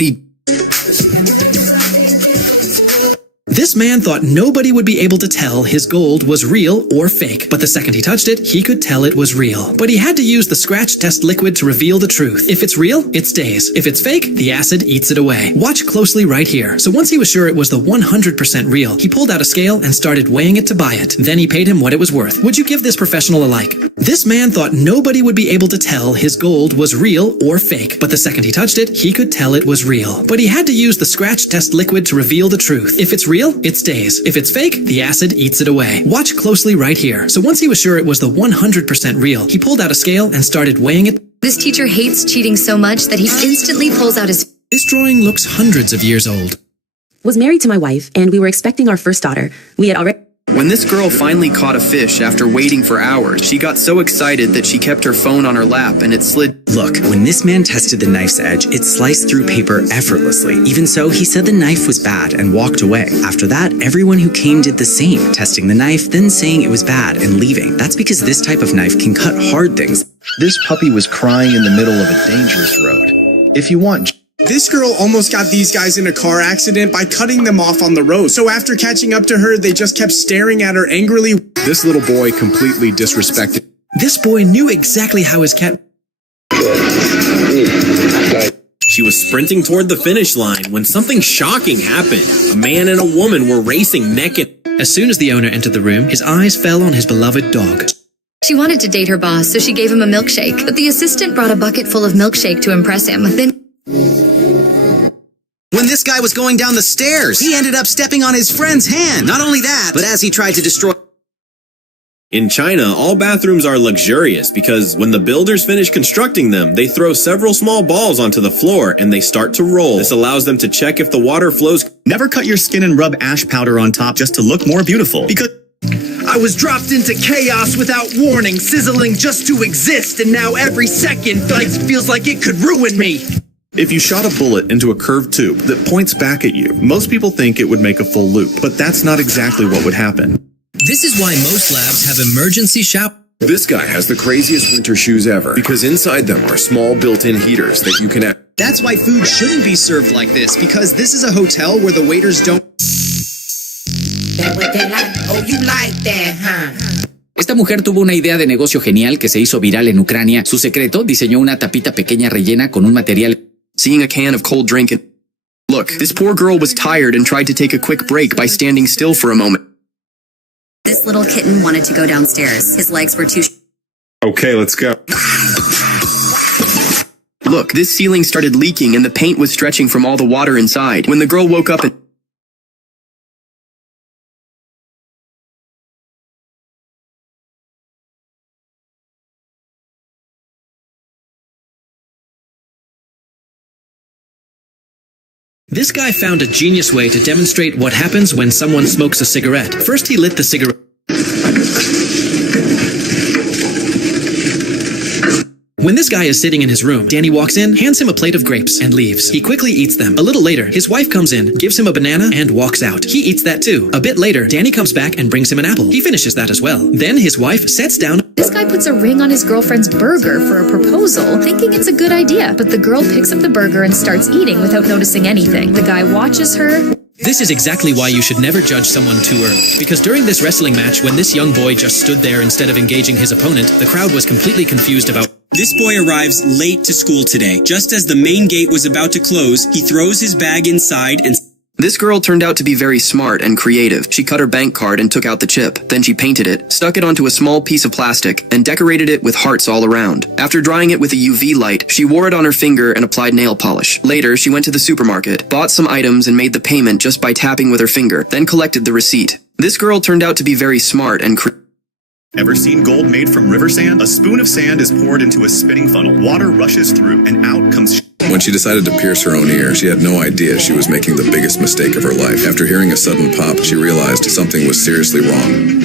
This man thought nobody would be able to tell his gold was real or fake, but the second he touched it, he could tell it was real. But he had to use the scratch test liquid to reveal the truth. If it's real, it stays. If it's fake, the acid eats it away. Watch closely right here. So once he was sure it was the 100% real, he pulled out a scale and started weighing it to buy it. Then he paid him what it was worth. Would you give this professional a like? This man thought nobody would be able to tell his gold was real or fake, but the second he touched it, he could tell it was real. But he had to use the scratch test liquid to reveal the truth. If it's real, it stays. If it's fake, the acid eats it away. Watch closely right here. So once he was sure it was the 100% real, he pulled out a scale and started weighing it. This teacher hates cheating so much that he instantly pulls out his... This drawing looks hundreds of years old. Was married to my wife, and we were expecting our first daughter. We had already... When this girl finally caught a fish after waiting for hours, she got so excited that she kept her phone on her lap and it slid. Look, when this man tested the knife's edge, it sliced through paper effortlessly. Even so, he said the knife was bad and walked away. After that, everyone who came did the same, testing the knife, then saying it was bad and leaving. That's because this type of knife can cut hard things. This puppy was crying in the middle of a dangerous road. If you want... This girl almost got these guys in a car accident by cutting them off on the road. So after catching up to her, they just kept staring at her angrily. This little boy completely disrespected. This boy knew exactly how his cat... She was sprinting toward the finish line when something shocking happened. A man and a woman were racing naked. As soon as the owner entered the room, his eyes fell on his beloved dog. She wanted to date her boss, so she gave him a milkshake. But the assistant brought a bucket full of milkshake to impress him. Then... When this guy was going down the stairs, he ended up stepping on his friend's hand. Not only that, but as he tried to destroy... In China, all bathrooms are luxurious because when the builders finish constructing them, they throw several small balls onto the floor and they start to roll. This allows them to check if the water flows. Never cut your skin and rub ash powder on top just to look more beautiful. Because I was dropped into chaos without warning, sizzling just to exist, and now every second feels like it could ruin me. If you shot a bullet into a curved tube that points back at you, most people think it would make a full loop, but that's not exactly what would happen. This is why most labs have emergency shower. This guy has the craziest winter shoes ever, because inside them are small built-in heaters that you can... That's why food shouldn't be served like this, because this is a hotel where the waiters don't... Oh, you like that, huh? Esta mujer tuvo una idea de negocio genial que se hizo viral en Ucrania. Su secreto, diseñó una tapita pequeña rellena con un material... Seeing a can of cold drink and... Look, this poor girl was tired and tried to take a quick break by standing still for a moment. This little kitten wanted to go downstairs. His legs were too... Okay, let's go. Look, this ceiling started leaking and the paint was stretching from all the water inside. When the girl woke up and... This guy found a genius way to demonstrate what happens when someone smokes a cigarette. First, he lit the cigarette. When this guy is sitting in his room, Danny walks in, hands him a plate of grapes, and leaves. He quickly eats them. A little later, his wife comes in, gives him a banana, and walks out. He eats that too. A bit later, Danny comes back and brings him an apple. He finishes that as well. Then his wife sits down. This guy puts a ring on his girlfriend's burger for a proposal, thinking it's a good idea. But the girl picks up the burger and starts eating without noticing anything. The guy watches her. This is exactly why you should never judge someone too early. Because during this wrestling match, when this young boy just stood there instead of engaging his opponent, the crowd was completely confused about... This boy arrives late to school today. Just as the main gate was about to close, he throws his bag inside and... This girl turned out to be very smart and creative. She cut her bank card and took out the chip. Then she painted it, stuck it onto a small piece of plastic, and decorated it with hearts all around. After drying it with a UV light, she wore it on her finger and applied nail polish. Later, she went to the supermarket, bought some items and made the payment just by tapping with her finger, then collected the receipt. This girl turned out to be very smart and creative. Ever seen gold made from river sand? A spoon of sand is poured into a spinning funnel. Water rushes through, and out comes... When she decided to pierce her own ear, she had no idea she was making the biggest mistake of her life. After hearing a sudden pop, she realized something was seriously wrong.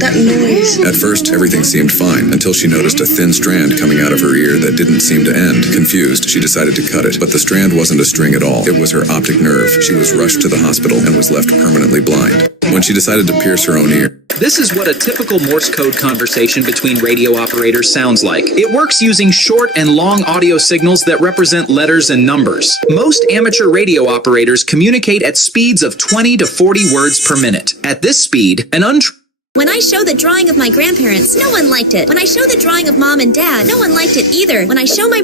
That noise. At first, everything seemed fine, until she noticed a thin strand coming out of her ear that didn't seem to end. Confused, she decided to cut it, but the strand wasn't a string at all. It was her optic nerve. She was rushed to the hospital and was left permanently blind. When she decided to pierce her own ear... This is what a typical Morse code conversation between radio operators sounds like. It works using short and long audio signals that represent letters and numbers. Most amateur radio operators communicate at speeds of 20 to 40 words per minute. At this speed, When I show the drawing of my grandparents, no one liked it. When I show the drawing of mom and dad, no one liked it either. When I show my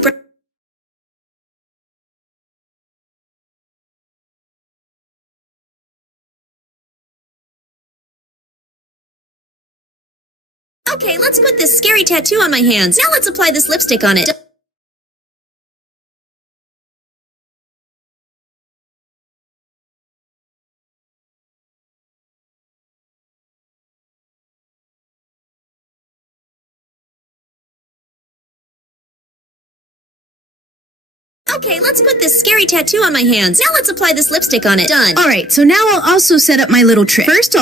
Okay, let's put this scary tattoo on my hands. Now let's apply this lipstick on it. Okay, let's put this scary tattoo on my hands. Now let's apply this lipstick on it. Done. Alright, so now I'll also set up my little trick. First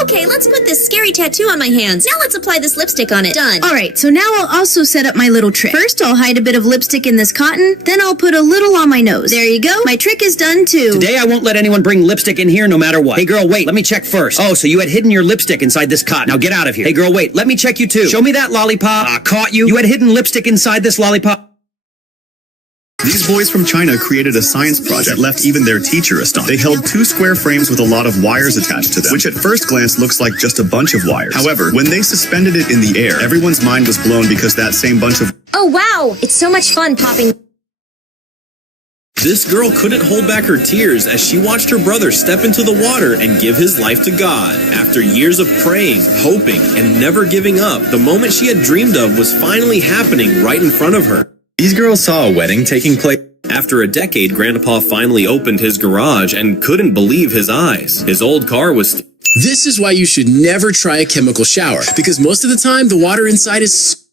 Okay, let's put this scary tattoo on my hands. Now let's apply this lipstick on it. Done. Alright, so now I'll also set up my little trick. First, I'll hide a bit of lipstick in this cotton, then I'll put a little on my nose. There you go. My trick is done too. Today I won't let anyone bring lipstick in here no matter what. Hey girl, wait, let me check first. Oh, so you had hidden your lipstick inside this cotton. Now get out of here. Hey girl, wait, let me check you too. Show me that lollipop. Caught you. You had hidden lipstick inside this lollipop. These boys from China created a science project that left even their teacher astonished. They held 2 square frames with a lot of wires attached to them, which at first glance looks like just a bunch of wires. However, when they suspended it in the air, everyone's mind was blown because that same bunch of... Oh wow, it's so much fun popping. This girl couldn't hold back her tears as she watched her brother step into the water and give his life to God. After years of praying, hoping, and never giving up, the moment she had dreamed of was finally happening right in front of her. These girls saw a wedding taking place. After a decade, Grandpa finally opened his garage and couldn't believe his eyes. His old car was... This is why you should never try a chemical shower, because most of the time the water inside is...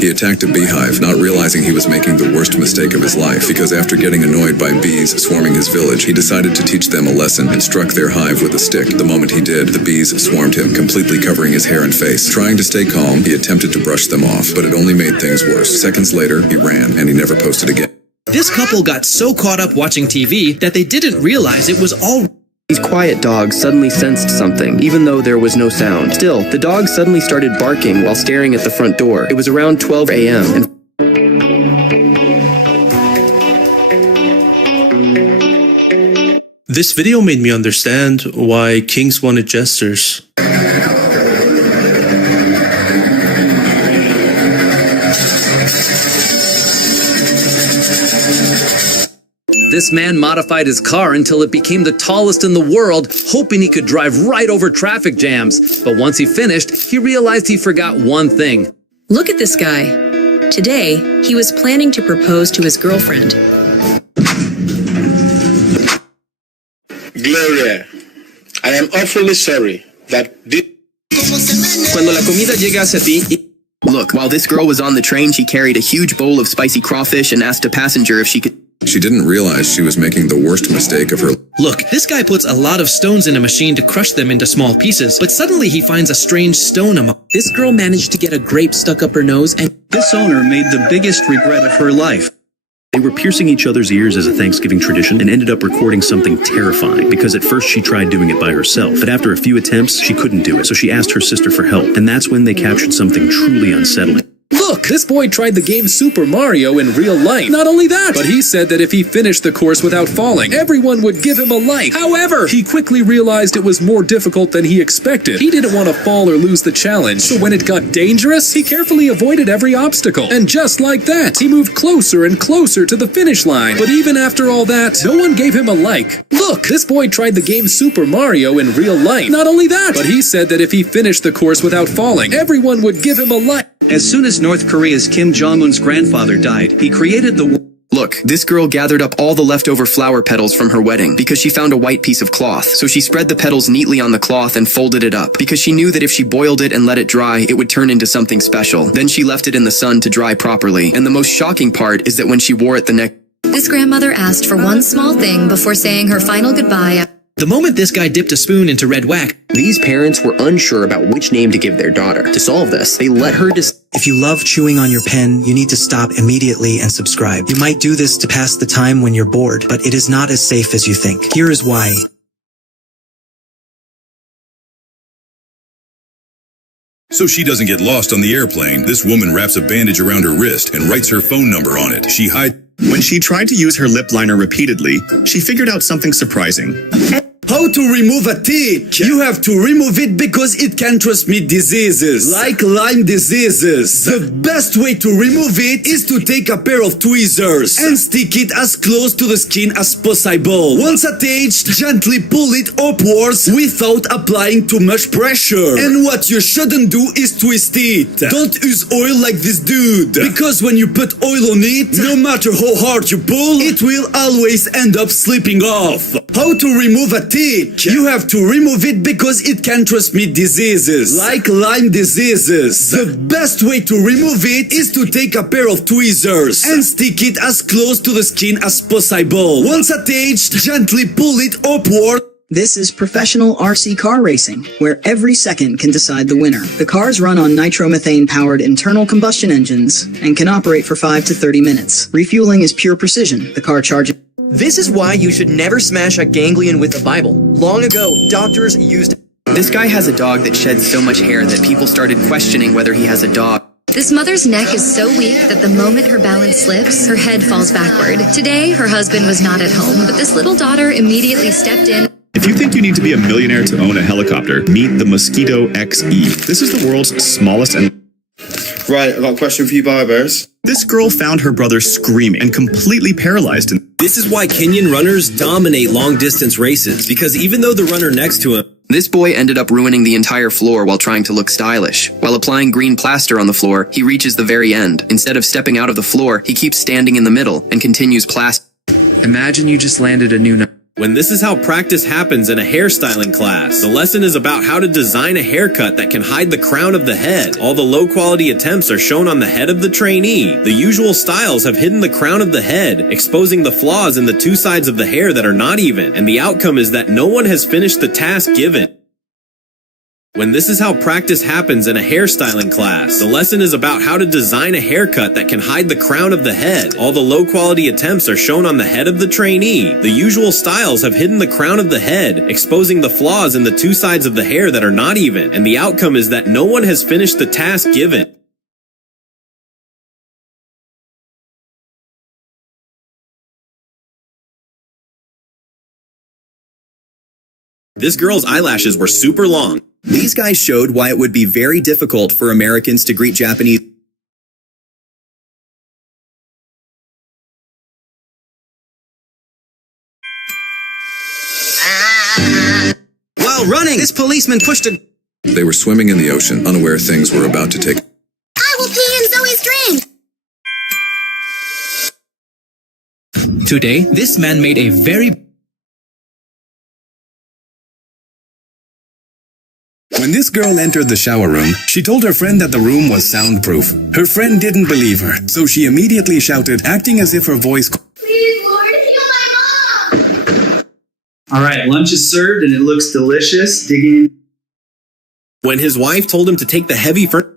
He attacked a beehive, not realizing he was making the worst mistake of his life, because after getting annoyed by bees swarming his village, he decided to teach them a lesson and struck their hive with a stick. The moment he did, the bees swarmed him, completely covering his hair and face. Trying to stay calm, he attempted to brush them off, but it only made things worse. Seconds later, he ran, and he never posted again. This couple got so caught up watching TV that they didn't realize it was all... These quiet dogs suddenly sensed something, even though there was no sound. Still, the dog suddenly started barking while staring at the front door. It was around 12 a.m. and... This video made me understand why kings wanted jesters. This man modified his car until it became the tallest in the world, hoping he could drive right over traffic jams. But once he finished, he realized he forgot one thing. Look at this guy. Today, he was planning to propose to his girlfriend. Gloria, I am awfully sorry that this... Cuando la comida llega hacia ti... Look, while this girl was on the train, she carried a huge bowl of spicy crawfish and asked a passenger if she could... She didn't realize she was making the worst mistake of her... Look, this guy puts a lot of stones in a machine to crush them into small pieces, but suddenly he finds a strange stone among... This girl managed to get a grape stuck up her nose, and this owner made the biggest regret of her life. They were piercing each other's ears as a Thanksgiving tradition and ended up recording something terrifying because at first she tried doing it by herself, but after a few attempts, she couldn't do it, so she asked her sister for help, and that's when they captured something truly unsettling. Look, this boy tried the game Super Mario in real life. Not only that, but he said that if he finished the course without falling, everyone would give him a like. However, he quickly realized it was more difficult than he expected. He didn't want to fall or lose the challenge, so when it got dangerous, he carefully avoided every obstacle. And just like that, he moved closer and closer to the finish line. But even after all that, no one gave him a like. Look, this boy tried the game Super Mario in real life. Not only that, but he said that if he finished the course without falling, everyone would give him a like. As soon as North Korea's Kim Jong-un's grandfather died, he created the... Look, this girl gathered up all the leftover flower petals from her wedding because she found a white piece of cloth. So she spread the petals neatly on the cloth and folded it up because she knew that if she boiled it and let it dry, it would turn into something special. Then she left it in the sun to dry properly. And the most shocking part is that when she wore it the next... This grandmother asked for one small thing before saying her final goodbye. The moment this guy dipped a spoon into red wax, these parents were unsure about which name to give their daughter. To solve this, they let her If you love chewing on your pen, you need to stop immediately and subscribe. You might do this to pass the time when you're bored, but it is not as safe as you think. Here is why. So she doesn't get lost on the airplane, this woman wraps a bandage around her wrist and writes her phone number on it. She hides. When she tried to use her lip liner repeatedly, she figured out something surprising. How to remove a tick? You have to remove it because it can transmit diseases, like Lyme diseases. The best way to remove it is to take a pair of tweezers and stick it as close to the skin as possible. Once attached, gently pull it upwards without applying too much pressure. And what you shouldn't do is twist it. Don't use oil like this dude, because when you put oil on it, no matter how hard you pull, it will always end up slipping off. How to remove a tick? You have to remove it because it can transmit diseases, like Lyme diseases. The best way to remove it is to take a pair of tweezers and stick it as close to the skin as possible. Once attached, gently pull it upward. This is professional RC car racing, where every second can decide the winner. The cars run on nitromethane-powered internal combustion engines and can operate for 5 to 30 minutes. Refueling is pure precision. The car charges. This is why you should never smash a ganglion with the Bible. Long ago, doctors used... This guy has a dog that sheds so much hair that people started questioning whether he has a dog. This mother's neck is so weak that the moment her balance slips, her head falls backward. Today, her husband was not at home, but this little daughter immediately stepped in. If you think you need to be a millionaire to own a helicopter, meet the Mosquito XE. This is the world's smallest and... Right, I've got a question for you, Bio Bears. This girl found her brother screaming and completely paralyzed. This is why Kenyan runners dominate long-distance races, because even though the runner next to him... This boy ended up ruining the entire floor while trying to look stylish. While applying green plaster on the floor, he reaches the very end. Instead of stepping out of the floor, he keeps standing in the middle and continues plaster. Imagine you just landed a new... When this is how practice happens in a hairstyling class. The lesson is about how to design a haircut that can hide the crown of the head. All the low-quality attempts are shown on the head of the trainee. The usual styles have hidden the crown of the head, exposing the flaws in the two sides of the hair that are not even, and the outcome is that no one has finished the task given. When this is how practice happens in a hairstyling class. The lesson is about how to design a haircut that can hide the crown of the head. All the low-quality attempts are shown on the head of the trainee. The usual styles have hidden the crown of the head, exposing the flaws in the two sides of the hair that are not even, and the outcome is that no one has finished the task given. This girl's eyelashes were super long. These guys showed why it would be very difficult for Americans to greet Japanese. While running, this policeman pushed a... They were swimming in the ocean, unaware things were about to take. I will pee in Zoe's drink. Today, this man made a very... When this girl entered the shower room, she told her friend that the room was soundproof. Her friend didn't believe her, so she immediately shouted, acting as if her voice... Please, Lord, heal my mom! All right, lunch is served and it looks delicious. Digging in. When his wife told him to take the heavy furniture...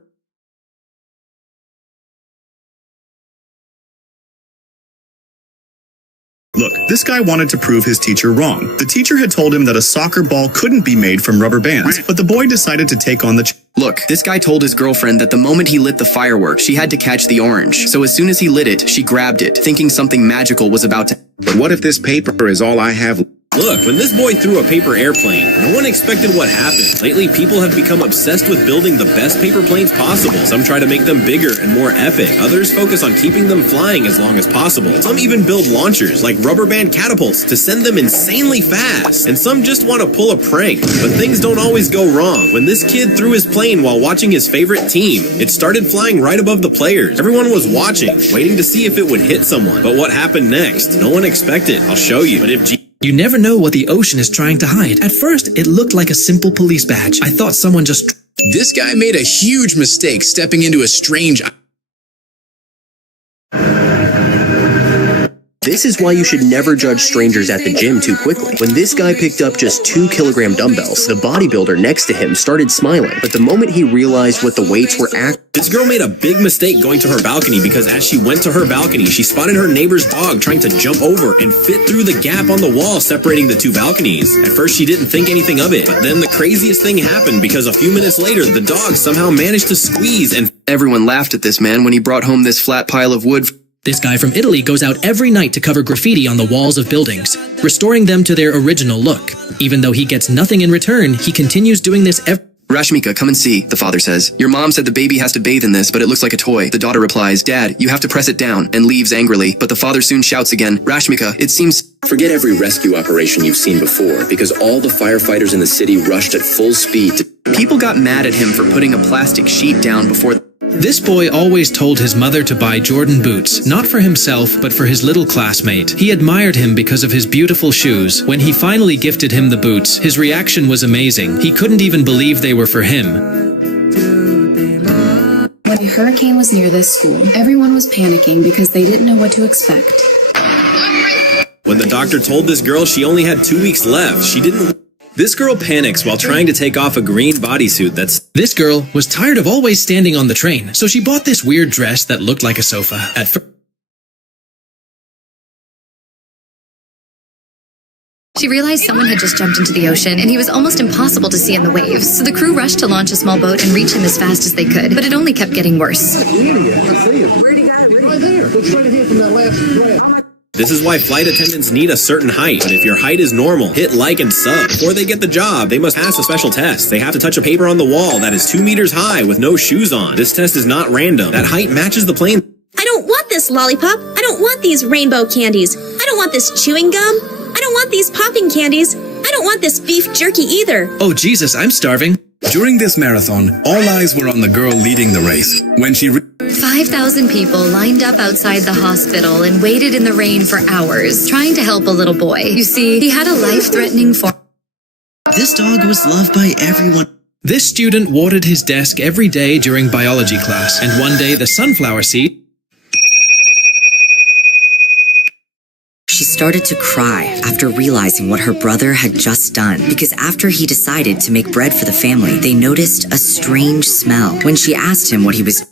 Look, this guy wanted to prove his teacher wrong. The teacher had told him that a soccer ball couldn't be made from rubber bands, but the boy decided to take on the... Look, this guy told his girlfriend that the moment he lit the fireworks, she had to catch the orange. So as soon as he lit it, she grabbed it, thinking something magical was about to... But what if this paper is all I have? Look, when this boy threw a paper airplane, no one expected what happened. Lately, people have become obsessed with building the best paper planes possible. Some try to make them bigger and more epic. Others focus on keeping them flying as long as possible. Some even build launchers, like rubber band catapults, to send them insanely fast. And some just want to pull a prank. But things don't always go wrong. When this kid threw his plane while watching his favorite team, it started flying right above the players. Everyone was watching, waiting to see if it would hit someone. But what happened next? No one expected. I'll show you. But if You never know what the ocean is trying to hide. At first, it looked like a simple police badge. I thought someone just... This guy made a huge mistake stepping into a strange... This is why you should never judge strangers at the gym too quickly. When this guy picked up just 2-kilogram dumbbells, the bodybuilder next to him started smiling. But the moment he realized what the weights were This girl made a big mistake going to her balcony because as she went to her balcony, she spotted her neighbor's dog trying to jump over and fit through the gap on the wall separating the two balconies. At first, she didn't think anything of it, but then the craziest thing happened because a few minutes later, the dog somehow managed to squeeze and everyone laughed at this man when he brought home this flat pile of wood. This guy from Italy goes out every night to cover graffiti on the walls of buildings, restoring them to their original look. Even though he gets nothing in return, he continues doing this every... Rashmika, come and see, the father says. Your mom said the baby has to bathe in this, but it looks like a toy. The daughter replies, Dad, you have to press it down, and leaves angrily. But the father soon shouts again, Rashmika, it seems... Forget every rescue operation you've seen before, because all the firefighters in the city rushed at full speed to... People got mad at him for putting a plastic sheet down before... This boy always told his mother to buy Jordan boots, not for himself, but for his little classmate. He admired him because of his beautiful shoes. When he finally gifted him the boots, his reaction was amazing. He couldn't even believe they were for him. When a hurricane was near this school, everyone was panicking because they didn't know what to expect. When the doctor told this girl she only had 2 weeks left, she didn't... This girl panics while trying to take off a green bodysuit that's... This girl was tired of always standing on the train, so she bought this weird dress that looked like a sofa. At first, She realized someone had just jumped into the ocean, and he was almost impossible to see in the waves. So the crew rushed to launch a small boat and reach him as fast as they could, but it only kept getting worse. This is why flight attendants need a certain height. And if your height is normal, hit like and sub. Before they get the job, they must pass a special test. They have to touch a paper on the wall that is 2 meters high with no shoes on. This test is not random. That height matches the plane. I don't want this lollipop. I don't want these rainbow candies. I don't want this chewing gum. I don't want these popping candies. I don't want this beef jerky either. Oh Jesus, I'm starving. During this marathon, all eyes were on the girl leading the race. When she 5,000 people lined up outside the hospital and waited in the rain for hours, trying to help a little boy. You see, he had a life-threatening form. This dog was loved by everyone. This student watered his desk every day during biology class, and one day the sunflower seed... She started to cry after realizing what her brother had just done, because after he decided to make bread for the family, they noticed a strange smell. When she asked him what he was...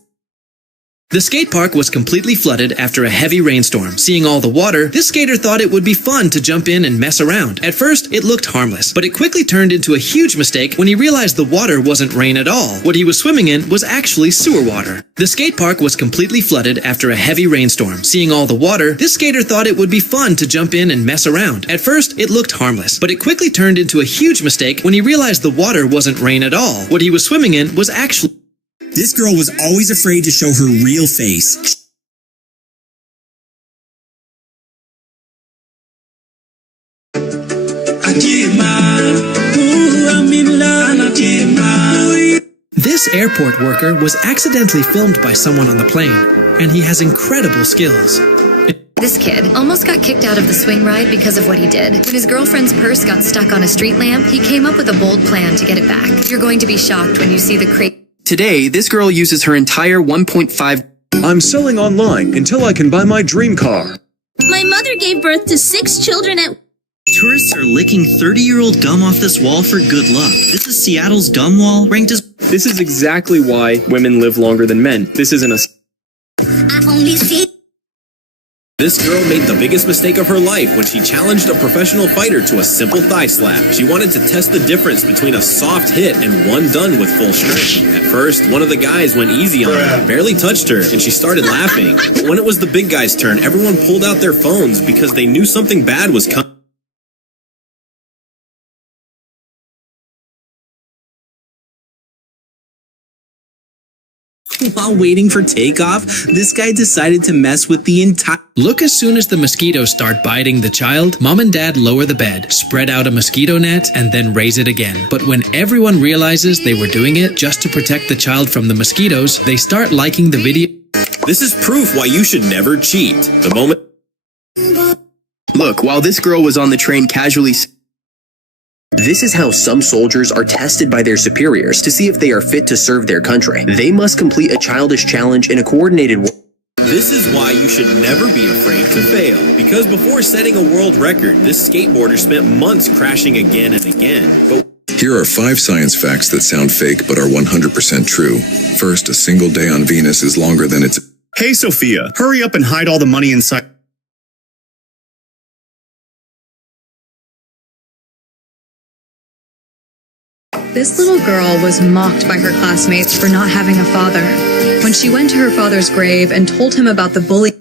The skate park was completely flooded after a heavy rainstorm. Seeing all the water, this skater thought it would be fun to jump in and mess around. At first, it looked harmless, but it quickly turned into a huge mistake when he realized the water wasn't rain at all. What he was swimming in was actually sewer water. The skate park was completely flooded after a heavy rainstorm. Seeing all the water, this skater thought it would be fun to jump in and mess around. At first, it looked harmless, but it quickly turned into a huge mistake when he realized the water wasn't rain at all. What he was swimming in was actually... This girl was always afraid to show her real face. This airport worker was accidentally filmed by someone on the plane, and he has incredible skills. This kid almost got kicked out of the swing ride because of what he did. When his girlfriend's purse got stuck on a street lamp, he came up with a bold plan to get it back. You're going to be shocked when you see the crate. Today, this girl uses her entire 1.5... I'm selling online until I can buy my dream car. My mother gave birth to 6 children at... Tourists are licking 30-year-old gum off this wall for good luck. This is Seattle's gum wall, ranked as... This is exactly why women live longer than men. This isn't a... I only see... This girl made the biggest mistake of her life when she challenged a professional fighter to a simple thigh slap. She wanted to test the difference between a soft hit and one done with full strength. At first, one of the guys went easy on her, barely touched her, and she started laughing. But when it was the big guy's turn, everyone pulled out their phones because they knew something bad was coming. While waiting for takeoff, this guy decided to mess with the entire... Look, as soon as the mosquitoes start biting the child, Mom and Dad lower the bed, spread out a mosquito net, and then raise it again. But when everyone realizes they were doing it just to protect the child from the mosquitoes, they start liking the video. This is proof why you should never cheat. The moment... Look, while this girl was on the train casually... This is how some soldiers are tested by their superiors to see if they are fit to serve their country. They must complete a childish challenge in a coordinated way. This is why you should never be afraid to fail. Because before setting a world record, this skateboarder spent months crashing again and again. But here are 5 science facts that sound fake but are 100% true. First, a single day on Venus is longer than its... Hey, Sophia, hurry up and hide all the money inside. This little girl was mocked by her classmates for not having a father. When she went to her father's grave and told him about the bullying,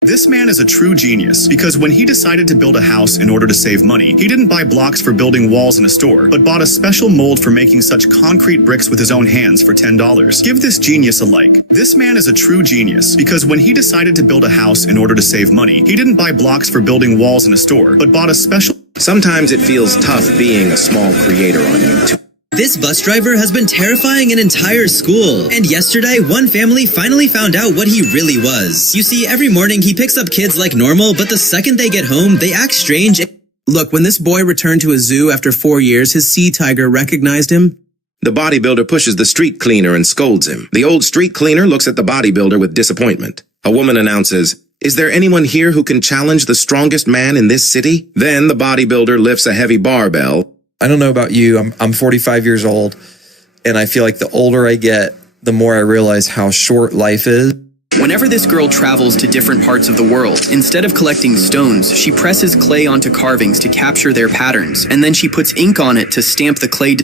This man is a true genius because when he decided to build a house in order to save money, he didn't buy blocks for building walls in a store, but bought a special mold for making such concrete bricks with his own hands for $10. Give this genius a like. This man is a true genius because when he decided to build a house in order to save money, he didn't buy blocks for building walls in a store, but bought a special... Sometimes it feels tough being a small creator on YouTube. This bus driver has been terrifying an entire school. And yesterday, one family finally found out what he really was. You see, every morning he picks up kids like normal, but the second they get home, they act strange. Look, when this boy returned to a zoo after 4 years, his sea tiger recognized him. The bodybuilder pushes the street cleaner and scolds him. The old street cleaner looks at the bodybuilder with disappointment. A woman announces, "Is there anyone here who can challenge the strongest man in this city?" Then the bodybuilder lifts a heavy barbell. I don't know about you. I'm 45 years old, and I feel like the older I get, the more I realize how short life is. Whenever this girl travels to different parts of the world, instead of collecting stones, she presses clay onto carvings to capture their patterns, and then she puts ink on it to stamp the clay.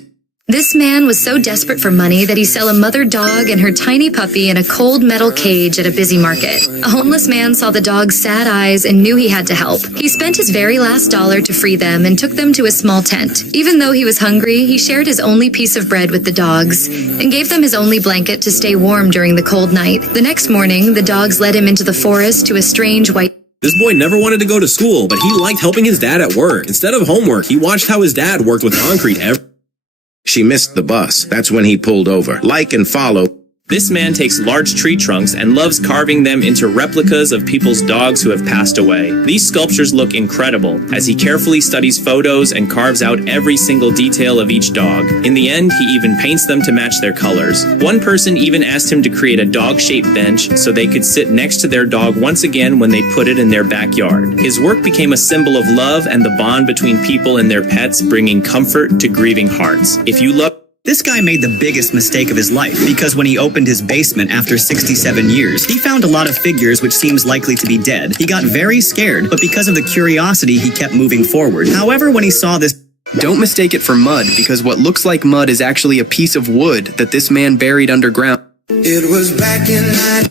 this man was so desperate for money that he sell a mother dog and her tiny puppy in a cold metal cage at a busy market. A homeless man saw the dog's sad eyes and knew he had to help. He spent his very last dollar to free them and took them to a small tent. Even though he was hungry, he shared his only piece of bread with the dogs and gave them his only blanket to stay warm during the cold night. The next morning, the dogs led him into the forest to a strange white... This boy never wanted to go to school, but he liked helping his dad at work. Instead of homework, he watched how his dad worked with concrete every... She missed the bus. That's when he pulled over. Like and follow. This man takes large tree trunks and loves carving them into replicas of people's dogs who have passed away. These sculptures look incredible as he carefully studies photos and carves out every single detail of each dog. In the end, he even paints them to match their colors. One person even asked him to create a dog-shaped bench so they could sit next to their dog once again when they put it in their backyard. His work became a symbol of love and the bond between people and their pets, bringing comfort to grieving hearts. If you love... This guy made the biggest mistake of his life because when he opened his basement after 67 years, he found a lot of figures which seems likely to be dead. He got very scared, but because of the curiosity, he kept moving forward. However, when he saw this... Don't mistake it for mud, because what looks like mud is actually a piece of wood that this man buried underground. It was back in...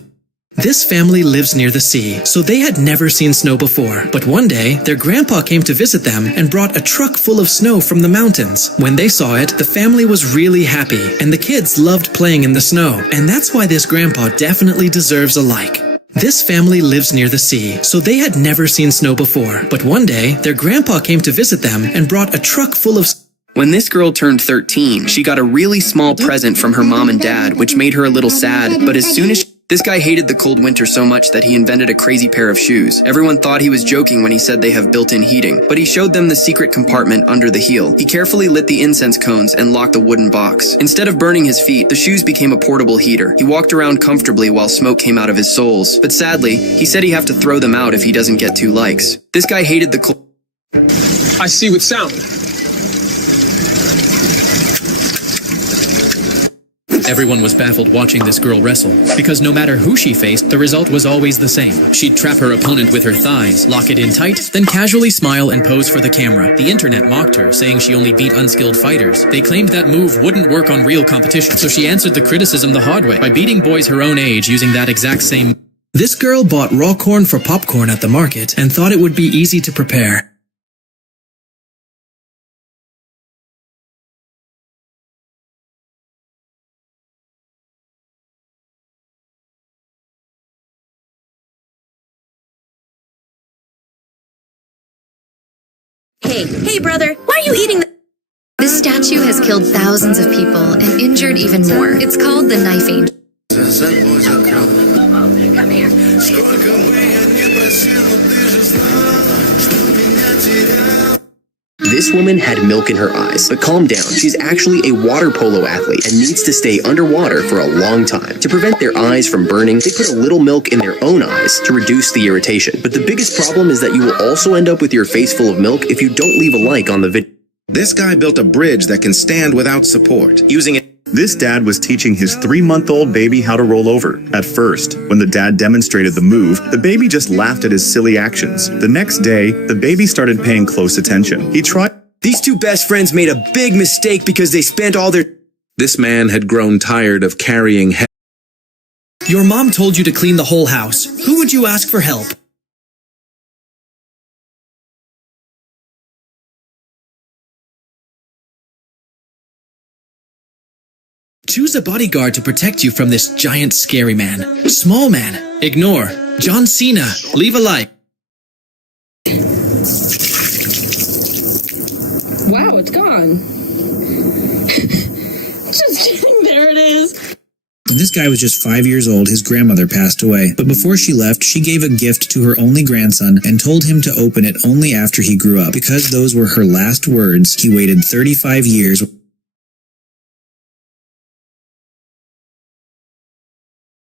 This family lives near the sea, so they had never seen snow before. But one day, their grandpa came to visit them and brought a truck full of snow from the mountains. When they saw it, the family was really happy, and the kids loved playing in the snow. And that's why this grandpa definitely deserves a like. This family lives near the sea, so they had never seen snow before. But one day, their grandpa came to visit them and brought a truck full of... When this girl turned 13, she got a really small present from her mom and dad, which made her a little sad, but as soon as this guy hated the cold winter so much that he invented a crazy pair of shoes. Everyone thought he was joking when he said they have built-in heating, but he showed them the secret compartment under the heel. He carefully lit the incense cones and locked the wooden box. Instead of burning his feet, the shoes became a portable heater. He walked around comfortably while smoke came out of his soles, but sadly, he said he'd have to throw them out if he doesn't get 2 likes. This guy hated the cold... I see with sound. Everyone was baffled watching this girl wrestle, because no matter who she faced, the result was always the same. She'd trap her opponent with her thighs, lock it in tight, then casually smile and pose for the camera. The internet mocked her, saying she only beat unskilled fighters. They claimed that move wouldn't work on real competition, so she answered the criticism the hard way by beating boys her own age using that exact same... This girl bought raw corn for popcorn at the market and thought it would be easy to prepare. Hey, brother, why are you eating the... This statue has killed thousands of people and injured even more. It's called the Knife Angel. This woman had milk in her eyes. But calm down, she's actually a water polo athlete and needs to stay underwater for a long time. To prevent their eyes from burning, they put a little milk in their own eyes to reduce the irritation. But the biggest problem is that you will also end up with your face full of milk if you don't leave a like on the video. This guy built a bridge that can stand without support, using it. This dad was teaching his 3-month-old baby how to roll over. At first, when the dad demonstrated the move, the baby just laughed at his silly actions. The next day, the baby started paying close attention. He tried. These two best friends made a big mistake because they spent all their... This man had grown tired of carrying Your mom told you to clean the whole house. Who would you ask for help? Choose a bodyguard to protect you from this giant scary man. Small man. Ignore. John Cena. Leave a like. Wow, it's gone. Just kidding, there it is. When this guy was just 5 years old, his grandmother passed away. But before she left, she gave a gift to her only grandson and told him to open it only after he grew up. Because those were her last words, he waited 35 years.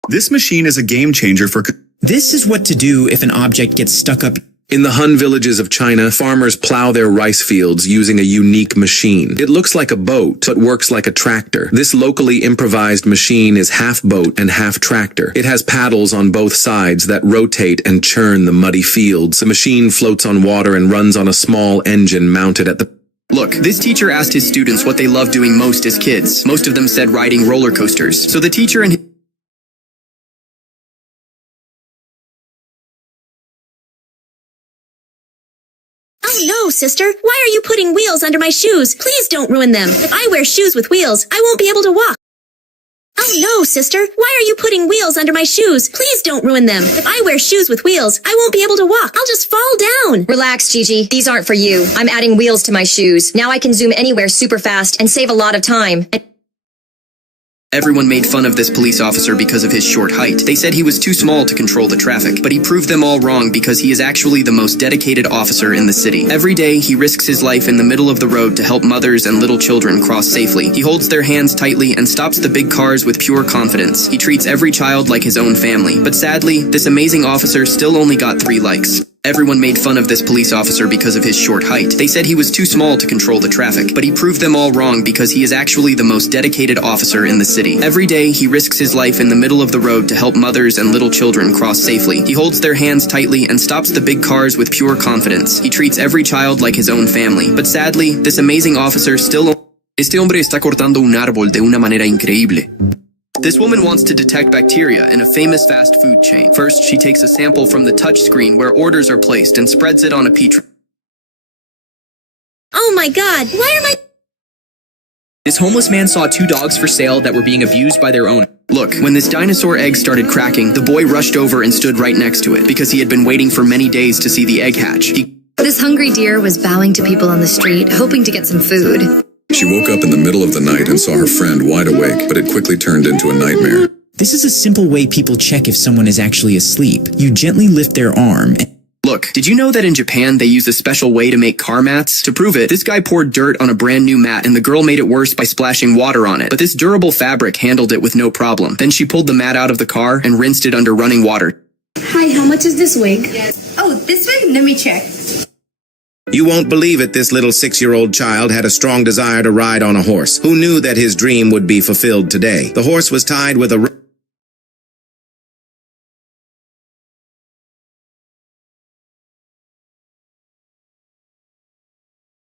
This machine is a game changer for... This is what to do if an object gets stuck up. In the Han villages of China, farmers plow their rice fields using a unique machine. It looks like a boat, but works like a tractor. This locally improvised machine is half boat and half tractor. It has paddles on both sides that rotate and churn the muddy fields. The machine floats on water and runs on a small engine mounted at the... Look, this teacher asked his students what they love doing most as kids. Most of them said riding roller coasters. So the teacher and... Oh no, sister. Why are you putting wheels under my shoes? Please don't ruin them. If I wear shoes with wheels, I won't be able to walk. Oh no, sister. Why are you putting wheels under my shoes? Please don't ruin them. If I wear shoes with wheels, I won't be able to walk. I'll just fall down. Relax, Gigi. These aren't for you. I'm adding wheels to my shoes. Now I can zoom anywhere super fast and save a lot of time. Everyone made fun of this police officer because of his short height. They said he was too small to control the traffic, but he proved them all wrong because he is actually the most dedicated officer in the city. Every day, he risks his life in the middle of the road to help mothers and little children cross safely. He holds their hands tightly and stops the big cars with pure confidence. He treats every child like his own family. But sadly, this amazing officer still only got 3 likes. Everyone made fun of this police officer because of his short height. They said he was too small to control the traffic, but he proved them all wrong because he is actually the most dedicated officer in the city. Every day, he risks his life in the middle of the road to help mothers and little children cross safely. He holds their hands tightly and stops the big cars with pure confidence. He treats every child like his own family. But sadly, this amazing officer still... Este hombre está cortando un árbol de una manera increíble. This woman wants to detect bacteria in a famous fast food chain. First, she takes a sample from the touch screen where orders are placed and spreads it on a petri. Oh my god, why are my... This homeless man saw 2 dogs for sale that were being abused by their owner. Look, when this dinosaur egg started cracking, the boy rushed over and stood right next to it because he had been waiting for many days to see the egg hatch. This hungry deer was bowing to people on the street, hoping to get some food. She woke up in the middle of the night and saw her friend wide awake, but it quickly turned into a nightmare. This is a simple way people check if someone is actually asleep. You gently lift their arm. Look, did you know that in Japan they use a special way to make car mats? To prove it, this guy poured dirt on a brand new mat and the girl made it worse by splashing water on it. But this durable fabric handled it with no problem. Then she pulled the mat out of the car and rinsed it under running water. Hi, how much is this wig? Oh, this wig? Let me check. You won't believe it, this little 6-year-old child had a strong desire to ride on a horse. Who knew that his dream would be fulfilled today? The horse was tied with a...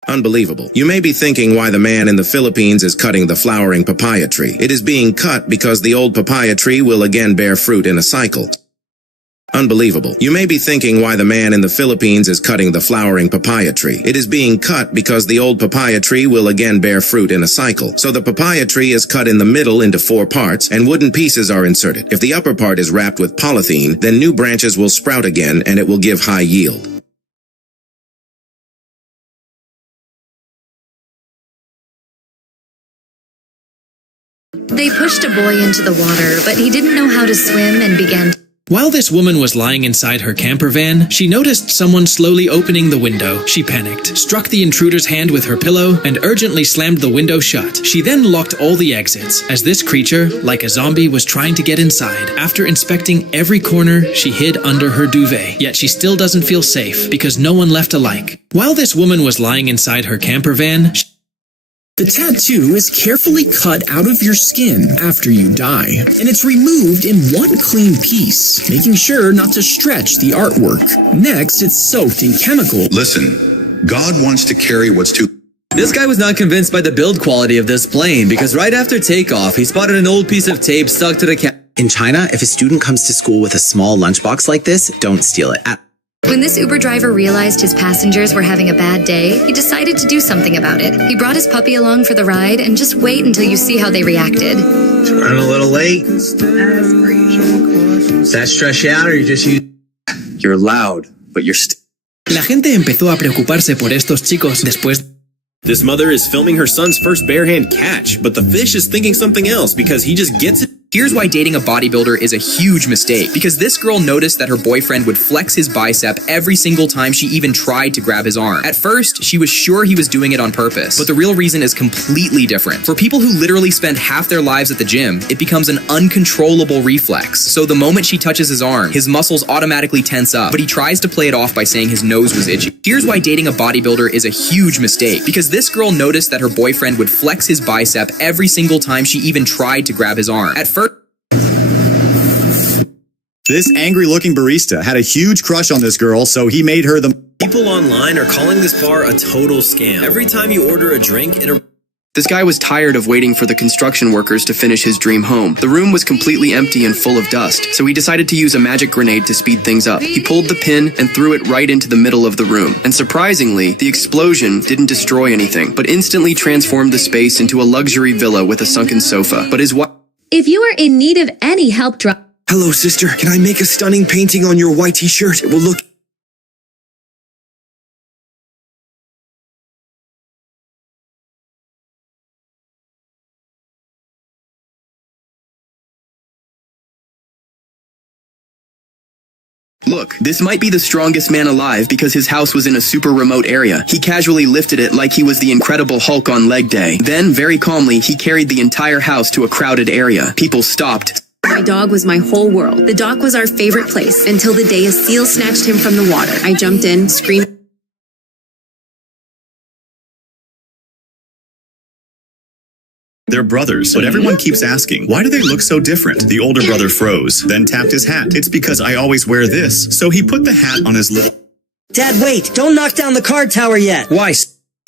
Unbelievable. You may be thinking why the man in the Philippines is cutting the flowering papaya tree. It is being cut because the old papaya tree will again bear fruit in a cycle. Unbelievable. You may be thinking why the man in the Philippines is cutting the flowering papaya tree. It is being cut because the old papaya tree will again bear fruit in a cycle. So the papaya tree is cut in the middle into 4 parts, and wooden pieces are inserted. If the upper part is wrapped with polythene, then new branches will sprout again and it will give high yield. They pushed a boy into the water, but he didn't know how to swim and began While this woman was lying inside her camper van, she noticed someone slowly opening the window. She panicked, struck the intruder's hand with her pillow, and urgently slammed the window shut. She then locked all the exits, as this creature, like a zombie, was trying to get inside. After inspecting every corner, she hid under her duvet. Yet she still doesn't feel safe, because no one left a like. While this woman was lying inside her camper van, the tattoo is carefully cut out of your skin after you die, and it's removed in one clean piece, making sure not to stretch the artwork. Next, it's soaked in chemical. Listen, God wants to carry what's too... This guy was not convinced by the build quality of this plane, because right after takeoff, he spotted an old piece of tape stuck to the In China, if a student comes to school with a small lunchbox like this, don't steal it. When this Uber driver realized his passengers were having a bad day, he decided to do something about it. He brought his puppy along for the ride and just wait until you see how they reacted. It's running a little late. Does that stress you out or you just use... You're loud, but you're La gente empezó a preocuparse por estos chicos después. This mother is filming her son's first bare-hand catch, but the fish is thinking something else because he just gets it. Here's why dating a bodybuilder is a huge mistake. Because this girl noticed that her boyfriend would flex his bicep every single time she even tried to grab his arm. At first, she was sure he was doing it on purpose, but the real reason is completely different. For people who literally spend half their lives at the gym, it becomes an uncontrollable reflex. So the moment she touches his arm, his muscles automatically tense up, but he tries to play it off by saying his nose was itchy. Here's why dating a bodybuilder is a huge mistake. Because this girl noticed that her boyfriend would flex his bicep every single time she even tried to grab his arm. At first, this angry-looking barista had a huge crush on this girl, so he made her the... People online are calling this bar a total scam. Every time you order a drink, This guy was tired of waiting for the construction workers to finish his dream home. The room was completely empty and full of dust, so he decided to use a magic grenade to speed things up. He pulled the pin and threw it right into the middle of the room. And surprisingly, the explosion didn't destroy anything, but instantly transformed the space into a luxury villa with a sunken sofa. But his wife... If you are in need of any help, Hello, sister. Can I make a stunning painting on your white t-shirt? It will look... Look, this might be the strongest man alive because his house was in a super remote area. He casually lifted it like he was the Incredible Hulk on leg day. Then, very calmly, he carried the entire house to a crowded area. People stopped. My dog was my whole world. The dock was our favorite place until the day a seal snatched him from the water. I jumped in, screamed. They're brothers, but everyone keeps asking, why do they look so different? The older brother froze, then tapped his hat. It's because I always wear this. So he put the hat on his lip. Dad, wait! Don't knock down the card tower yet! Why?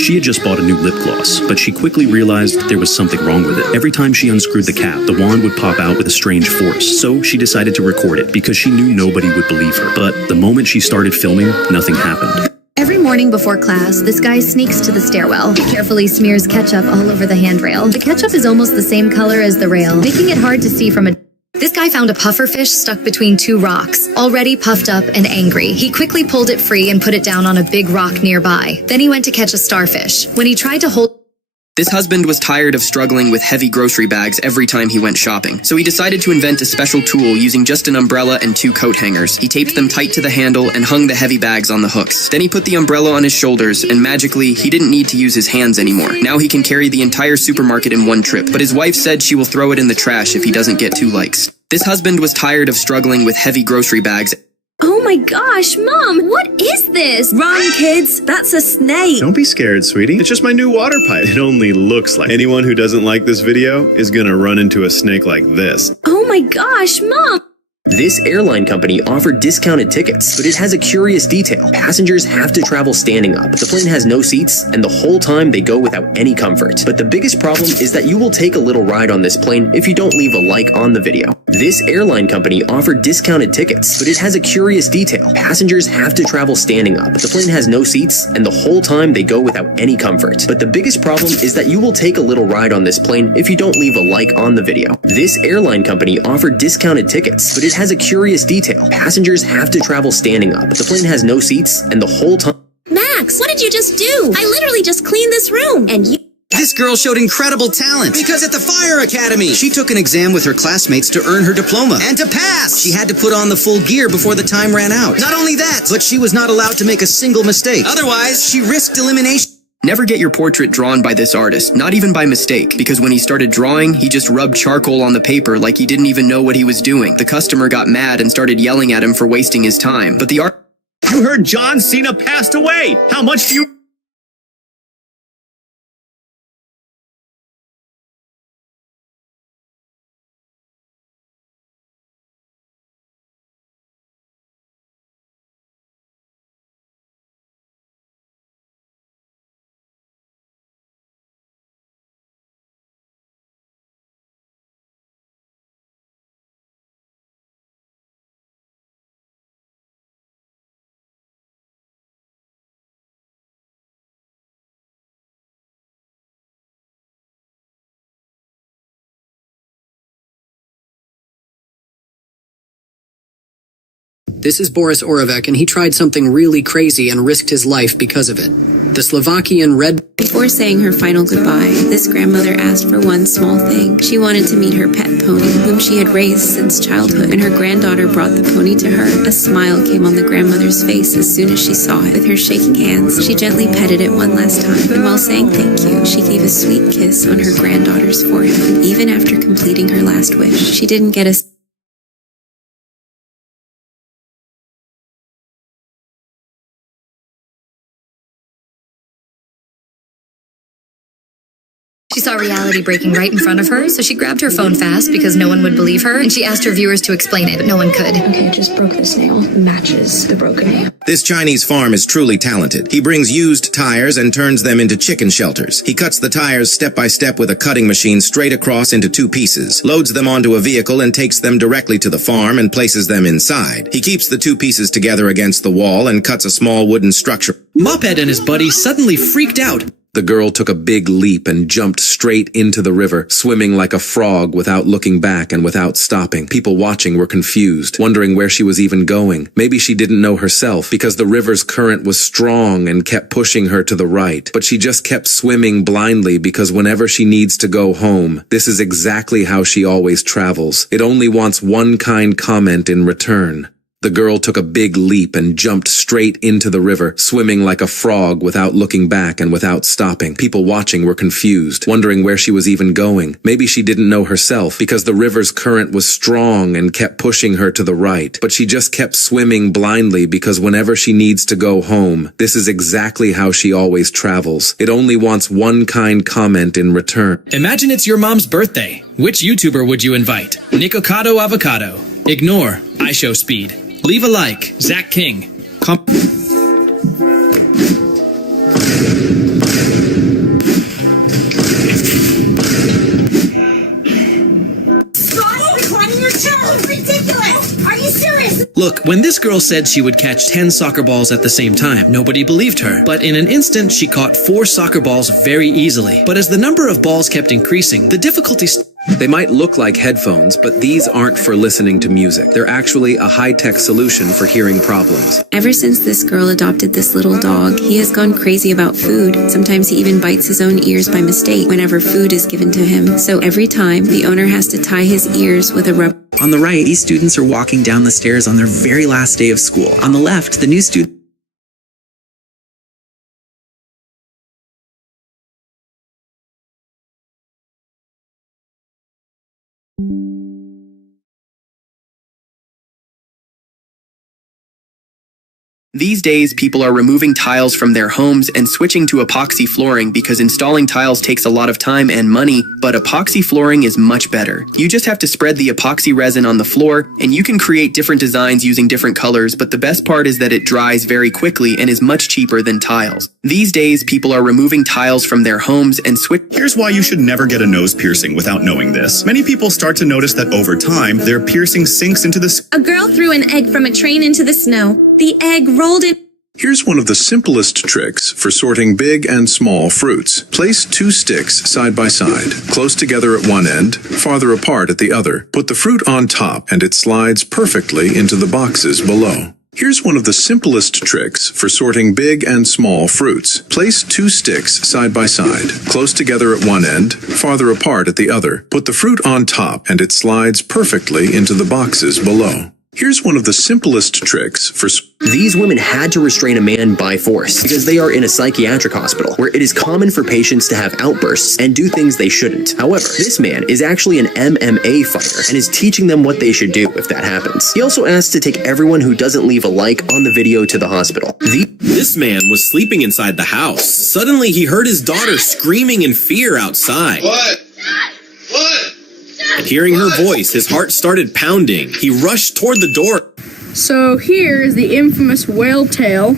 She had just bought a new lip gloss, but she quickly realized there was something wrong with it. Every time she unscrewed the cap, the wand would pop out with a strange force. So she decided to record it because she knew nobody would believe her. But the moment she started filming, nothing happened. Every morning before class, this guy sneaks to the stairwell. He carefully smears ketchup all over the handrail. The ketchup is almost the same color as the rail, making it hard to see from a... This guy found a pufferfish stuck between two rocks, already puffed up and angry. He quickly pulled it free and put it down on a big rock nearby. Then he went to catch a starfish. When he tried to hold... This husband was tired of struggling with heavy grocery bags every time he went shopping, so he decided to invent a special tool using just an umbrella and 2 coat hangers. He taped them tight to the handle and hung the heavy bags on the hooks. Then he put the umbrella on his shoulders, and magically, he didn't need to use his hands anymore. Now he can carry the entire supermarket in one trip, but his wife said she will throw it in the trash if he doesn't get 2 likes. This husband was tired of struggling with heavy grocery bags. Oh my gosh, Mom, what is this? Run, kids, that's a snake. Don't be scared, sweetie. It's just my new water pipe. It only looks like... Anyone who doesn't like this video is gonna run into a snake like this. Oh my gosh, Mom. This airline company offered discounted tickets, but it has a curious detail. Passengers have to travel standing up. The plane has no seats, and the whole time they go without any comfort. But the biggest problem is that you will take a little ride on this plane if you don't leave a like on the video. This airline company offered discounted tickets, but it has a curious detail. Passengers have to travel standing up. The plane has no seats, and the whole time they go without any comfort. But the biggest problem is that you will take a little ride on this plane if you don't leave a like on the video. This airline company offered discounted tickets, but it has a curious detail. Passengers have to travel standing up. The plane has no seats, and the whole time... Max, what did you just do? I literally just cleaned this room, and you... This girl showed incredible talent because at the Fire Academy, she took an exam with her classmates to earn her diploma. And to pass, she had to put on the full gear before the time ran out. Not only that, but she was not allowed to make a single mistake. Otherwise, she risked elimination. Never get your portrait drawn by this artist, not even by mistake, because when he started drawing, he just rubbed charcoal on the paper like he didn't even know what he was doing. The customer got mad and started yelling at him for wasting his time. But the You heard John Cena passed away! How much do you... This is Boris Oravec, and he tried something really crazy and risked his life because of it. The Slovakian Red... Before saying her final goodbye, this grandmother asked for one small thing. She wanted to meet her pet pony, whom she had raised since childhood. When her granddaughter brought the pony to her, a smile came on the grandmother's face as soon as she saw it. With her shaking hands, she gently petted it one last time, and while saying thank you, she gave a sweet kiss on her granddaughter's forehead. And even after completing her last wish, she didn't get a... She saw reality breaking right in front of her, so she grabbed her phone fast because no one would believe her, and she asked her viewers to explain it, but no one could. Okay, just broke this nail. Matches the broken nail. This Chinese farm is truly talented. He brings used tires and turns them into chicken shelters. He cuts the tires step by step with a cutting machine straight across into two pieces, loads them onto a vehicle and takes them directly to the farm and places them inside. He keeps the two pieces together against the wall and cuts a small wooden structure. Moped and his buddy suddenly freaked out. The girl took a big leap and jumped straight into the river, swimming like a frog without looking back and without stopping. People watching were confused, wondering where she was even going. Maybe she didn't know herself, because the river's current was strong and kept pushing her to the right. But she just kept swimming blindly because whenever she needs to go home, this is exactly how she always travels. It only wants one kind comment in return. The girl took a big leap and jumped straight into the river, swimming like a frog without looking back and without stopping. People watching were confused, wondering where she was even going. Maybe she didn't know herself, because the river's current was strong and kept pushing her to the right. But she just kept swimming blindly because whenever she needs to go home, this is exactly how she always travels. It only wants one kind comment in return. Imagine it's your mom's birthday. Which YouTuber would you invite? Nicocado Avocado. Ignore. I show speed. Leave a like. Zach King. Look, when this girl said she would catch 10 soccer balls at the same time, nobody believed her. But in an instant, she caught 4 soccer balls very easily. But as the number of balls kept increasing, the difficulty... They might look like headphones, but these aren't for listening to music. They're actually a high-tech solution for hearing problems. Ever since this girl adopted this little dog, he has gone crazy about food. Sometimes he even bites his own ears by mistake whenever food is given to him. So every time, the owner has to tie his ears with a rubber. On the right, these students are walking down the stairs on their very last day of school. On the left, the new student... These days, people are removing tiles from their homes and switching to epoxy flooring because installing tiles takes a lot of time and money, but epoxy flooring is much better. You just have to spread the epoxy resin on the floor, and you can create different designs using different colors, but the best part is that it dries very quickly and is much cheaper than tiles. These days, people are removing tiles from their homes and Here's why you should never get a nose piercing without knowing this. Many people start to notice that over time, their piercing sinks into the... A girl threw an egg from a train into the snow. The egg rolled in. Here's one of the simplest tricks for sorting big and small fruits. Place 2 sticks side by side, close together at one end, farther apart at the other. Put the fruit on top and it slides perfectly into the boxes below. Here's one of the simplest tricks for sorting big and small fruits. Place 2 sticks side by side, close together at one end, farther apart at the other. Put the fruit on top and it slides perfectly into the boxes below. Here's one of the simplest tricks for... These women had to restrain a man by force because they are in a psychiatric hospital where it is common for patients to have outbursts and do things they shouldn't. However, this man is actually an MMA fighter and is teaching them what they should do if that happens. He also asked to take everyone who doesn't leave a like on the video to the hospital. This man was sleeping inside the house. Suddenly, he heard his daughter screaming in fear outside. What? And hearing her voice, his heart started pounding. He rushed toward the door. So here is the infamous whale tail,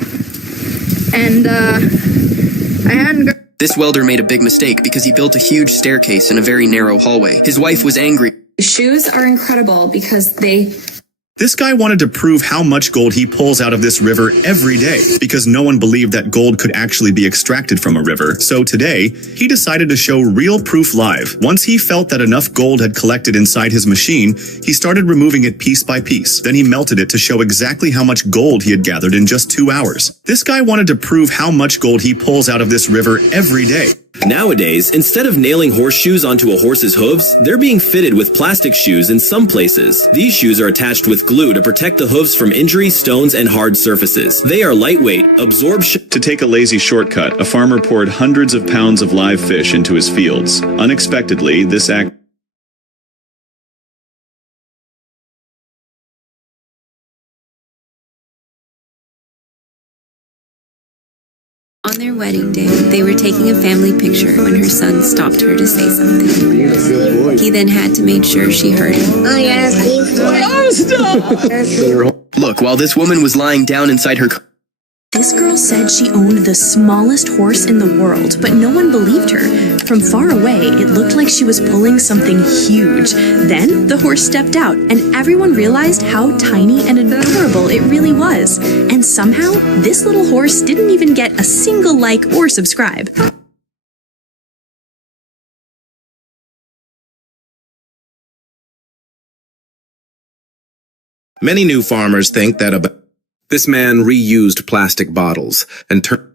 and I hadn't... This welder made a big mistake because he built a huge staircase in a very narrow hallway. His wife was angry. Shoes are incredible because they... This guy wanted to prove how much gold he pulls out of this river every day, because no one believed that gold could actually be extracted from a river. So today, he decided to show real proof live. Once he felt that enough gold had collected inside his machine, he started removing it piece by piece. Then he melted it to show exactly how much gold he had gathered in just 2 hours. This guy wanted to prove how much gold he pulls out of this river every day. Nowadays, instead of nailing horseshoes onto a horse's hooves, they're being fitted with plastic shoes in some places. These shoes are attached with glue to protect the hooves from injury, stones, and hard surfaces. They are lightweight, absorb... To take a lazy shortcut, a farmer poured hundreds of pounds of live fish into his fields. Unexpectedly, this act... On their wedding day, they were taking a family picture when her son stopped her to say something. He then had to make sure she heard him. Oh, yes, please. Oh, stop! Look, while this woman was lying down inside her... This girl said she owned the smallest horse in the world, but no one believed her. From far away, it looked like she was pulling something huge. Then, the horse stepped out, and everyone realized how tiny and adorable it really was. And somehow, this little horse didn't even get a single like or subscribe. Many new farmers think that This man reused plastic bottles and turned...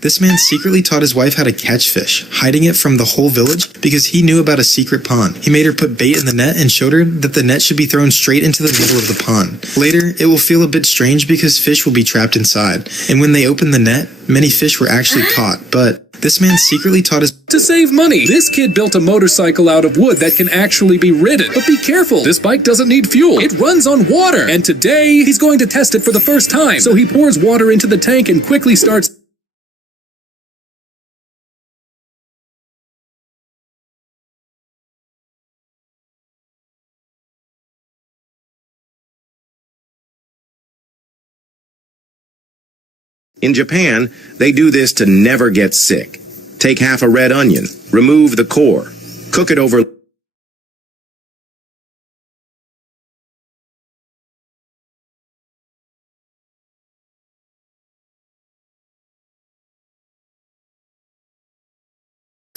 This man secretly taught his wife how to catch fish, hiding it from the whole village because he knew about a secret pond. He made her put bait in the net and showed her that the net should be thrown straight into the middle of the pond. Later, it will feel a bit strange because fish will be trapped inside. And when they opened the net, many fish were actually caught, but this man secretly taught his... To save money, this kid built a motorcycle out of wood that can actually be ridden. But be careful, this bike doesn't need fuel. It runs on water. And today, he's going to test it for the first time. So he pours water into the tank and quickly starts... In Japan, they do this to never get sick. Take half a red onion, remove the core, cook it over...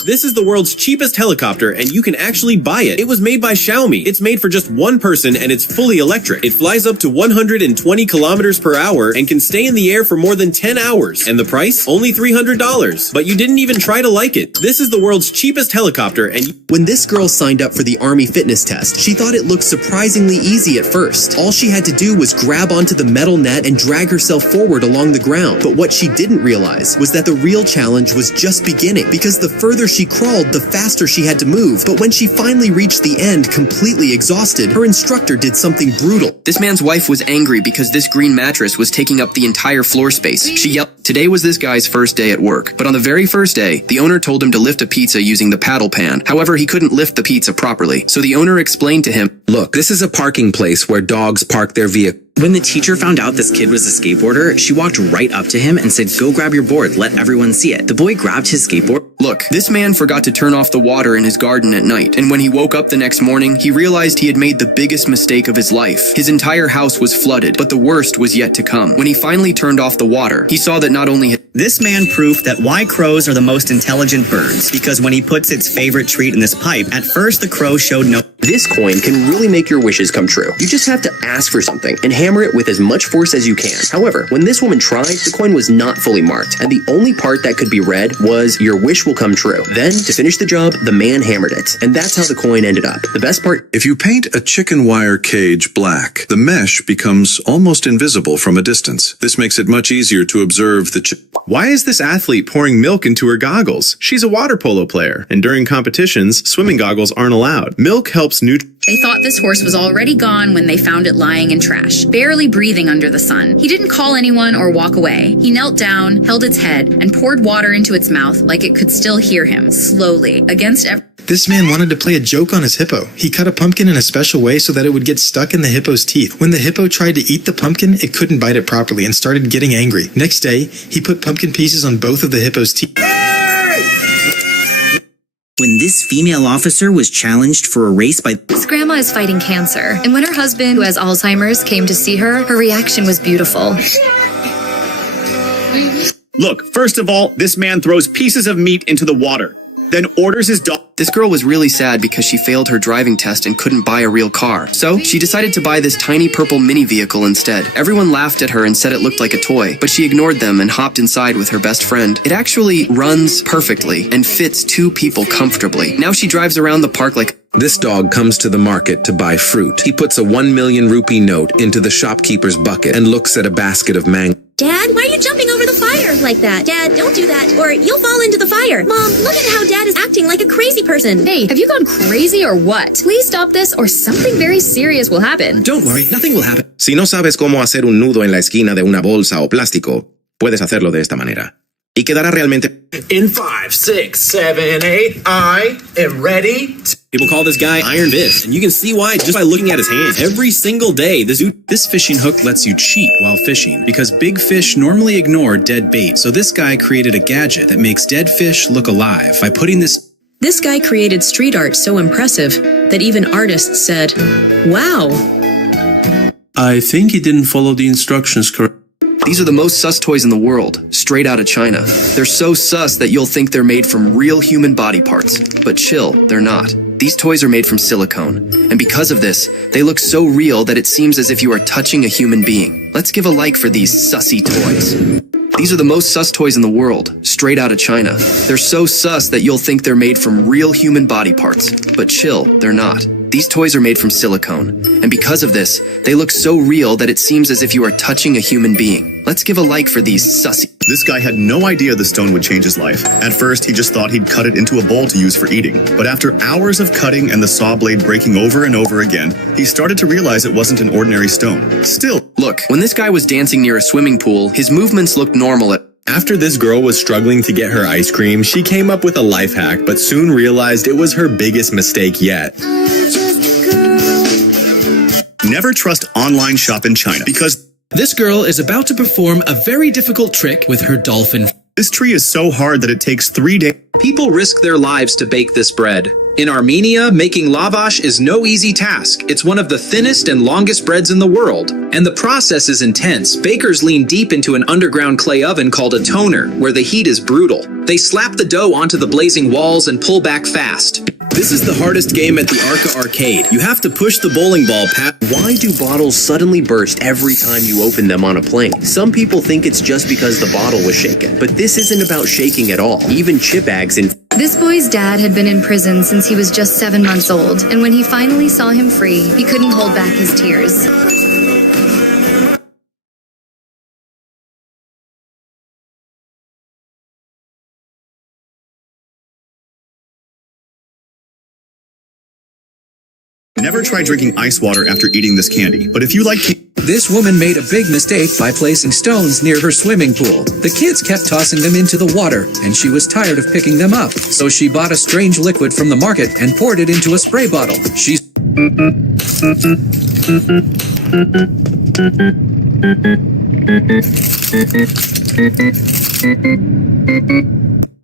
This is the world's cheapest helicopter, and you can actually buy it. It was made by Xiaomi. It's made for just one person, and it's fully electric. It flies up to 120 kilometers per hour and can stay in the air for more than 10 hours. And the price? Only $300. But you didn't even try to like it. This is the world's cheapest helicopter, and... When this girl signed up for the Army fitness test, she thought it looked surprisingly easy at first. All she had to do was grab onto the metal net and drag herself forward along the ground. But what she didn't realize was that the real challenge was just beginning, because the further she crawled, the faster she had to move. But when she finally reached the end, completely exhausted, her instructor did something brutal. This man's wife was angry because this green mattress was taking up the entire floor space. She yelled. Today was this guy's first day at work, but on the very first day, the owner told him to lift a pizza using the paddle pan. However, he couldn't lift the pizza properly, so the owner explained to him, "Look, this is a parking place where dogs park their vehicles." When the teacher found out this kid was a skateboarder, she walked right up to him and said, "Go grab your board, let everyone see it." The boy grabbed his skateboard. Look, this man forgot to turn off the water in his garden at night, and when he woke up the next morning, he realized he had made the biggest mistake of his life. His entire house was flooded, but the worst was yet to come. When he finally turned off the water, he saw that not only had This man proved that why crows are the most intelligent birds, because when he puts its favorite treat in this pipe, at first the crow showed no. This coin can really make your wishes come true. You just have to ask for something and hammer it with as much force as you can. However, when this woman tried, the coin was not fully marked, and the only part that could be read was your wish will come true. Then, to finish the job, the man hammered it, and that's how the coin ended up. The best part, if you paint a chicken wire cage black, the mesh becomes almost invisible from a distance. This makes it much easier to observe the Why is this athlete pouring milk into her goggles? She's a water polo player, and during competitions, swimming goggles aren't allowed. Milk helps They thought this horse was already gone when they found it lying in trash, barely breathing under the sun. He didn't call anyone or walk away. He knelt down, held its head, and poured water into its mouth like it could still hear him, slowly, against This man wanted to play a joke on his hippo. He cut a pumpkin in a special way so that it would get stuck in the hippo's teeth. When the hippo tried to eat the pumpkin, it couldn't bite it properly and started getting angry. Next day, he put pumpkin pieces on both of the hippo's teeth. When this female officer was challenged for a race by... This grandma is fighting cancer, and when her husband, who has Alzheimer's, came to see her, her reaction was beautiful. Look, first of all, this man throws pieces of meat into the water, then orders his dog. This girl was really sad because she failed her driving test and couldn't buy a real car. So, she decided to buy this tiny purple mini vehicle instead. Everyone laughed at her and said it looked like a toy, but she ignored them and hopped inside with her best friend. It actually runs perfectly and fits 2 people comfortably. Now she drives around the park like... This dog comes to the market to buy fruit. He puts a 1 million rupee note into the shopkeeper's bucket and looks at a basket of mango. Dad, why are you jumping over the fire like that? Dad, don't do that, or you'll fall into the fire. Mom, look at how Dad is acting like a crazy person. Hey, have you gone crazy or what? Please stop this or something very serious will happen. Don't worry, nothing will happen. Si no sabes cómo hacer un nudo en la esquina de una bolsa o plástico, puedes hacerlo de esta manera. Y quedará realmente... In 5, 6, 7, 8, I am ready to... People call this guy Iron Fist, and you can see why just by looking at his hands. Every single day, This fishing hook lets you cheat while fishing, because big fish normally ignore dead bait. So this guy created a gadget that makes dead fish look alive by putting this... This guy created street art so impressive that even artists said, wow. I think he didn't follow the instructions correctly. These are the most sus toys in the world, straight out of China. They're so sus that you'll think they're made from real human body parts. But chill, they're not. These toys are made from silicone, and because of this, they look so real that it seems as if you are touching a human being. Let's give a like for these sussy toys. These are the most sus toys in the world, straight out of China. They're so sus that you'll think they're made from real human body parts. But chill, they're not. These toys are made from silicone, and because of this, they look so real that it seems as if you are touching a human being. Let's give a like for these sussy. This guy had no idea the stone would change his life. At first, he just thought he'd cut it into a bowl to use for eating. But after hours of cutting and the saw blade breaking over and over again, he started to realize it wasn't an ordinary stone. Still, look, when this guy was dancing near a swimming pool, his movements looked normal After this girl was struggling to get her ice cream, she came up with a life hack, but soon realized it was her biggest mistake yet. Never trust online shop in China because this girl is about to perform a very difficult trick with her dolphin. This tree is so hard that it takes 3 days. People risk their lives to bake this bread. In Armenia, making lavash is no easy task. It's one of the thinnest and longest breads in the world. And the process is intense. Bakers lean deep into an underground clay oven called a toner, where the heat is brutal. They slap the dough onto the blazing walls and pull back fast. This is the hardest game at the Arca Arcade. You have to push the bowling ball past... Why do bottles suddenly burst every time you open them on a plane? Some people think it's just because the bottle was shaken, but this isn't about shaking at all. Even chip bags in... This boy's dad had been in prison since he was just 7 months old, and when he finally saw him free, he couldn't hold back his tears. Never try drinking ice water after eating this candy, but if you like... This woman made a big mistake by placing stones near her swimming pool. The kids kept tossing them into the water, and she was tired of picking them up. So she bought a strange liquid from the market and poured it into a spray bottle.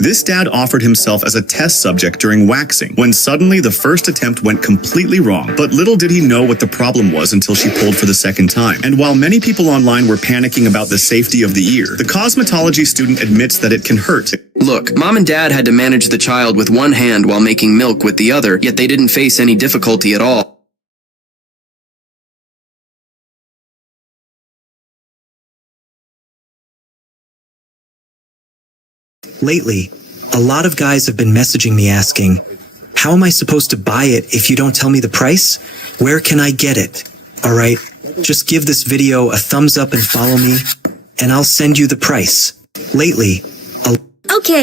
This dad offered himself as a test subject during waxing, when suddenly the first attempt went completely wrong. But little did he know what the problem was until she pulled for the second time. And while many people online were panicking about the safety of the ear, the cosmetology student admits that it can hurt. Look, mom and dad had to manage the child with one hand while making milk with the other, yet they didn't face any difficulty at all. Lately, a lot of guys have been messaging me asking, how am I supposed to buy it if you don't tell me the price? Where can I get it? Alright, just give this video a thumbs up and follow me, and I'll send you the price. Lately, Okay,